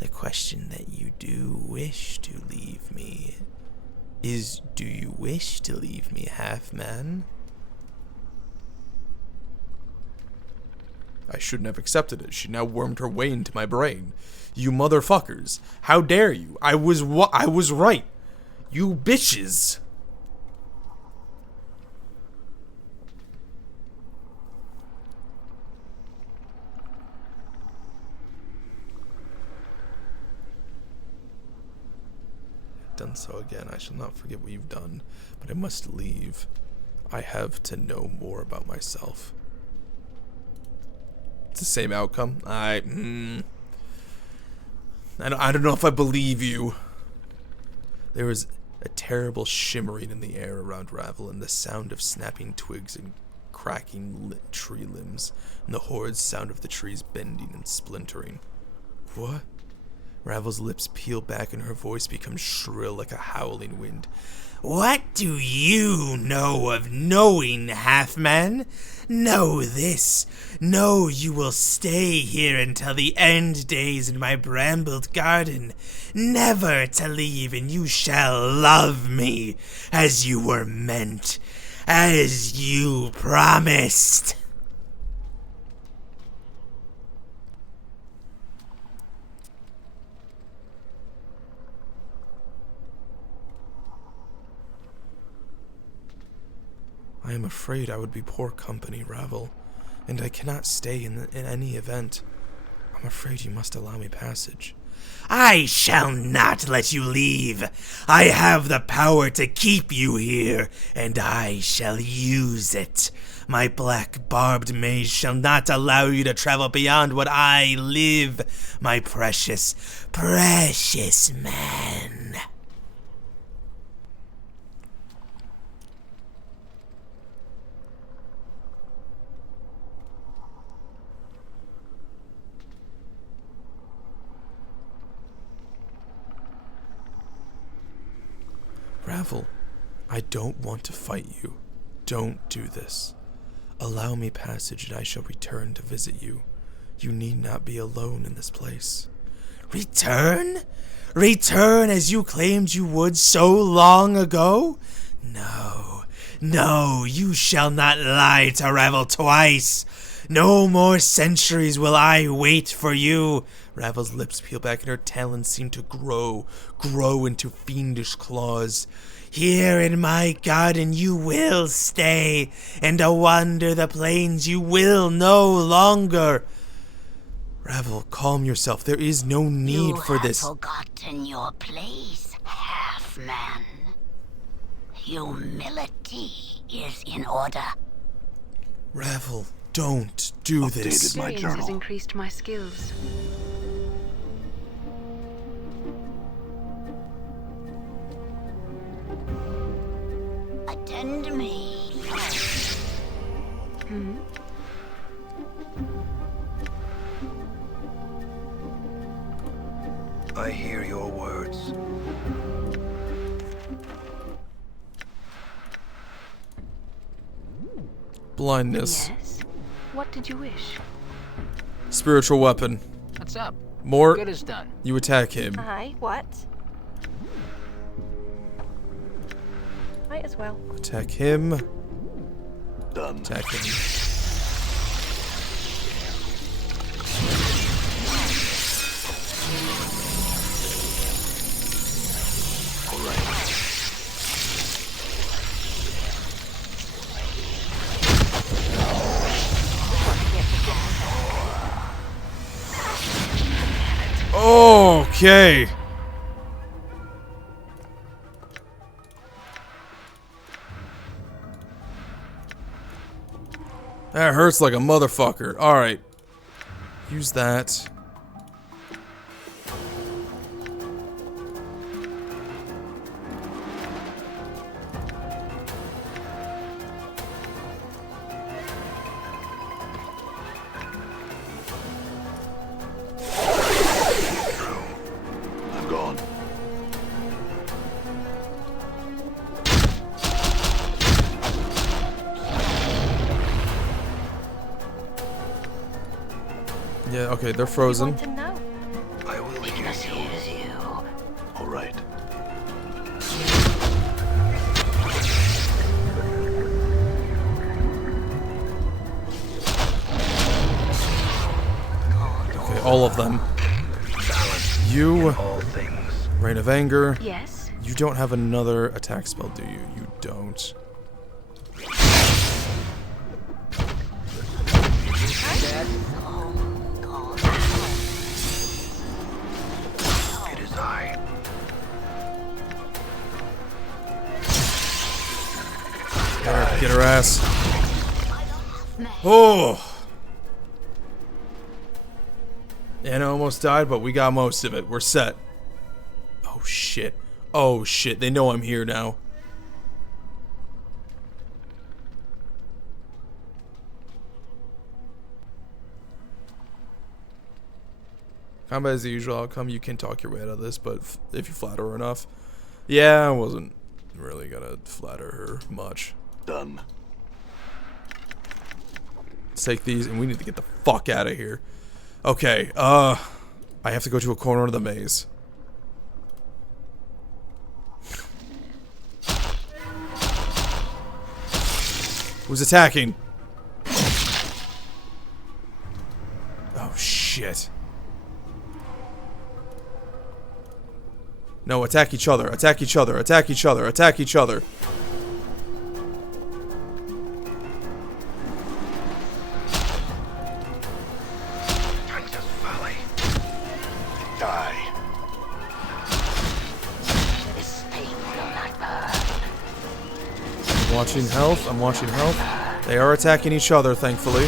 The question that you do wish to leave me is, do you wish to leave me, half-man? I shouldn't have accepted it. She now wormed her way into my brain. You motherfuckers. How dare you? I was right. You bitches. Done so again. I shall not forget what you've done, but I must leave. I have to know more about myself. It's the same outcome. I don't know if I believe you. There was a terrible shimmering in the air around Ravel, and the sound of snapping twigs and cracking tree limbs, and the horrid sound of the trees bending and splintering. What? Ravel's lips peel back and her voice becomes shrill like a howling wind. What do you know of knowing, half-man? Know this. Know you will stay here until the end days in my brambled garden, never to leave, and you shall love me as you were meant, as you promised. I am afraid I would be poor company, Ravel, and I cannot stay in any event. I'm afraid you must allow me passage. I shall not let you leave. I have the power to keep you here, and I shall use it. My black barbed maze shall not allow you to travel beyond what I live, my precious, precious man. Ravel, I don't want to fight you. Don't do this. Allow me passage and I shall return to visit you. You need not be alone in this place. Return? Return as you claimed you would so long ago? No, you shall not lie to Ravel twice. No more centuries will I wait for you. Ravel's lips peel back and her talons seem to grow into fiendish claws. Here in my garden you will stay, and to wander the plains you will no longer. Ravel, calm yourself. There is no need for this. You have forgotten your place, half-man. Humility is in order. Ravel, don't do this. Updated my Experience has journal. increased my skills. Attend me. I hear your words. Blindness. Yes? What did you wish? Spiritual weapon. What's up? More. Good is done. You attack him. Aye, what? Might as well. Attack him. Done. Attack him. Okay. That hurts like a motherfucker. Alright. Use that. Yeah, okay, they're frozen. Want him now? I will hear you. All right. Okay, all of them. Balance You, all things. Reign of Anger. Yes? You don't have another attack spell, do you? You don't. It is I. Get her ass. Oh! Anna almost died, but we got most of it. We're set. Oh shit. Oh shit. They know I'm here now. Combat is the usual outcome. You can talk your way out of this, but if you flatter her enough. Yeah, I wasn't really gonna flatter her much. Done. Let's take these, and we need to get the fuck out of here. Okay, I have to go to a corner of the maze. Who's attacking? Oh, shit. No, attack each other, attack each other, attack each other, attack each other. Princess Valley. Die. I'm watching health, I'm watching health. They are attacking each other, thankfully.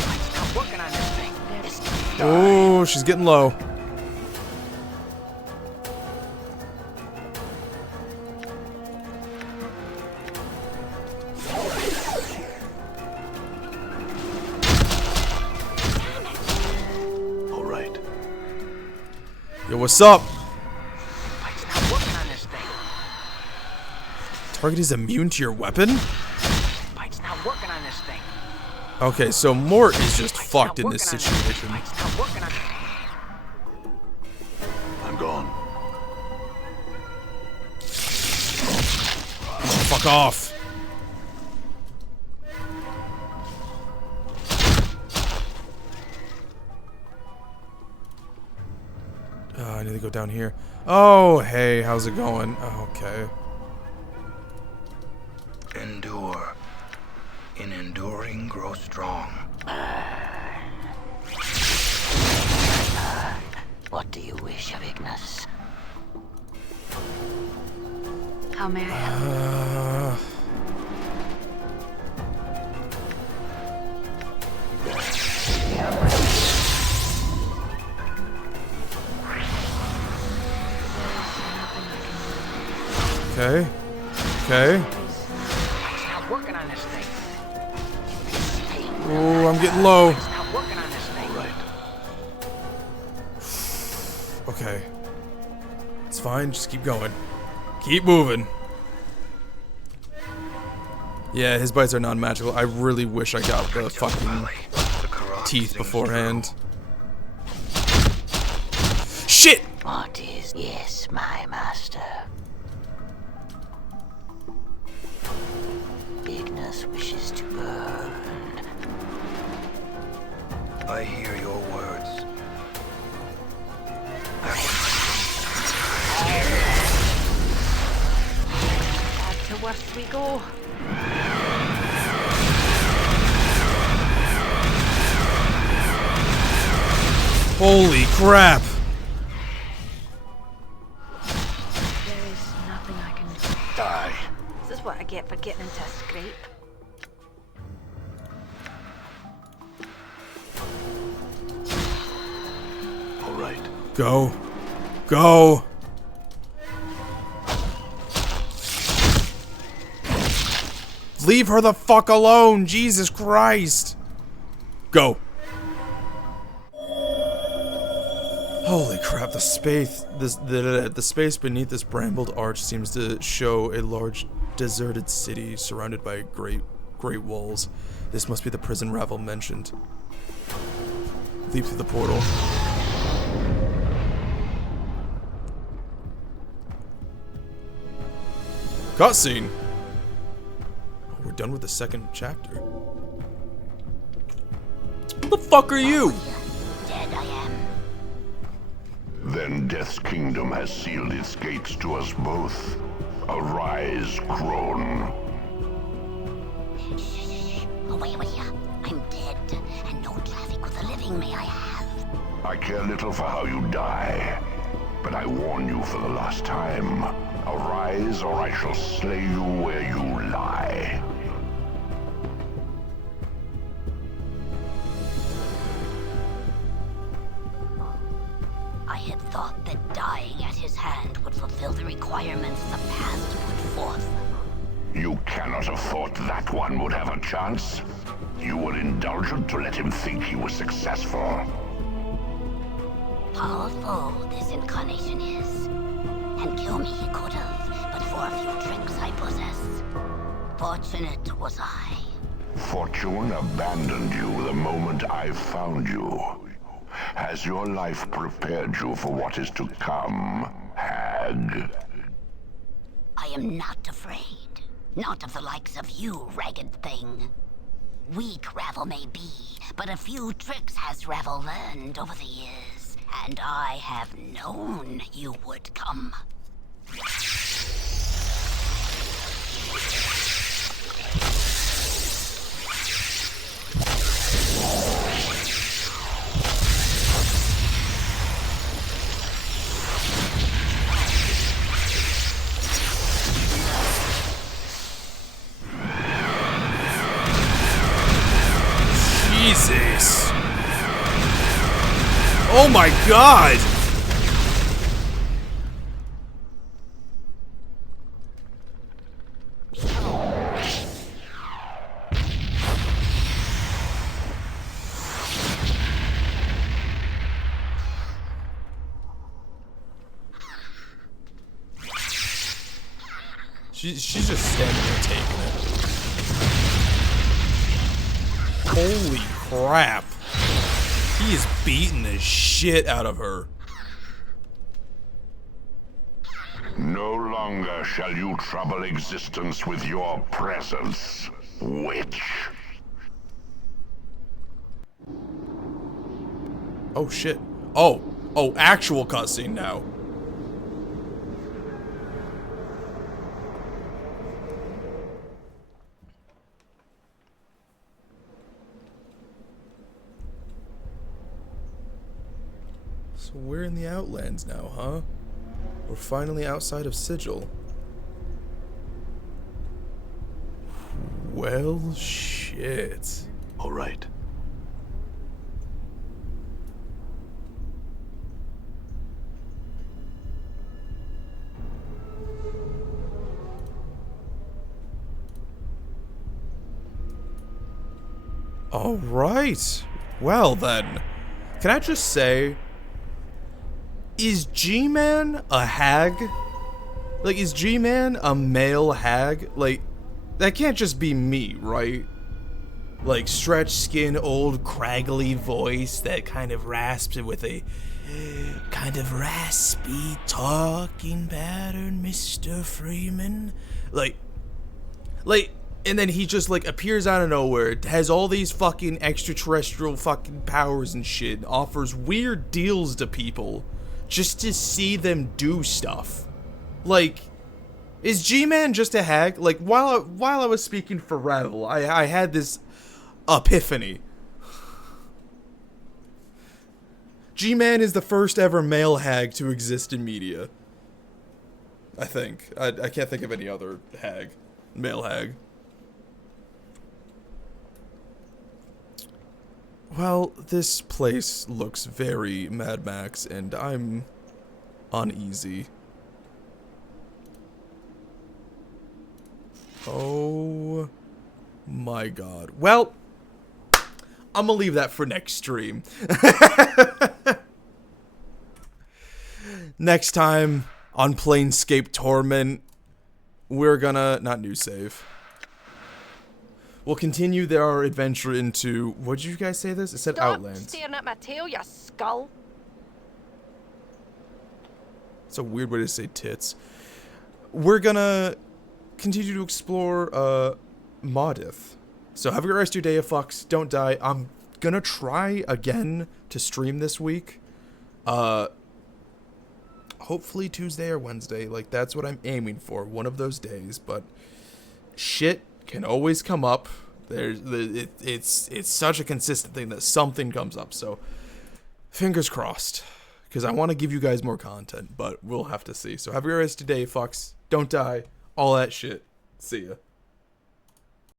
Oh, she's getting low. All right. Yo, what's up? Target is immune to your weapon? Okay, so Mort is just fucked in this situation. I'm gone. Fuck off. I need to go down here. Oh, hey, how's it going? Oh, okay. Endure. In enduring, grow strong. What do you wish of Ignis? How may I help? Okay. Okay. Oh, I'm getting low. All right. Okay. It's fine, just keep going. Keep moving. Yeah, his bites are non-magical. I really wish I got the fucking Valley. The Karat teeth sings beforehand. Shit! What is yes, my master? Ignis wishes to burn. I hear your words. Back to worst we go. Holy crap! There is nothing I can do. Die. This is what I get for getting into a scrape. All right. Go. Go! Leave her the fuck alone! Jesus Christ! Go. Holy crap, the space the space beneath this brambled arch seems to show a large deserted city surrounded by great walls. This must be the prison Ravel mentioned. Leap through the portal. Cutscene. Oh, we're done with the second chapter. Who the fuck are you? Dead I am. Then Death's kingdom has sealed its gates to us both. Arise, crone. Away with ya. I'm dead, and no traffic with the living may I have. I care little for how you die, but I warn you for the last time. Arise, or I shall slay you where you lie. I had thought that dying at his hand would fulfill the requirements the past put forth. You cannot have thought that one would have a chance. You were indulgent to let him think he was successful. Powerful this incarnation is. And kill me he could have, but for a few tricks I possess. Fortunate was I. Fortune abandoned you the moment I found you. Has your life prepared you for what is to come, hag? I am not afraid. Not of the likes of you, ragged thing. Weak Ravel may be, but a few tricks has Ravel learned over the years, and I have known you would come. Jesus. Oh my god. She's just standing there taking it. Holy crap. He is beating the shit out of her. No longer shall you trouble existence with your presence, witch. Oh shit. Oh, actual cutscene now. So we're in the Outlands now, huh? We're finally outside of Sigil. Well, shit. All right. All right. Well then, can I just say, is G-Man a hag? Like, is G-Man a male hag? Like, that can't just be me, right? Like, stretched skin, old, craggly voice that kind of rasps it with a kind of raspy talking pattern, Mr. Freeman. Like, and then he just, like, appears out of nowhere, has all these fucking extraterrestrial fucking powers and shit, offers weird deals to people just to see them do stuff. Like, is G-Man just a hag? Like, while I was speaking for Ravel, I had this epiphany. G-Man is the first ever male hag to exist in media. I think. I can't think of any other hag. Male hag. Well, this place looks very Mad Max, and I'm uneasy. Oh my god. Well, I'm gonna leave that for next stream. Next time on Planescape Torment, we're gonna... not new save. we'll continue our adventure into, what did you guys say this? It said Stop Outlands. staring at my tail, you skull. It's a weird way to say tits. We're gonna continue to explore Modith. So have a great rest of your day, fucks. Don't die. I'm gonna try again to stream this week. Hopefully Tuesday or Wednesday. Like, that's what I'm aiming for. One of those days. But shit can always come up. It's such a consistent thing that something comes up. So fingers crossed. Because I want to give you guys more content. But we'll have to see. So have a great rest of your day, fucks. Don't die. All that shit. See ya.